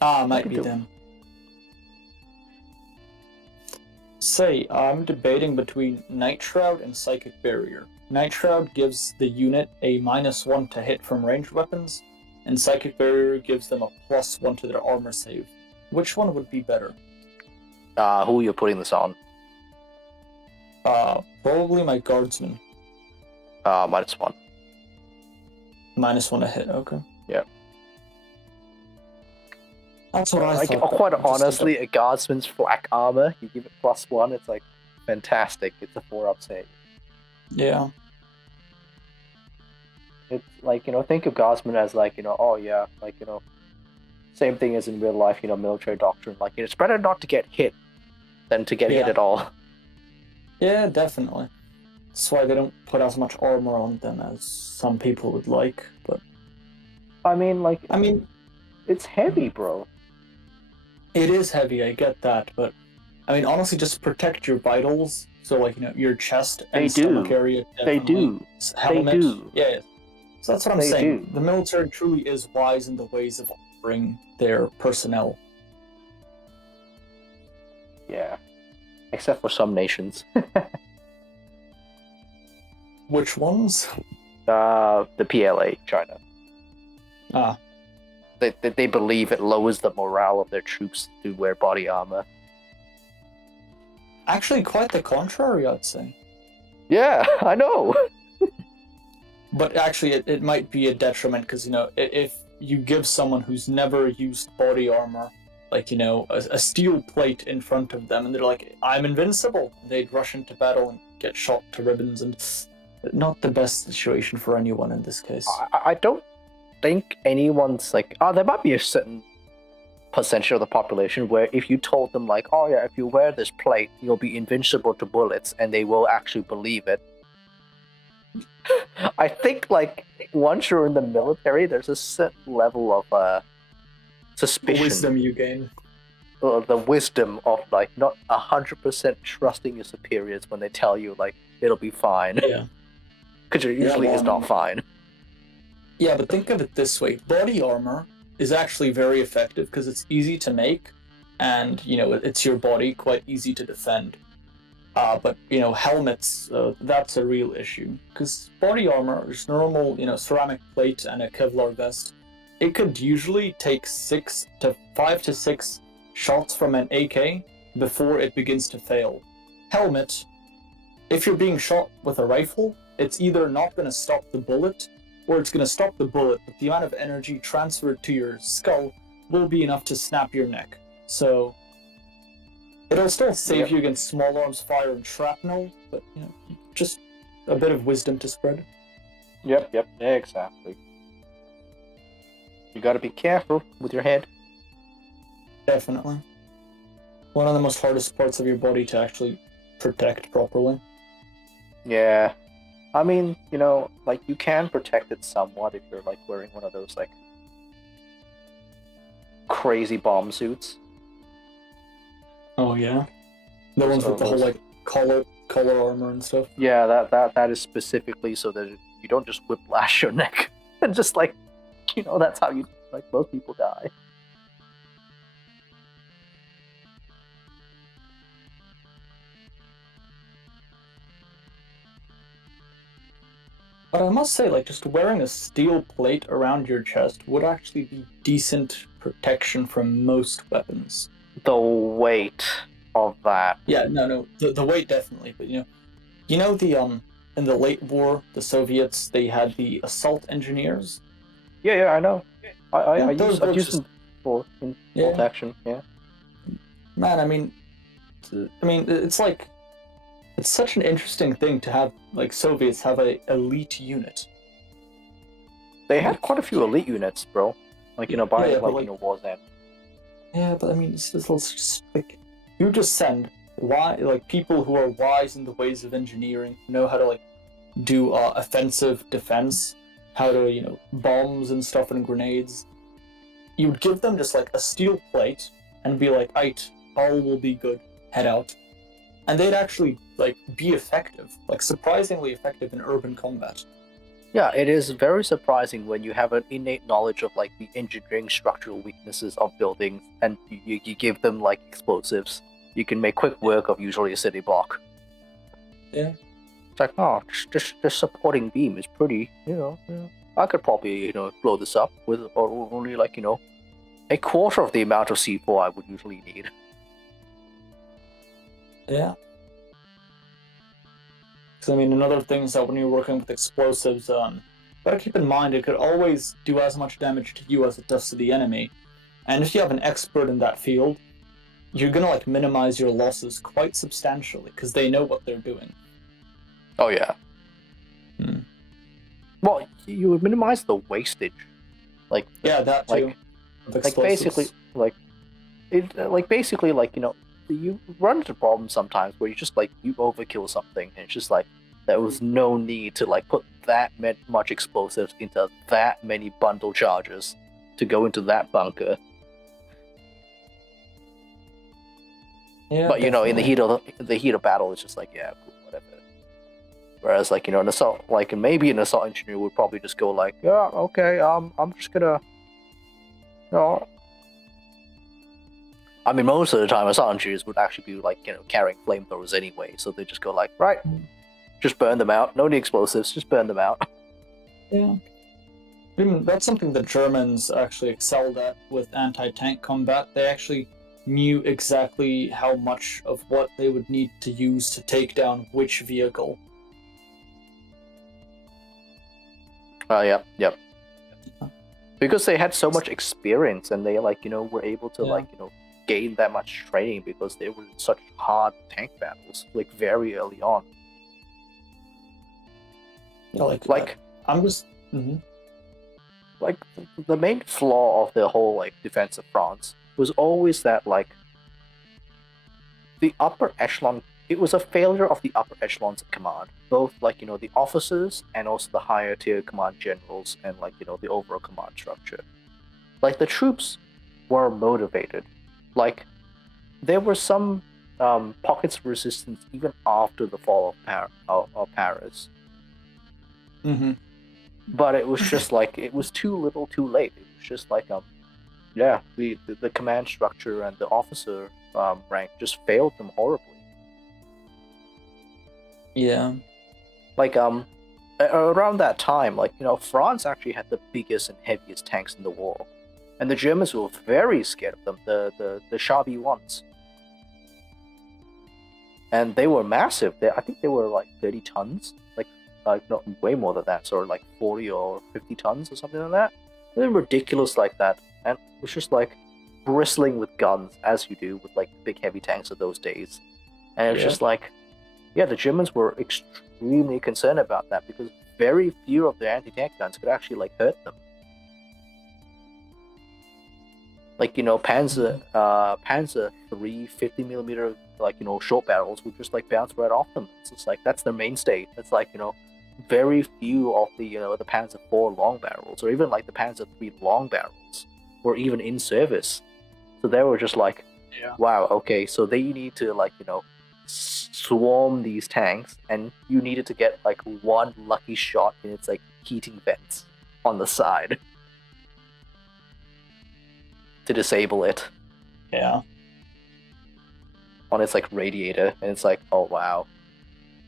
Might be them. Say, I'm debating between Night Shroud and Psychic Barrier. Night Shroud gives the unit a -1 to hit from ranged weapons, and Psychic Barrier gives them a +1 to their armor save. Which one would be better? Who you're putting this on? Probably my Guardsman. -1. -1 to hit, okay. Yeah. That's what I like, thought. quite honestly, a Guardsman's flak armor, you give it +1, it's like fantastic. It's a 4-up save. Yeah. It's like, you know, think of Guardsman as like, you know, oh yeah, like, you know, same thing as in real life, you know, military doctrine. Like, it's better not to get hit than to get hit at all. Yeah, definitely. That's why they don't put as much armor on them as some people would like, but... I mean, it's heavy, bro. It is heavy, I get that, but I mean, honestly, just protect your vitals. So, like, your chest and They stomach do. area, They definitely. do. Helmet. They do. Yeah, yeah. So that's what I'm They saying. do. The military truly is wise in the ways of offering their personnel. Yeah. Except for some nations. Which ones? The PLA, China. Ah, They believe it lowers the morale of their troops to wear body armor. actually, quite the contrary, I'd say. Yeah, I know. But actually, it might be a detriment because, if you give someone who's never used body armor, like, a steel plate in front of them, and they're like, I'm invincible, they'd rush into battle and get shot to ribbons, and not the best situation for anyone in this case. I don't think anyone's like, there might be a certain percentage of the population where if you told them like, oh yeah, if you wear this plate, you'll be invincible to bullets, and they will actually believe it. I think like once you're in the military, there's a certain level of suspicion. Wisdom you gain. The wisdom of like not 100% trusting your superiors when they tell you like it'll be fine. Yeah. Because it usually is not fine. Yeah, but think of it this way. Body armor is actually very effective because it's easy to make and, it's your body, quite easy to defend. But, helmets, that's a real issue. Because body armor, just normal, ceramic plate and a Kevlar vest, it could usually take 5 to 6 shots from an AK before it begins to fail. Helmet, if you're being shot with a rifle, it's either not going to stop the bullet, or it's going to stop the bullet, but the amount of energy transferred to your skull will be enough to snap your neck. So it'll still save you against small arms fire and shrapnel, but just a bit of wisdom to spread. Yep, exactly. You gotta be careful with your head. Definitely. One of the most hardest parts of your body to actually protect properly. Yeah. I mean, like you can protect it somewhat if you're like wearing one of those like crazy bomb suits. Oh yeah, the ones with the whole like collar armor and stuff. Yeah, that is specifically so that you don't just whiplash your neck and just like, that's how most people die. But I must say, like, just wearing a steel plate around your chest would actually be decent protection from most weapons. The weight of that. Yeah, no, the weight definitely, but the in the late war, the Soviets, they had the assault engineers. Yeah, I know. I've used them for protection. Yeah. Man, I mean, it's like. It's such an interesting thing to have, like, Soviets have an elite unit. They had quite a few elite units, bro. Like, War's End. Yeah, but I mean, it's just like, you just send people who are wise in the ways of engineering, know how to, like, do offensive defense, how to, bombs and stuff and grenades. You'd give them just, like, a steel plate and be like, all will be good, head out. And they'd actually, like, be effective, like, surprisingly effective in urban combat. Yeah, it is very surprising when you have an innate knowledge of, like, the engineering structural weaknesses of buildings, and you give them, like, explosives. You can make quick work of usually a city block. Yeah. It's like, this supporting beam is pretty, I could probably, blow this up with only, like, a quarter of the amount of C4 I would usually need. Yeah. Because, I mean, another thing is that when you're working with explosives, gotta keep in mind it could always do as much damage to you as it does to the enemy. And if you have an expert in that field, you're gonna, like, minimize your losses quite substantially, because they know what they're doing. Oh, yeah. Well, you would minimize the wastage. Like, yeah, that too. You run into problems sometimes where you just like you overkill something, and it's just like there was no need to like put that much explosives into that many bundle charges to go into that bunker. Yeah, But in definitely. the heat of battle, it's just like, yeah, cool, whatever. Whereas an assault, maybe an assault engineer would probably just go like, yeah, okay, I'm just gonna, you know. I mean, most of the time, assault engineers would actually be carrying flamethrowers anyway, so they just go like, right, just burn them out. No need explosives, just burn them out. Yeah. I mean, that's something the Germans actually excelled at with anti-tank combat. They actually knew exactly how much of what they would need to use to take down which vehicle. Yep, yep. Because they had so much experience and they were able to Yeah. gain that much training because they were in such hard tank battles very early on. Yeah, I'm just. Mhm. Like the main flaw of the whole defense of France was always that the upper echelon, it was a failure of the upper echelons of command, both the officers and also the higher tier command generals and the overall command structure. The troops were motivated. There were some pockets of resistance even after the fall of Paris, Mhm. but it was just it was too little too late. It was just yeah, the command structure and the officer rank just failed them horribly. Yeah. Around that time, France actually had the biggest and heaviest tanks in the war, and the Germans were very scared of them, the Shabby ones, and they were massive. I think they were 30 tons, not way more than that, so 40 or 50 tons or something like that. They're ridiculous like that, and it was just bristling with guns as you do with big heavy tanks of those days, and it was Yeah. just yeah, the Germans were extremely concerned about that because very few of their anti-tank guns could actually hurt them. Panzer 3 50 millimeter short barrels would just bounce right off them. It's just that's their mainstay. It's very few of the Panzer 4 long barrels or even the Panzer 3 long barrels were even in service. So they were just Yeah. wow, okay, so they need to swarm these tanks, and you needed to get one lucky shot in its heating vents on the side to disable it Yeah. on its radiator, and it's oh wow,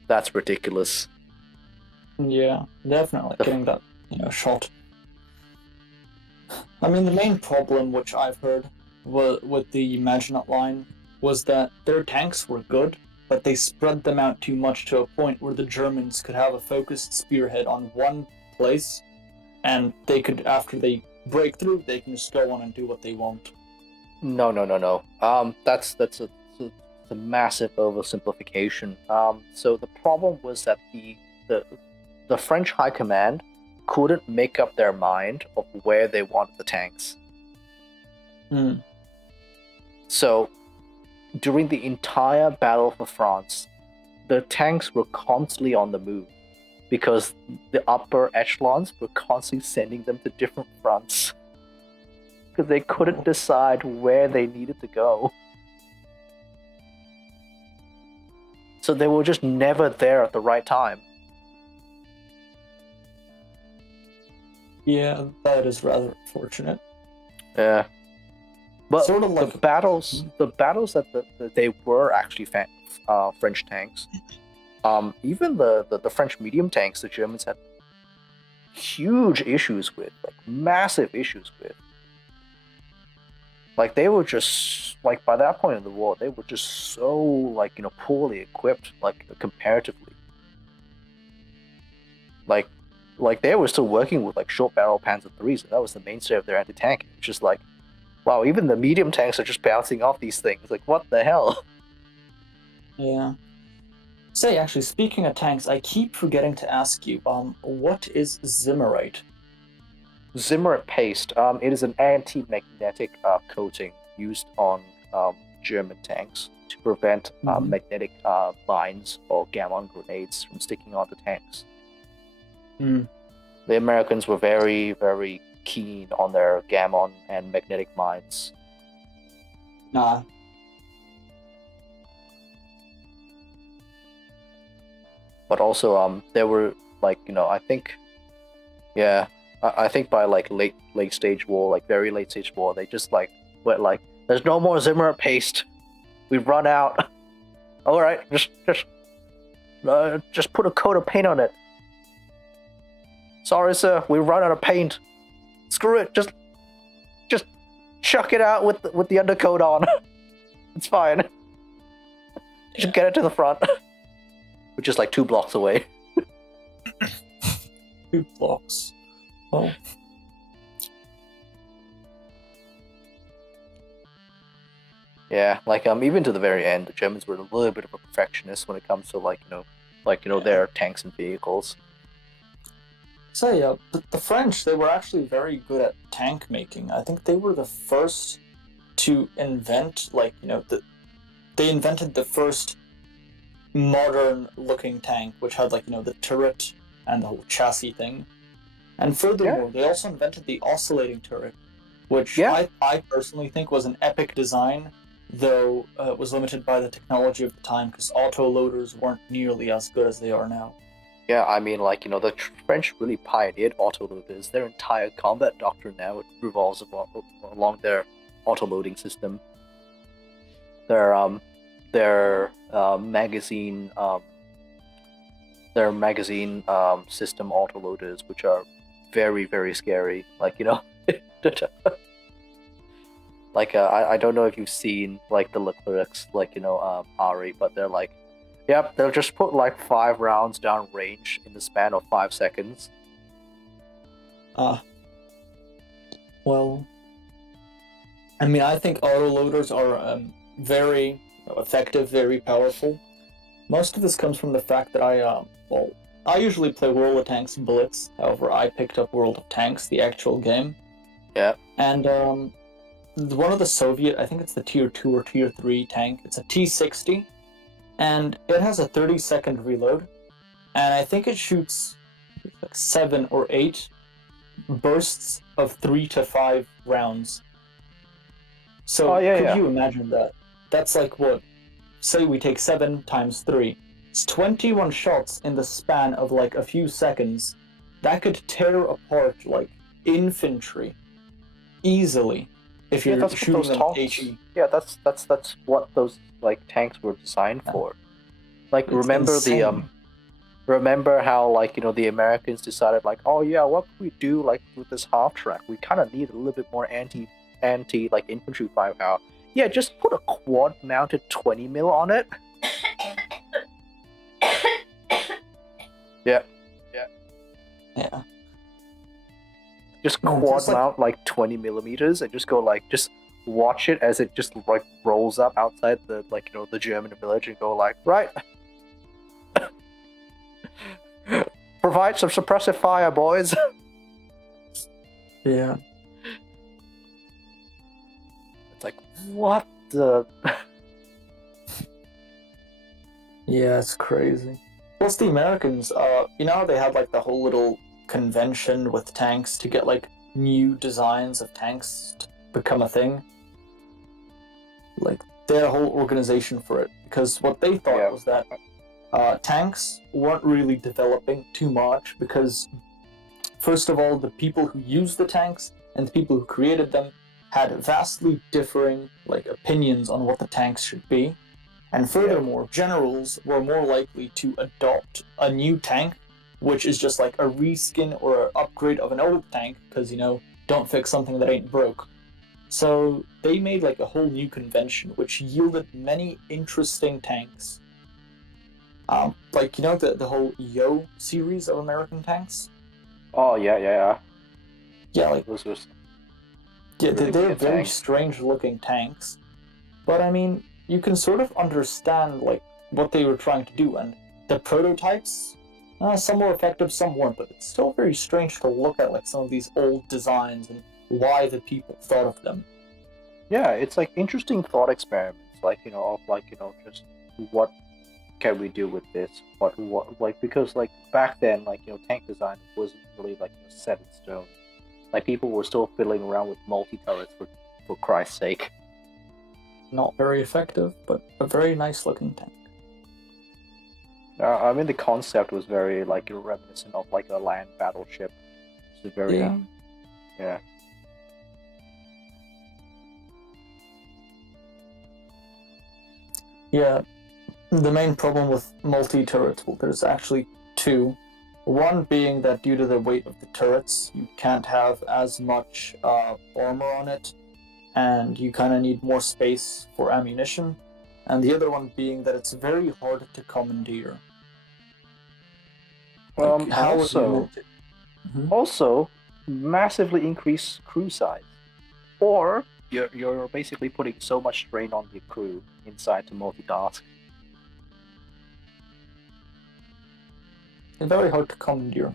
that's ridiculous. Yeah. Definitely The getting that shot. I mean, the main problem, which I've heard, with the Maginot Line, was that their tanks were good, but they spread them out too much to a point where the Germans could have a focused spearhead on one place, and they could, after they break through, they can just go on and do what they want. no. That's a massive oversimplification. So the problem was that the the French High Command couldn't make up their mind of where they wanted the tanks. Mm. So during the entire Battle for France, the tanks were constantly on the move because the upper echelons were constantly sending them to different fronts because they couldn't decide where they needed to go. So they were just never there at the right time. Yeah, that is rather unfortunate. Yeah. But Sort of like the battles that they were actually French tanks, even the French medium tanks, the Germans had huge issues with, massive issues with. They were just by that point in the war, they were just so poorly equipped, comparatively. They were still working with short barrel Panzer IIIs, and that was the mainstay of their anti-tank. It's just wow, even the medium tanks are just bouncing off these things. What the hell? yeah. Say, actually, speaking of tanks, I keep forgetting to ask you, what is Zimmerite? Zimmerit paste. It is an anti-magnetic coating used on German tanks to prevent Mhm. magnetic mines or gammon grenades from sticking onto tanks. Mm. The Americans were very, very keen on their gammon and magnetic mines. Nah. but also there were like I think I think by like late stage war, like very late stage war, they just like went like there's no more Zimmer paste, we've run out. All right, just put a coat of paint on it. Sorry sir, we've run out of paint. Screw it, just chuck it out with the undercoat on. It's fine. Just get it to the front. Which is like 2 blocks away. 2 blocks. Oh. Yeah, like even to the very end, the Germans were a little bit of a perfectionist when it comes to their tanks and vehicles. So yeah, the French, they were actually very good at tank making. I think they were the first to invent they invented the first modern looking tank, which had the turret and the whole chassis thing. And furthermore, they also invented the oscillating turret, which I personally think was an epic design, though it was limited by the technology of the time because auto-loaders weren't nearly as good as they are now. Yeah, I mean, the French really pioneered auto-loaders. Their entire combat doctrine now revolves along their auto-loading system. Their magazine system autoloaders, which are very, very scary. I don't know if you've seen the Leclerc's Ari, but they're they'll just put 5 rounds down range in the span of 5 seconds. Well, I mean, I think autoloaders are very effective, very powerful. Most of this comes from the fact that I usually play World of Tanks Blitz. However, I picked up World of Tanks, the actual game. Yeah. And one of the Soviet, I think it's the Tier 2 or Tier 3 tank, it's a T-60, and it has a 30-second reload, and I think it shoots 7 or 8 bursts of 3 to 5 rounds. So could you imagine that? That's what? Say we take 7 times 3. It's 21 shots in the span of a few seconds. That could tear apart infantry easily if you're shooting them with HE. Yeah, that's what those tanks were designed for. Remember how the Americans decided what can we do with this half track? We kind of need a little bit more anti infantry firepower. Yeah, just put a quad mounted 20 mil on it. Yeah. Just quad mount 20 millimeters and just go just watch it as it just rolls up outside the the German village and go right. Provide some suppressive fire, boys. Yeah. It's what the... Yeah, it's crazy. Plus the Americans, how they had the whole little convention with tanks to get new designs of tanks to become a thing? They had a whole organization for it, because what they thought was that tanks weren't really developing too much because, first of all, the people who used the tanks and the people who created them had vastly differing opinions on what the tanks should be. And furthermore, generals were more likely to adopt a new tank, which is just a reskin or an upgrade of an old tank, because, don't fix something that ain't broke. So they made a whole new convention, which yielded many interesting tanks. The whole Yo series of American tanks. Oh yeah. Yeah, those was. Yeah, they're very strange-looking tanks, but I mean, you can sort of understand what they were trying to do, and the prototypes, some were effective, some weren't, but it's still very strange to look at some of these old designs and why the people thought of them. Yeah, it's interesting thought experiments, just what can we do with this? What because back then, tank design wasn't really set in stone. People were still fiddling around with multi-turrets for Christ's sake. Not very effective, but a very nice looking tank. I mean, the concept was very like reminiscent of like a land battleship. It's very Yeah. yeah. Yeah. The main problem with multi-turrets, well, there's actually two. One being that due to the weight of the turrets, you can't have as much armor on it, and you kind of need more space for ammunition. And the other one being that it's very hard to commandeer. Like, And how are you also meant to? Mhm. also massively increase crew size, or you're basically putting so much strain on the crew inside to multitask. It's very hard to commandeer.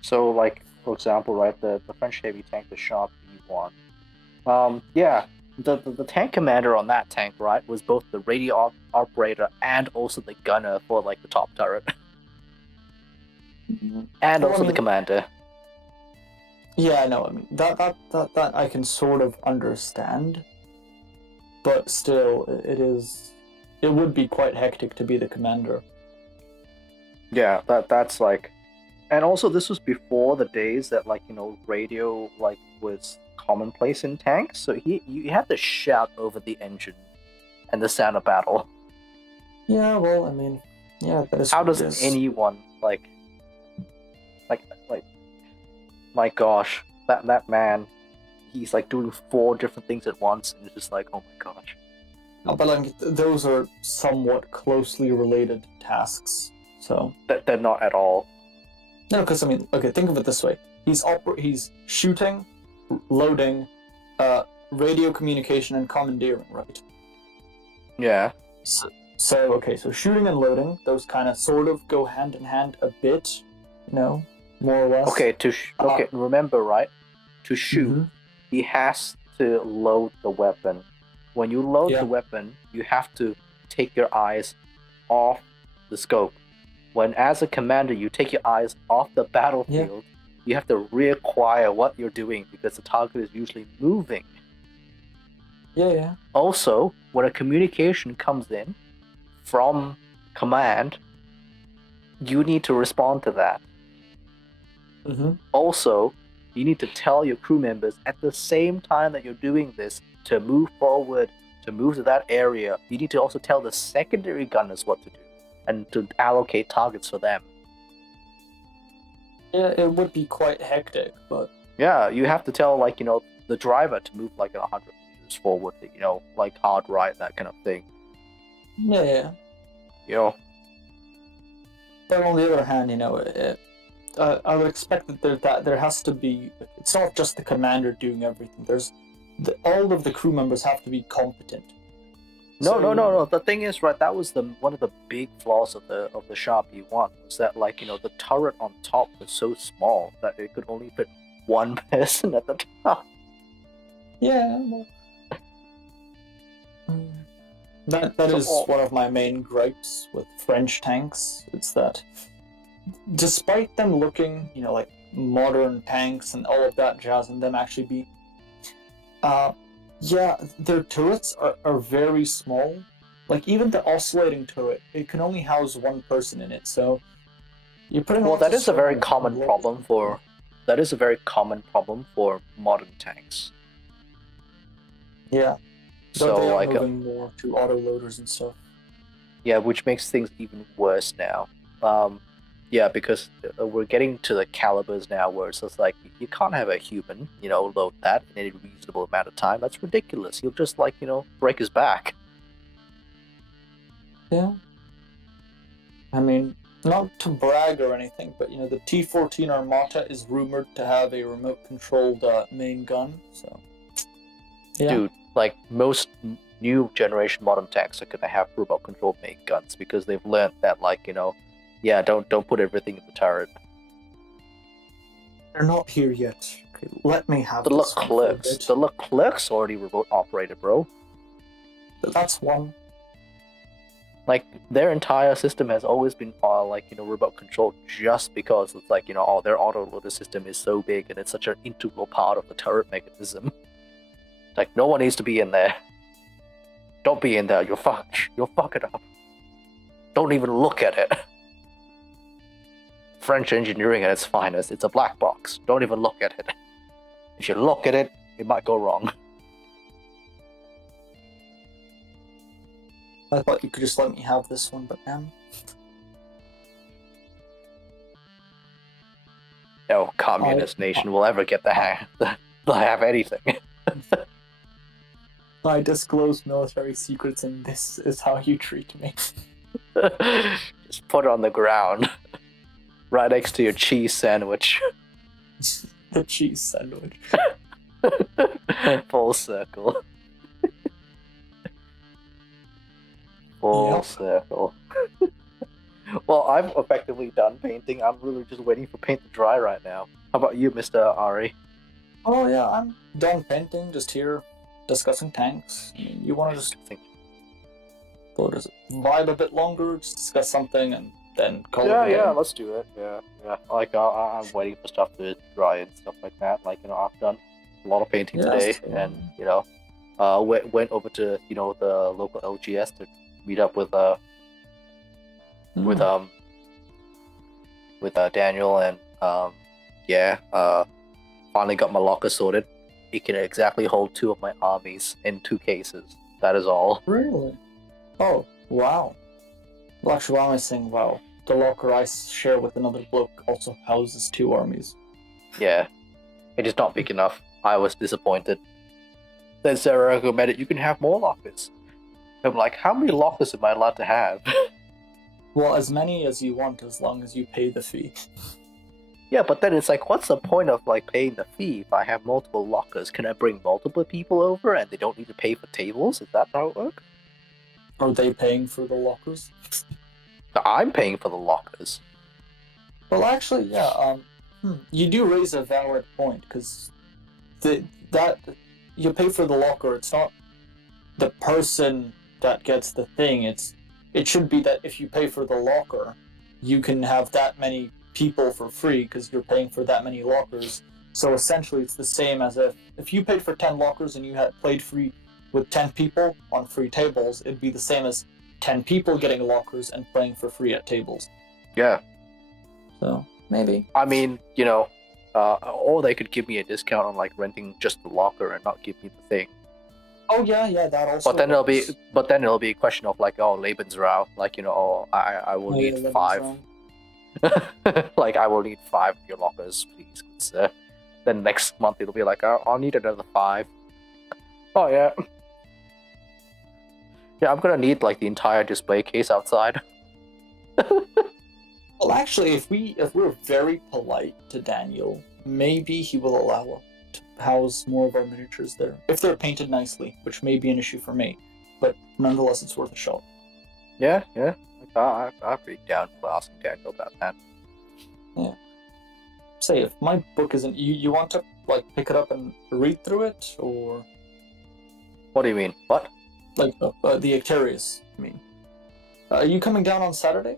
So, like for example, right, the French heavy tank, the Sharp V1. Yeah, the tank commander on that tank, right, was both the radio operator and also the gunner for like the top turret, and Well, I also the mean, commander. yeah, no, I mean that I can sort of understand, but still, it would be quite hectic to be the commander. Yeah, that's like, and also this was before the days that like radio like was commonplace in tanks. So you had to shout over the engine and the sound of battle. Yeah, well, I mean, yeah, that is How what it does is. anyone like my gosh, that man, he's like doing 4 different things at once, and it's just like, oh my gosh. But like, those are somewhat closely related tasks. So They're not at all. no, because I mean, okay, think of it this way: he's shooting, loading, radio communication, and commandeering, right? Yeah. So okay, so shooting and loading, those kind of sort of go hand in hand a bit, more or less. Okay, okay, remember, right? To shoot, Mhm. he has to load the weapon. When you load Yeah. the weapon, you have to take your eyes off the scope. When, as a commander, you take your eyes off the battlefield, you have to reacquire what you're doing because the target is usually moving. Yeah. Also, when a communication comes in from command, you need to respond to that. Mm-hmm. Also, you need to tell your crew members at the same time that you're doing this to move forward, to move to that area. You need to also tell the secondary gunners what to do and to allocate targets for them. Yeah, it would be quite hectic, but yeah, you have to tell the driver to move like 100 meters forward, like hard right, that kind of thing. Yeah. But on the other hand, I would expect that there has to be. It's not just the commander doing everything. All of the crew members have to be competent. No. The thing is, right, that was one of the big flaws of the Sharp E1 was that the turret on top was so small that it could only fit one person at the top. Yeah. Well, that is one of my main gripes with French tanks. It's that despite them looking, like modern tanks and all of that jazz, and them actually being their turrets are very small. Like even the oscillating turret, it can only house one person in it. So you're putting. Well, that is a very common problem for. That is a very common problem for modern tanks. Yeah. So they are moving more to auto loaders and stuff. Yeah, which makes things even worse now. Yeah, because we're getting to the calibers now where it's just like you can't have a human, load that in a reasonable amount of time. That's ridiculous. He'll just break his back. Yeah. I mean, not to brag or anything, but the T-14 Armata is rumored to have a remote-controlled main gun. So. Yeah. Dude, like most new generation modern tanks are gonna have remote-controlled main guns because they've learned that don't put everything in the turret. They're not here yet. Okay, let me have the Leclercs. The Leclerc's already remote operated, bro. That's one. Like their entire system has always been remote controlled just because it's their autoloader system is so big and it's such an integral part of the turret mechanism. Like no one needs to be in there. Don't be in there. You'll fuck it up. Don't even look at it. French engineering at its finest. It's a black box. Don't even look at it. If you look at it, it might go wrong. I thought you could just let me have this one, but No communist nation will ever get the hang. They'll have anything. I disclose military secrets, and this is how you treat me. Just put it on the ground, right next to your cheese sandwich. The cheese sandwich. Full circle. Full circle. Well, I've effectively done painting. I'm really just waiting for paint to dry right now. How about you, Mr. Ari? Oh yeah, I'm done painting. Just here, discussing tanks. I mean, you want to just vibe a bit longer, just discuss something, and then call it a day? Yeah, let's do it. Yeah. Like, I'm waiting for stuff to dry and stuff like that. Like, I've done a lot of painting today, and went over to the local LGS to meet up with Daniel, and finally got my locker sorted. It can exactly hold 2 of my armies in 2 cases. That is all. Really? Oh, wow. Well, actually, why am I saying wow? The locker I share with another bloke also houses 2 armies. Yeah. It is not big enough. I was disappointed. Then Sarah recommended you can have more lockers. I'm like, how many lockers am I allowed to have? Well, as many as you want, as long as you pay the fee. Yeah, but then it's like, what's the point of like paying the fee if I have multiple lockers? Can I bring multiple people over and they don't need to pay for tables? Is that how it works? Are they paying for the lockers? I'm paying for the lockers. Well, actually, yeah. You do raise a valid point, because that you pay for the locker. It's not the person that gets the thing. It should be that if you pay for the locker, you can have that many people for free because you're paying for that many lockers. So essentially, it's the same as if you paid for 10 lockers and you had played free with 10 people on free tables, it'd be the same as 10 people getting lockers and playing for free at tables. Yeah. So, maybe. I mean, or they could give me a discount on like renting just the locker and not give me the thing. Oh yeah, that also. But then it'll be a question of like, oh, Lebensraum, like I will need 5. Like I will need 5 of your lockers, please, good sir. Then next month it'll be like, I'll need another 5. Oh yeah. Yeah, I'm gonna need like the entire display case outside. Well, actually, if we're very polite to Daniel, maybe he will allow us to house more of our miniatures there if they're painted nicely, which may be an issue for me, but nonetheless, it's worth a shot. Yeah. I'd be down for asking Daniel about that. Yeah. Say, if my book isn't, you want to like pick it up and read through it, or What do you mean? What? like the Actarius? I mean, are you coming down on Saturday?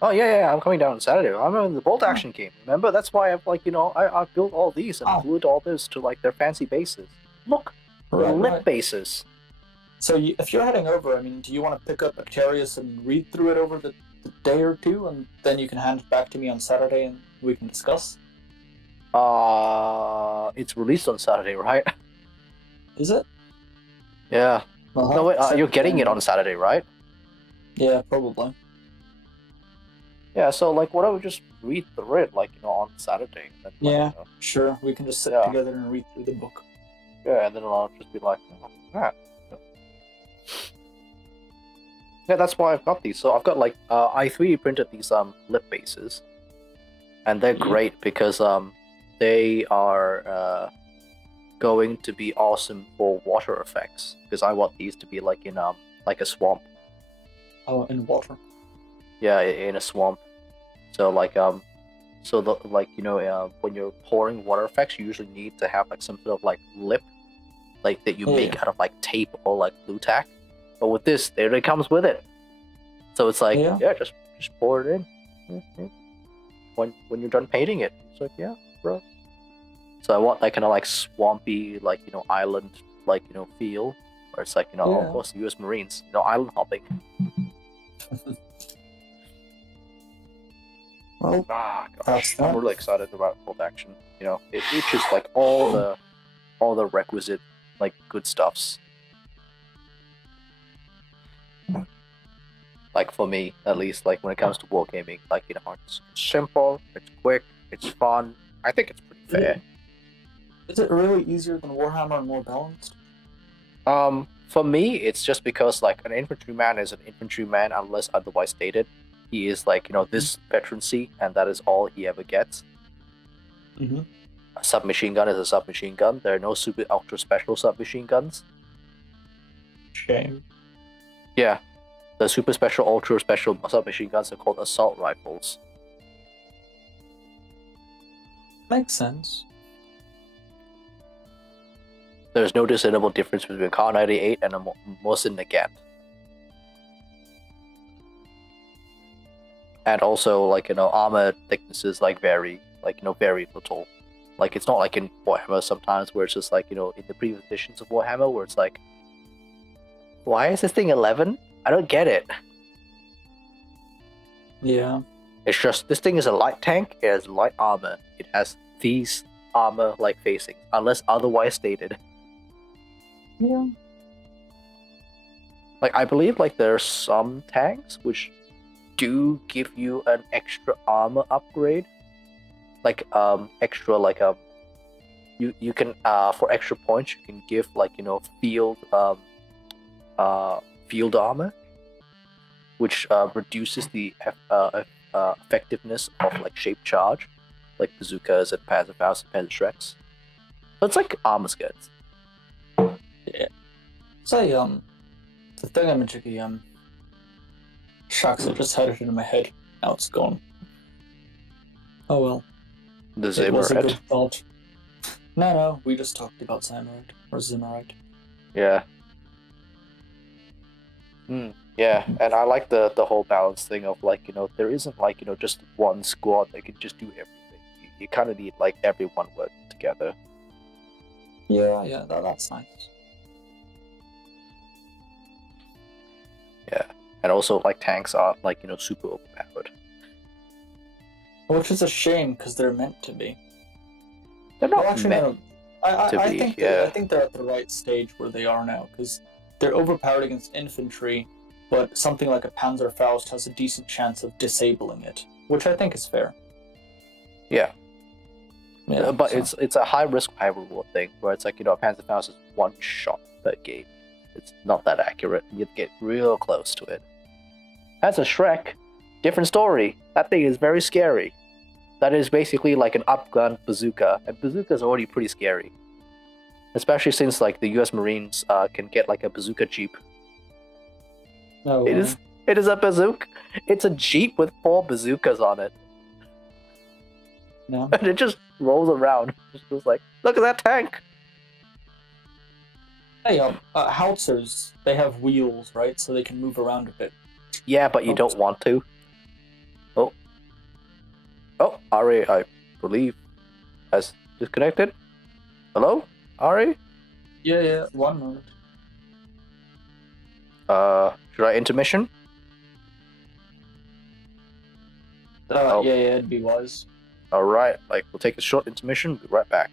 Oh yeah, I'm coming down on Saturday. I'm in the bolt action game. Remember, that's why I've I've built all these and glued all this to like their fancy bases. Look, lit bases. So if you're heading over, I mean, do you want to pick up Actarius and read through it over the day or two, and then you can hand it back to me on Saturday and we can discuss? It's released on Saturday, right? Is it? Yeah. Uh-huh. No, wait, you're getting it on Saturday, right? Yeah, probably. Yeah, so like, why don't we just read through it, like, on Saturday? Then, yeah, sure. We can just sit together and read through the book. Yeah, and then I'll just be like, Yeah, that's why I've got these. So I've got like, I 3D printed these lip bases, and they're great because they are going to be awesome for water effects, because I want these to be like in like a swamp. Oh, in water. Yeah, in a swamp. So like so the when you're pouring water effects, you usually need to have like some sort of like lip, like that you make out of like tape or like glue tack. But with this, it comes with it. So it's like just pour it in. Mm-hmm. When you're done painting it, it's like bro. So I want that kind of like swampy, like island, like feel, where it's like of course U.S. Marines, island hopping. Well, Ah, gosh, that's I'm that. really excited about bolt action. You know, it's just like all the requisite like good stuffs. Like for me, at least, like when it comes to wargaming, like you know, it's simple, it's quick, it's fun. I think it's pretty fair. Is it really easier than Warhammer and more balanced? For me, it's just because like an infantryman is an infantryman unless otherwise stated. He is like, you know, this veterancy, and that is all he ever gets. Mm-hmm. A submachine gun is a submachine gun. There are no super ultra special submachine guns. Shame. Yeah, the super special, ultra special submachine guns are called assault rifles. Makes sense. There's no discernible difference between Kar 98 and a Mosin Nagant. And also, like, you know, armor thicknesses like vary, like, you know, very little. Like, it's not like in Warhammer sometimes where it's just like, you know, in the previous editions of Warhammer where it's like, why is this thing 11? I don't get it. Yeah. It's just, this thing is a light tank, it has light armor. It has these armor like facings, unless otherwise stated. Yeah. Like, I believe like there are some tanks which do give you an extra armor upgrade. Like extra like you can for extra points you can give like, you know, field armor, which reduces the effectiveness of like shape charge, like bazookas and Panzerfaust and Panzerschrecks. So it's like armor skirts. Say, the thing I mentioned, shucks, I just had it in my head. Now it's gone. Oh well. The It was a Zimmerit. good thought. No, we just talked about Zimmerite. Or Zimmerite. Yeah. Yeah, and I like the whole balance thing of like, you know, there isn't like, you know, just one squad that can just do everything. You kind of need like everyone working together. Yeah, that's nice. Yeah, and also like tanks are like, you know, super overpowered. Which is a shame because they're meant to be. They're not Well, actually, meant no. to I be. think Yeah, I think they're at the right stage where they are now because they're overpowered against infantry, but something like a Panzerfaust has a decent chance of disabling it, which I think is fair. yeah. Yeah, But so. it's a high risk high reward thing where it's like, you know, Panzerfaust is one shot per game. It's not that accurate. You'd get real close to it. As a Shrek, different story. That thing is very scary. That is basically like an upgun bazooka, and bazooka is already pretty scary. Especially since like the U.S. Marines can get like a bazooka jeep. No, It is a bazooka. It's a jeep with 4 bazookas on it, no. and it just rolls around. Just like, look at that tank. Hey, howitzers, they have wheels, right? So they can move around a bit. Yeah, but you don't want to. Oh, Ari, I believe, has disconnected. Hello, Ari? Yeah, 1 moment. Should I intermission? Oh. Yeah, it'd be wise. Alright, like, we'll take a short intermission, be right back.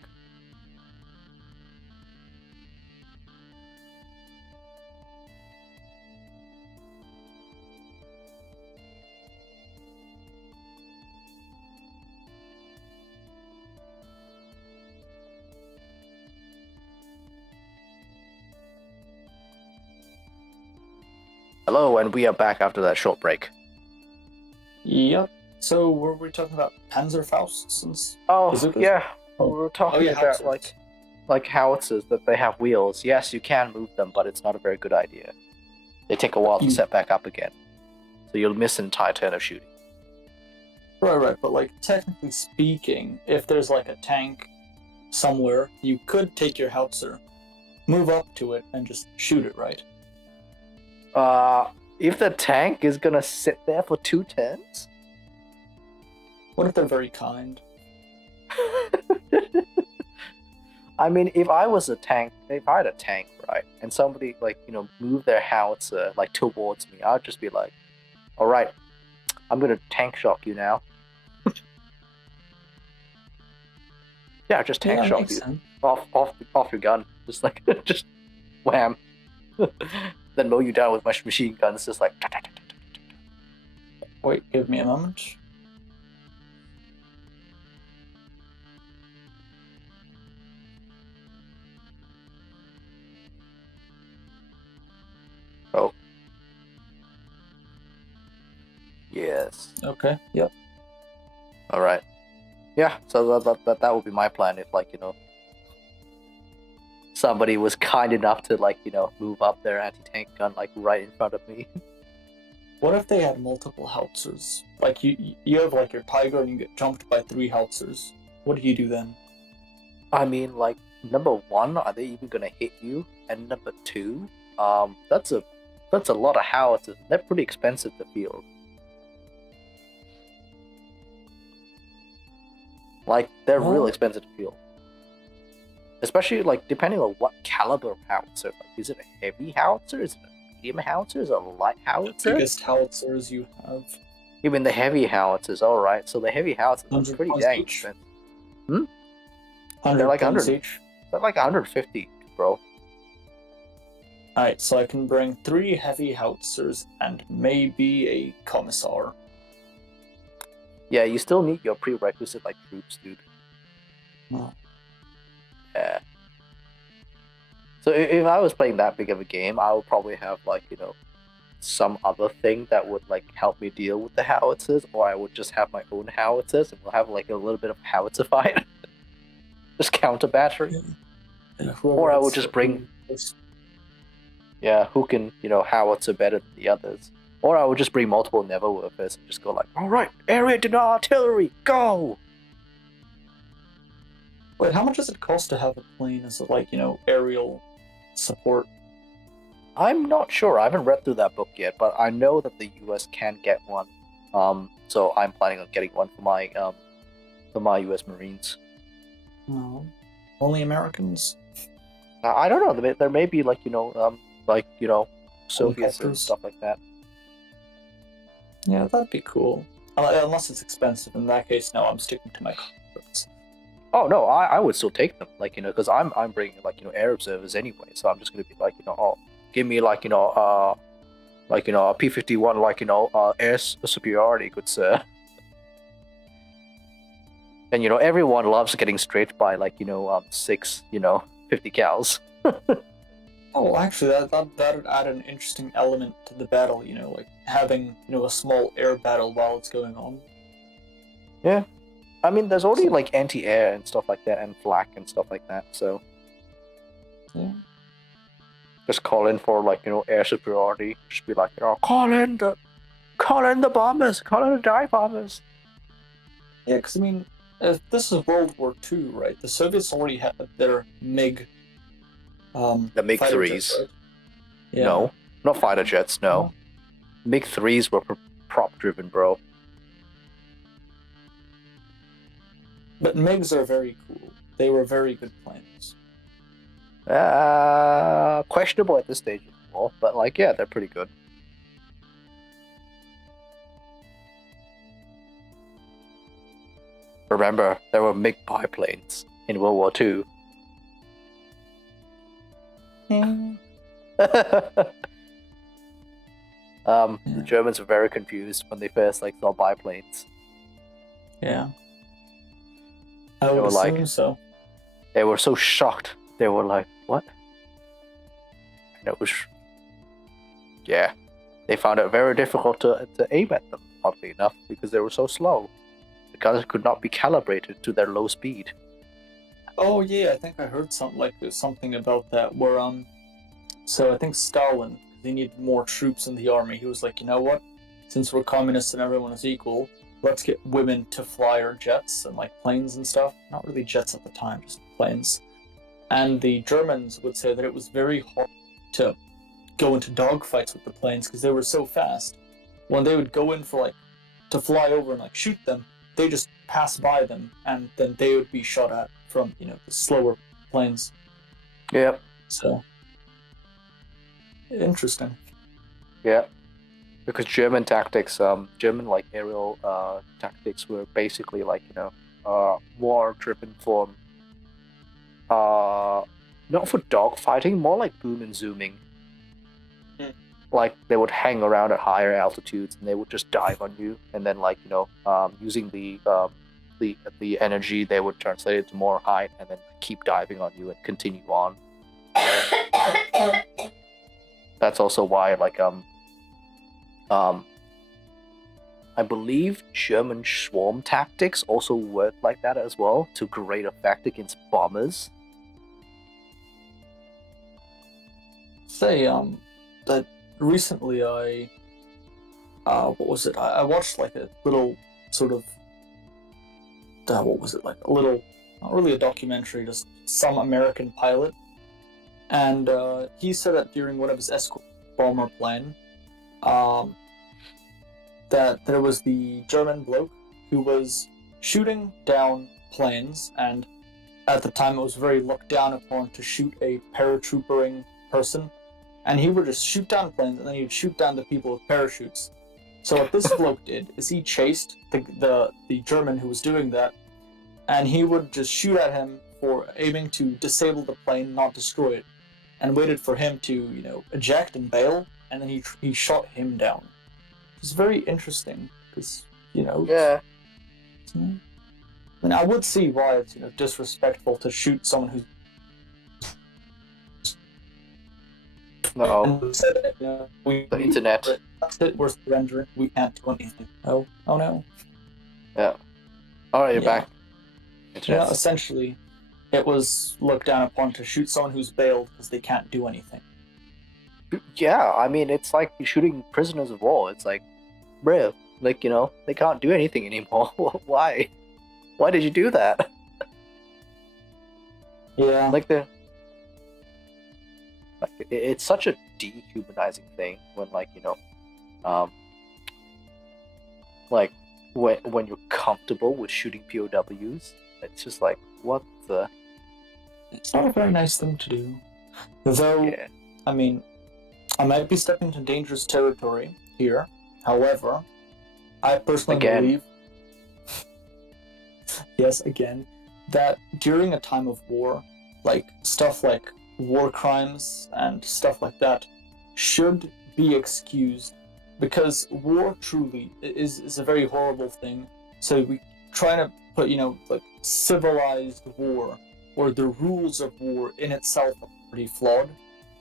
Hello, and we are back after that short break. Yep. So were we talking about Panzerfausts and bazookas? Yeah. Oh. We were talking about howitzers. like howitzers that they have wheels. Yes, you can move them, but it's not a very good idea. They take a while to set back up again, so you'll miss an entire turn of shooting. Right. But like technically speaking, if there's like a tank somewhere, you could take your howitzer, move up to it, and just shoot it, right? If the tank is gonna sit there for 2 turns? What if they're very kind? I mean, if I was a tank, if I had a tank, right, and somebody, like, you know, moved their howitzer, like, towards me, I'd just be like, alright, I'm gonna tank shock you now. Yeah, just tank Yeah, shot makes you sense. off your gun, just like just wham, then mow you down with my machine guns, just like. Wait, give me a moment. Oh. Yes. Okay, yep. All right. Yeah. So that would be my plan if somebody was kind enough to move up their anti-tank gun right in front of me. What if they had multiple howitzers? Like you have like your tiger and you get jumped by 3 howitzers. What do you do then? I mean, number one, are they even gonna hit you? And number two, that's a lot of howitzers. They're pretty expensive to field. They're Well, real expensive to field. Especially depending on what caliber of howitzer. Is it a heavy howitzer? Is it a medium howitzer? Is it a light howitzer? biggest howitzers you have. You mean the heavy howitzers? All right. So the heavy howitzers are 100 pretty points dang each. expensive. 100 They're like points 100. each. They're like 150, bro. Alright, so I can bring 3 heavy howitzers and maybe a commissar. Yeah, you still need your prerequisite troops, dude. Oh. Yeah. So if I was playing that big of a game, I would probably have some other thing that would help me deal with the howitzers, or I would just have my own howitzers and we'll have a little bit of howitzer fight. Just counter battery. Or I would just bring who can howitzer better than the others. Or I would just bring multiple Neverwerfers and just go alright, area denial artillery, go! Wait, how much does it cost to have a plane as aerial support? I'm not sure. I haven't read through that book yet, but I know that the US can get one. So I'm planning on getting one for my US Marines. No. Only Americans? I don't know. There may be Soviets and Helicopters? stuff like that. Yeah, that'd be cool. Unless it's expensive. In that case, no, I'm sticking to my contracts. Oh no, I would still take them. Because I'm bringing air observers anyway. So I'm just gonna be give me a P-51 air superiority, good sir. And everyone loves getting strafed by 6 50 cals. Oh, actually, that would add an interesting element to the battle. Having a small air battle while it's going on. Yeah, I mean, there's already anti-air and stuff like that, and flak and stuff like that. So Yeah. just call in for air superiority. Just be call in the bombers, call in the dive bombers. Yeah, because I mean, if this is World War II, right? The Soviets already had their MiG. The MiG fighter 3s. jets, right? Yeah. No, not fighter jets. No, MiG 3s were prop driven, bro. But MiGs are very cool. They were very good planes. Questionable at this stage of the war, but yeah, they're pretty good. Remember, there were MiG biplanes in World War II. The Germans were very confused when they first saw biplanes. Yeah. I would were assume so. They were so shocked. They were like, what? And it was... Yeah. They found it very difficult to aim at them, oddly enough, because they were so slow. The guns could not be calibrated to their low speed. Oh yeah, I think I heard something about that. Where so I think Stalin, they needed more troops in the army. He was like, you know what? Since we're communists and everyone is equal, let's get women to fly our jets and planes and stuff. Not really jets at the time, just planes. And the Germans would say that it was very hard to go into dogfights with the planes because they were so fast. When they would go in for to fly over and shoot them, they just pass by them and then they would be shot at from the slower planes. Yep. So interesting. Yeah. Because German tactics, German aerial tactics were basically war-driven form not for dog fighting, more like boom and zooming. Hmm. Like they would hang around at higher altitudes and they would just dive on you, and then using the energy, they would translate it to more height and then keep diving on you and continue on. That's also why I believe German swarm tactics also work like that as well, to great effect against bombers. Say, that recently what was it? I watched like a little sort of, what was it, like a little, not really a documentary, just some American pilot, and he said that during one of his escort bomber plane, um, that there was the German bloke who was shooting down planes, and at the time it was very looked down upon to shoot a paratroopering person, and he would just shoot down planes and then he'd shoot down the people with parachutes. So what this bloke did is he chased the German who was doing that, and he would just shoot at him for aiming to disable the plane, not destroy it, and waited for him to eject and bail, and then he shot him down. It's very interesting because Yeah. I mean, I would see why it's disrespectful to shoot someone who's No. The internet. we're surrendering. We can't do anything. Oh no. Yeah. All right, you're Yeah. back. Internet. Essentially, it was looked down upon to shoot someone who's bailed because they can't do anything. Yeah, I mean, it's like shooting prisoners of war. It's like, bro, they can't do anything anymore. Why? Why did you do that? Yeah. It's such a dehumanizing thing when when you're comfortable with shooting POWs. It's just like, what the? It's not a very nice thing to do. Though, Yeah. I mean, I might be stepping into dangerous territory here. However, I personally believe, yes, again, that during a time of war, like stuff like war crimes and stuff like that should be excused, because war truly is a very horrible thing. So we try to put, like civilized war, or the rules of war in itself are pretty flawed.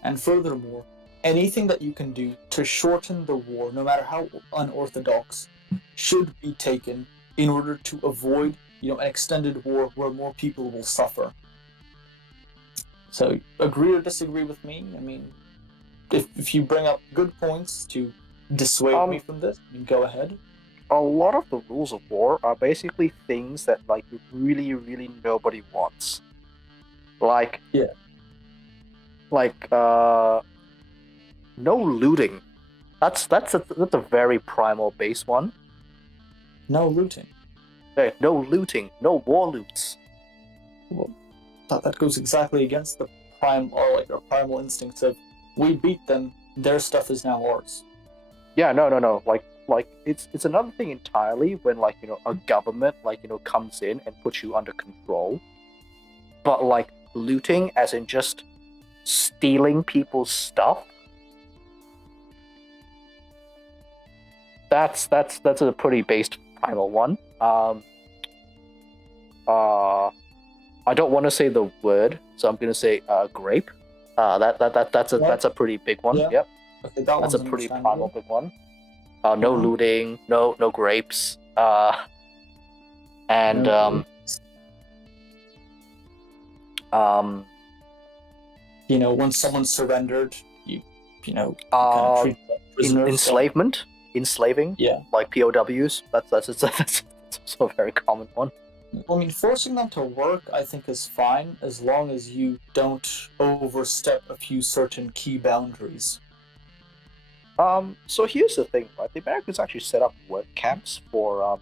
And furthermore, anything that you can do to shorten the war, no matter how unorthodox, should be taken in order to avoid, an extended war where more people will suffer. So, agree or disagree with me? I mean, if you bring up good points to dissuade me from this, go ahead. A lot of the rules of war are basically things that really, really nobody wants. No looting. That's a very primal base one. No looting. Hey, no looting. No war loots. Well, that goes exactly against the primal instincts of, we beat them, their stuff is now ours. Yeah, no. It's another thing entirely when a government comes in and puts you under control. But looting, as in just stealing people's stuff, that's a pretty based primal one. I don't want to say the word, so I'm gonna say grape. That's a pretty big one. Yeah. Yep. Okay, That's a pretty primal big one. No Mhm. looting, no grapes. And No. Once someone surrendered, you kind of treat them as prisoners. enslavement, enslaving. Yeah. Like POWs. That's also a very common one. I mean, forcing them to work, I think, is fine as long as you don't overstep a few certain key boundaries. So here's the thing, right? The Americans actually set up work camps for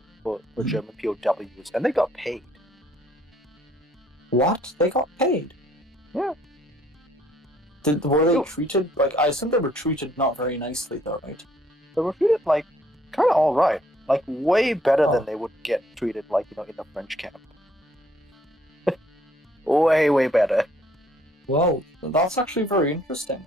German POWs, and they got paid. What? They got paid? Yeah. Were they treated I assume they were treated not very nicely, though, right? They were treated kind of all right, way better than they would get treated in the French camp. Way better. Well, that's actually very interesting.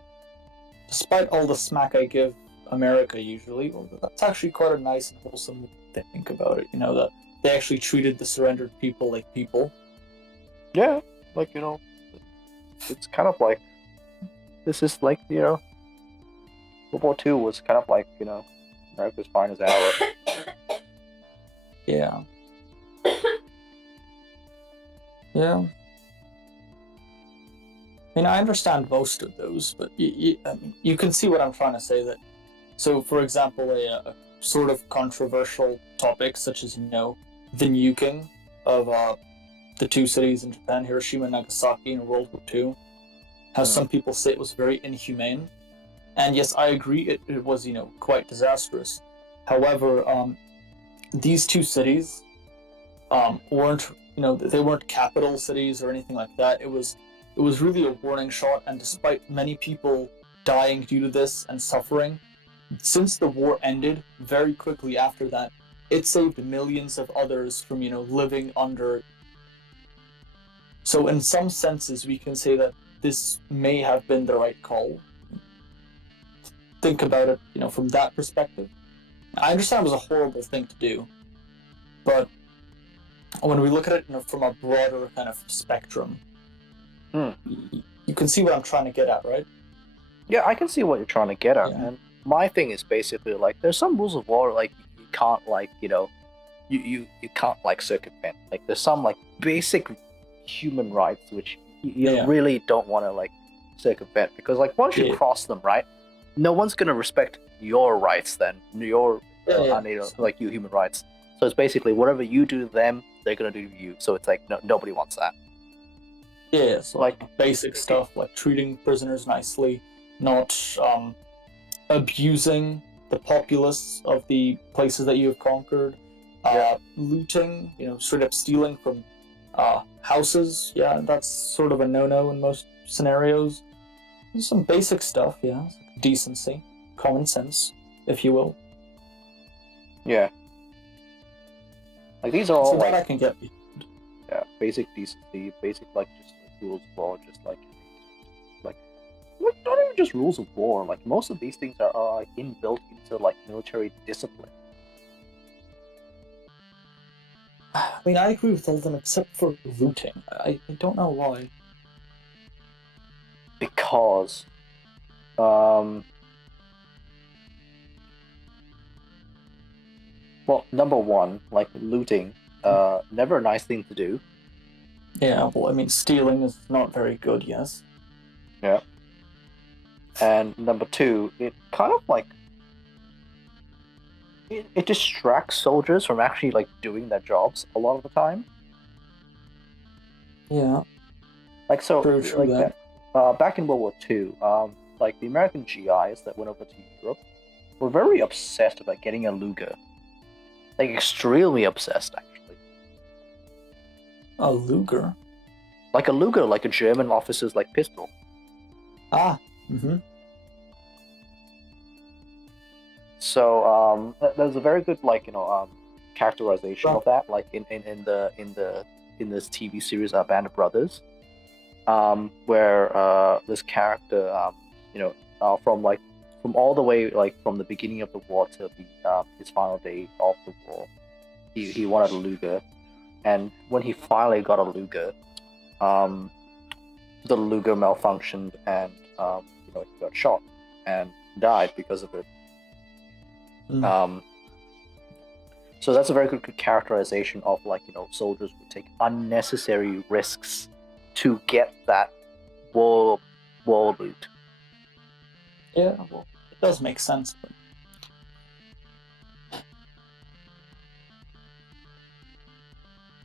Despite all the smack I give America usually, well, that's actually quite a nice and wholesome way to think about it. That they actually treated the surrendered people like people. Yeah, like it's kind of like this is like World War II was kind of like America's finest hour. Yeah. Yeah. I mean, I understand most of those, but you can see what I'm trying to say. That so, for example, a sort of controversial topic such as the nuking of the two cities in Japan, Hiroshima and Nagasaki, in World War II, how some people say it was very inhumane, and yes, I agree, it was quite disastrous. However, these two cities weren't they weren't capital cities or anything like that. It was really a warning shot, and despite many people dying due to this and suffering, since the war ended very quickly after that, it saved millions of others from living under. So in some senses, we can say that this may have been the right call. Think about it, from that perspective. I understand it was a horrible thing to do, but when we look at it from a broader kind of spectrum, you can see what I'm trying to get at, right? Yeah, I can see what you're trying to get at, Yeah. man. My thing is basically like there's some rules of war like you can't like you can't like circumvent. Like there's some like basic human rights which you Yeah. really don't want to like circumvent because like once you Yeah. cross them, right, no one's gonna respect your rights then your Yeah. like your human rights. So it's basically whatever you do to them, they're gonna do to you. So it's like nobody wants that. Yeah, so Like basic stuff like treating prisoners nicely, not abusing the populace of the places that you have conquered, looting, straight up stealing from houses. Yeah, that's sort of a no-no in most scenarios. Some basic stuff, yeah, decency, common sense, if you will. yeah. Like these are all So like that I can get. basic decency, basic like just like, rules of war, just like not even just rules of war. Like most of these things are like inbuilt into like military discipline. I mean, I agree with all of them except for looting. I don't know why. Because well, number one, like looting, never a nice thing to do. Yeah, well, I mean, stealing is not very good, yes. Yeah. And number two, it kind of like it distracts soldiers from actually like doing their jobs a lot of the time. Yeah. Like so, True like that. back in World War II, like the American GIs that went over to Europe were very obsessed about getting a Luger. Like extremely obsessed, actually. A Luger? Like a Luger, like a German officer's like pistol. Ah. Mm-hmm. So there's a very good like characterization Well- of that, like in this TV series Band of Brothers, where this character from all the way like from the beginning of the war to his final day of the war, he wanted a Luger, and when he finally got a Luger, the Luger malfunctioned and he got shot and died because of it. So that's a very good characterization of like soldiers would take unnecessary risks to get that war loot. Yeah, well, it does make sense. But...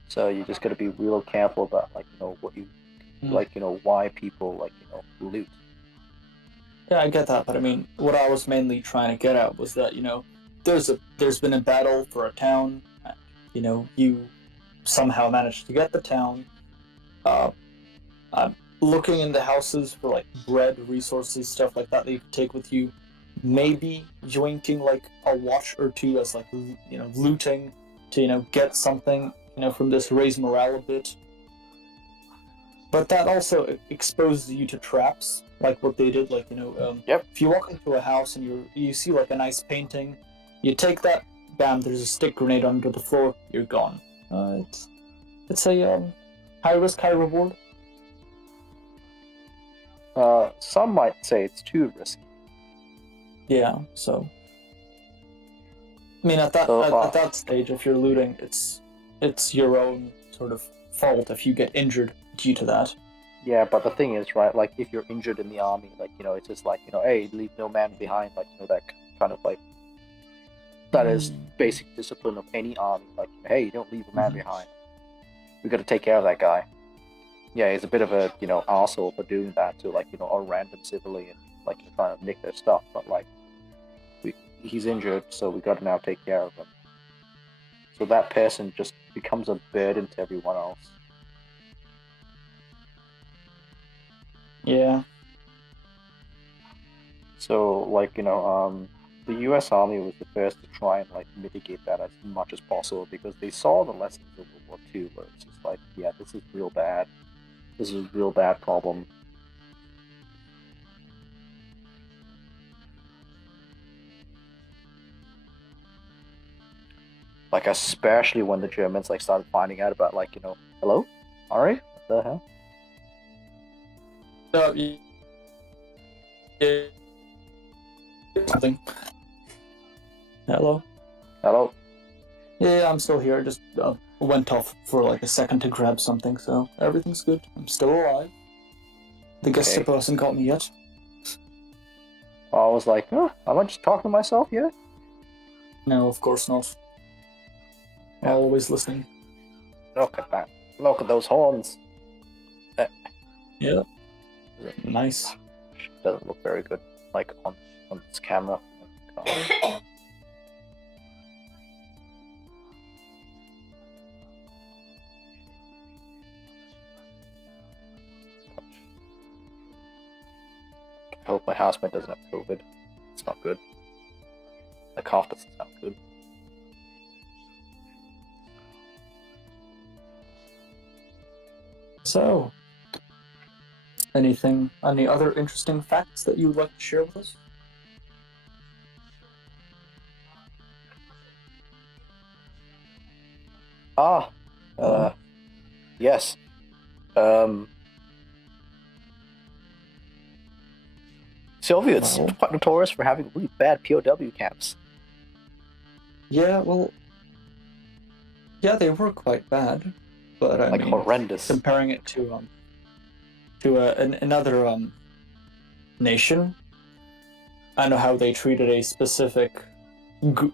So you just got to be real careful about like what you like why people like loot. Yeah, I get that, but I mean, what I was mainly trying to get at was that there's been a battle for a town, and, you somehow managed to get the town. I'm looking in the houses for like bread, resources, stuff like that you could take with you. Maybe yoinking like a watch or two as like looting to get something from this, raise morale a bit. But that also exposes you to traps, like what they did. Like Yep. if you walk into a house and you see like a nice painting, you take that, bam, there's a stick grenade under the floor, you're gone. It's a high risk, high reward. Some might say it's too risky. Yeah. So, I mean, at that stage, if you're looting, it's your own sort of fault if you get injured due to that. Yeah, but the thing is, right, like, if you're injured in the army, like, it's just like, hey, leave no man behind, like, that kind of, like, that is basic discipline of any army, like, hey, you don't leave a man behind. We gotta take care of that guy. Yeah, he's a bit of a, arsehole for doing that to, like, a random civilian, like, trying to nick their stuff, but, like, he's injured, so we gotta now take care of him. So that person just becomes a burden to everyone else. Yeah. So, like, the U.S. Army was the first to try and, like, mitigate that as much as possible because they saw the lessons of World War II, where it's just like, yeah, this is real bad. This is a real bad problem. Like, especially when the Germans, like, started finding out about, like, hello? Alright? What the hell? Yeah. Something. Hello? Hello? Yeah, I'm still here. I just went off for like a second to grab something, so everything's good. I'm still alive. The guest ship hasn't got me yet. I was like, am I just talking to myself yet? No, of course not. Yeah. Always listening. Look at that. Look at those horns. Yeah. Nice. Doesn't look very good, like, on this camera. I hope my housemate doesn't have COVID. It's not good. The cough doesn't sound good. So, any other interesting facts that you would like to share with us? Yes. Soviets Well, quite notorious for having really bad POW camps. Yeah, well, yeah, they were quite bad, but I Like, mean, horrendous. comparing it to another nation, I know how they treated a specific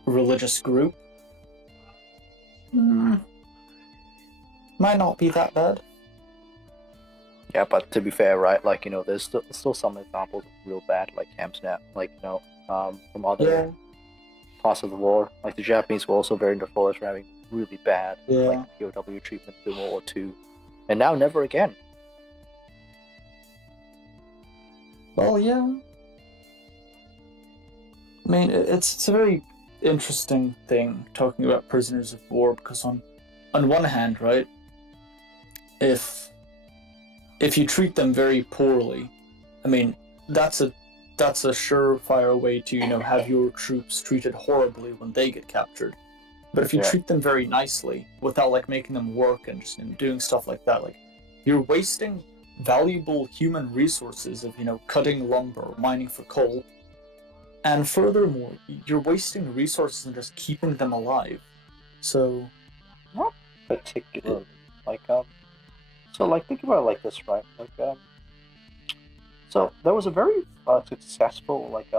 religious group. Might not be that bad. Yeah, but to be fair, right, like, there's still some examples of real bad, like, camps now, like, from other parts of the war. Like, the Japanese were also very notorious for having really bad, like, POW treatment in World War II. And now, never again. Well, yeah. I mean, it's a very interesting thing talking about prisoners of war because on one hand, right, if you treat them very poorly, I mean, that's a surefire way to have your troops treated horribly when they get captured. But if you treat them very nicely without like making them work and just doing stuff like that, like you're wasting valuable human resources of cutting lumber, mining for coal, and furthermore, you're wasting resources and just keeping them alive. So, not particularly. So, like, think about it like this, right? Like, so there was a very successful, like,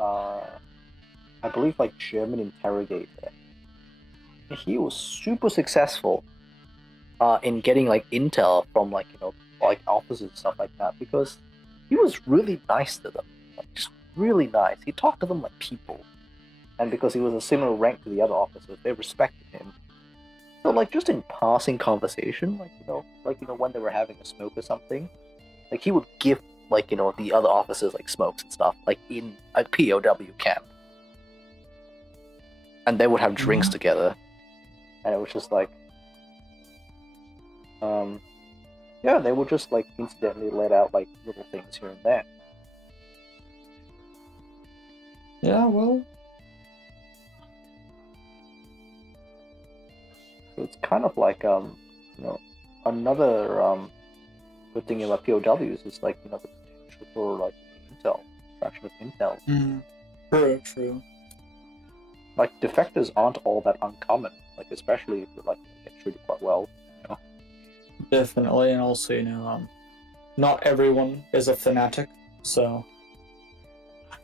I believe, like, German interrogator. He was super successful in getting, like, intel from, like, like, officers and stuff like that because he was really nice to them. Like, just really nice. He talked to them like people. And because he was a similar rank to the other officers, they respected him. So, like, just in passing conversation, when they were having a smoke or something, like, he would give, like, the other officers, like, smokes and stuff, like, in a POW camp. And they would have drinks together. And it was just like, Yeah, they will just like incidentally let out like little things here and there. Yeah, well, So it's kind of like another good thing about POWs is like the potential for like intel, extraction of intel. true. Like defectors aren't all that uncommon, like especially if you're like get treated quite well. Definitely, and also, not everyone is a fanatic, so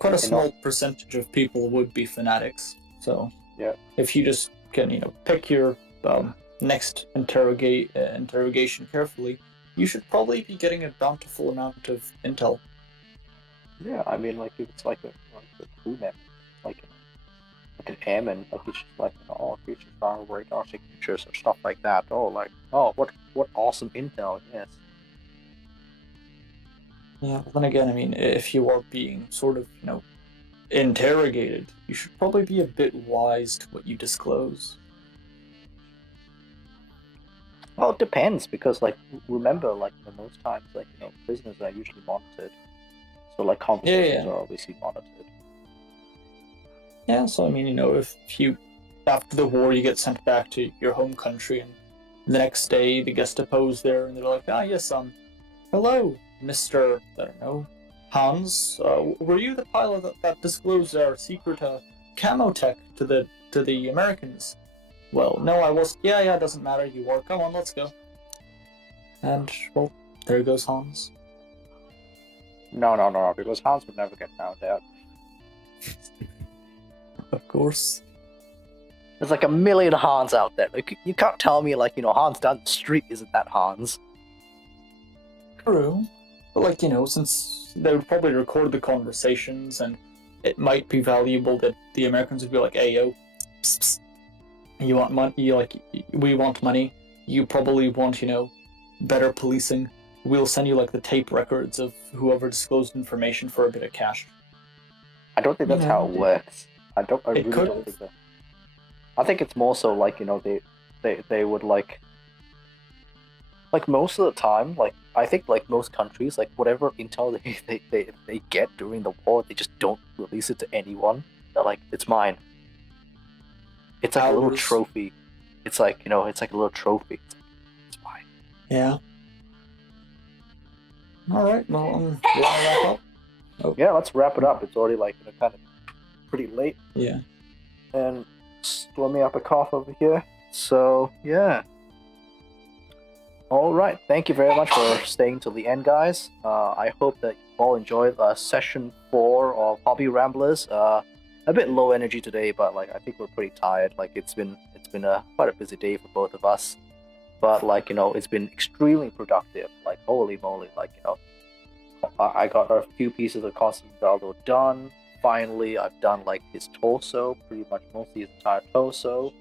quite a And not small percentage of people would be fanatics. So yeah. if you just can, pick your next interrogation carefully, you should probably be getting a bountiful amount of intel. Yeah, I mean, like if it's like a crewman, like like an airman, like he's just like oh, he's just trying to radar signatures or stuff like that. Oh, like oh, what awesome intel, yes. Yeah, but then again, I mean, if you are being sort of, interrogated, you should probably be a bit wise to what you disclose. Well, it depends because like remember, like most times, like prisoners are usually monitored, so like Yeah, conversations yeah. are obviously monitored. Yeah, so I mean, if you, after the war, you get sent back to your home country, and the next day the Gestapo's there, and they're like, ah, yes, hello, Mr. I don't know, Hans. Were you the pilot that disclosed our secret camo tech to the Americans? Well, no, I was. Yeah, it doesn't matter. You were. Come on, let's go. And well, there goes Hans. No, because Hans would never get found out. Of course. There's like a million Hans out there. Like you can't tell me like Hans down the street isn't that Hans. True. But like, since they would probably record the conversations and it might be valuable that the Americans would be like, hey yo, psst, psst. You want money, we want money. You probably want, better policing. We'll send you like the tape records of whoever disclosed information for a bit of cash. I don't think that's how it works. I really It could don't have. think that. I think it's more so like they would like most of the time, like I think like most countries, like whatever intel they get during the war, they just don't release it to anyone. They're like, it's mine. It's like a little Ours. trophy. It's like it's like a little trophy. It's mine. Yeah. All right. Well, you want to wrap up? Oh. Yeah, let's wrap it up. It's already like kind of pretty late. Yeah. And let me up a cough over here. So yeah. All right. Thank you very much for staying till the end, guys. I hope that you all enjoyed session 4 of Hobby Ramblers. A bit low energy today, but like I think we're pretty tired. Like it's been quite a busy day for both of us. But like it's been extremely productive. Like holy moly, like I got a few pieces of Constantino done. Finally, I've done like his torso, pretty much mostly his entire torso.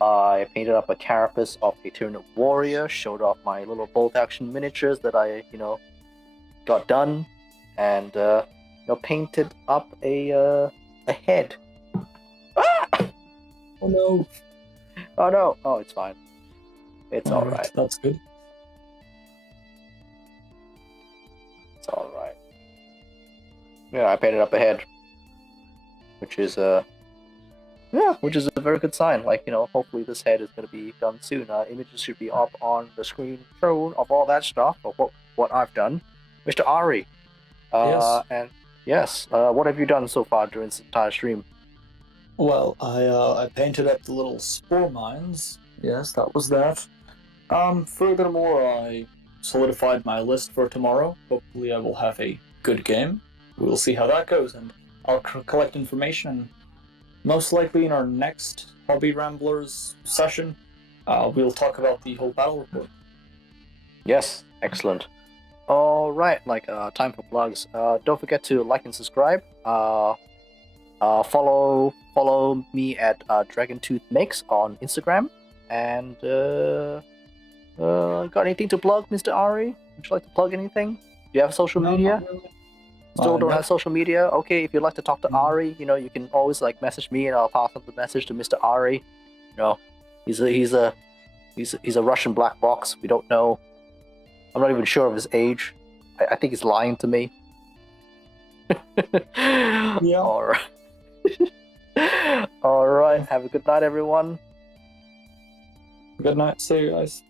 I painted up a carapace of Eternal Warrior, showed off my little bolt action miniatures that I, got done, and painted up a head. Ah! Oh no. Oh no! Oh, it's fine. It's all right. That's good. It's all right. Yeah, I painted up a head, which is which is a very good sign. Like, hopefully this head is going to be done soon. Images should be up on the screen shown of all that stuff, of what I've done. Mr. Ari. Yes. And yes, what have you done so far during this entire stream? Well, I painted up the little spore mines. Yes, that was that. Furthermore, I solidified my list for tomorrow. Hopefully I will have a good game. We'll see how that goes, and I'll collect information. Most likely in our next Hobby Ramblers session, we'll talk about the whole battle report. Yes, excellent. All right, like time for plugs. Don't forget to like and subscribe. Follow me at DragonTooth Makes on Instagram. And got anything to plug, Mr. Ari? Would you like to plug anything? Do you have social media? Not really. Still don't no. have social media? Okay, if you'd like to talk to Ari, you can always like message me and I'll pass on the message to Mr. Ari. He's a Russian black box. We don't know. I'm not even sure of his age. I think he's lying to me. Yeah. All right. All right. Have a good night, everyone. Good night. See you guys.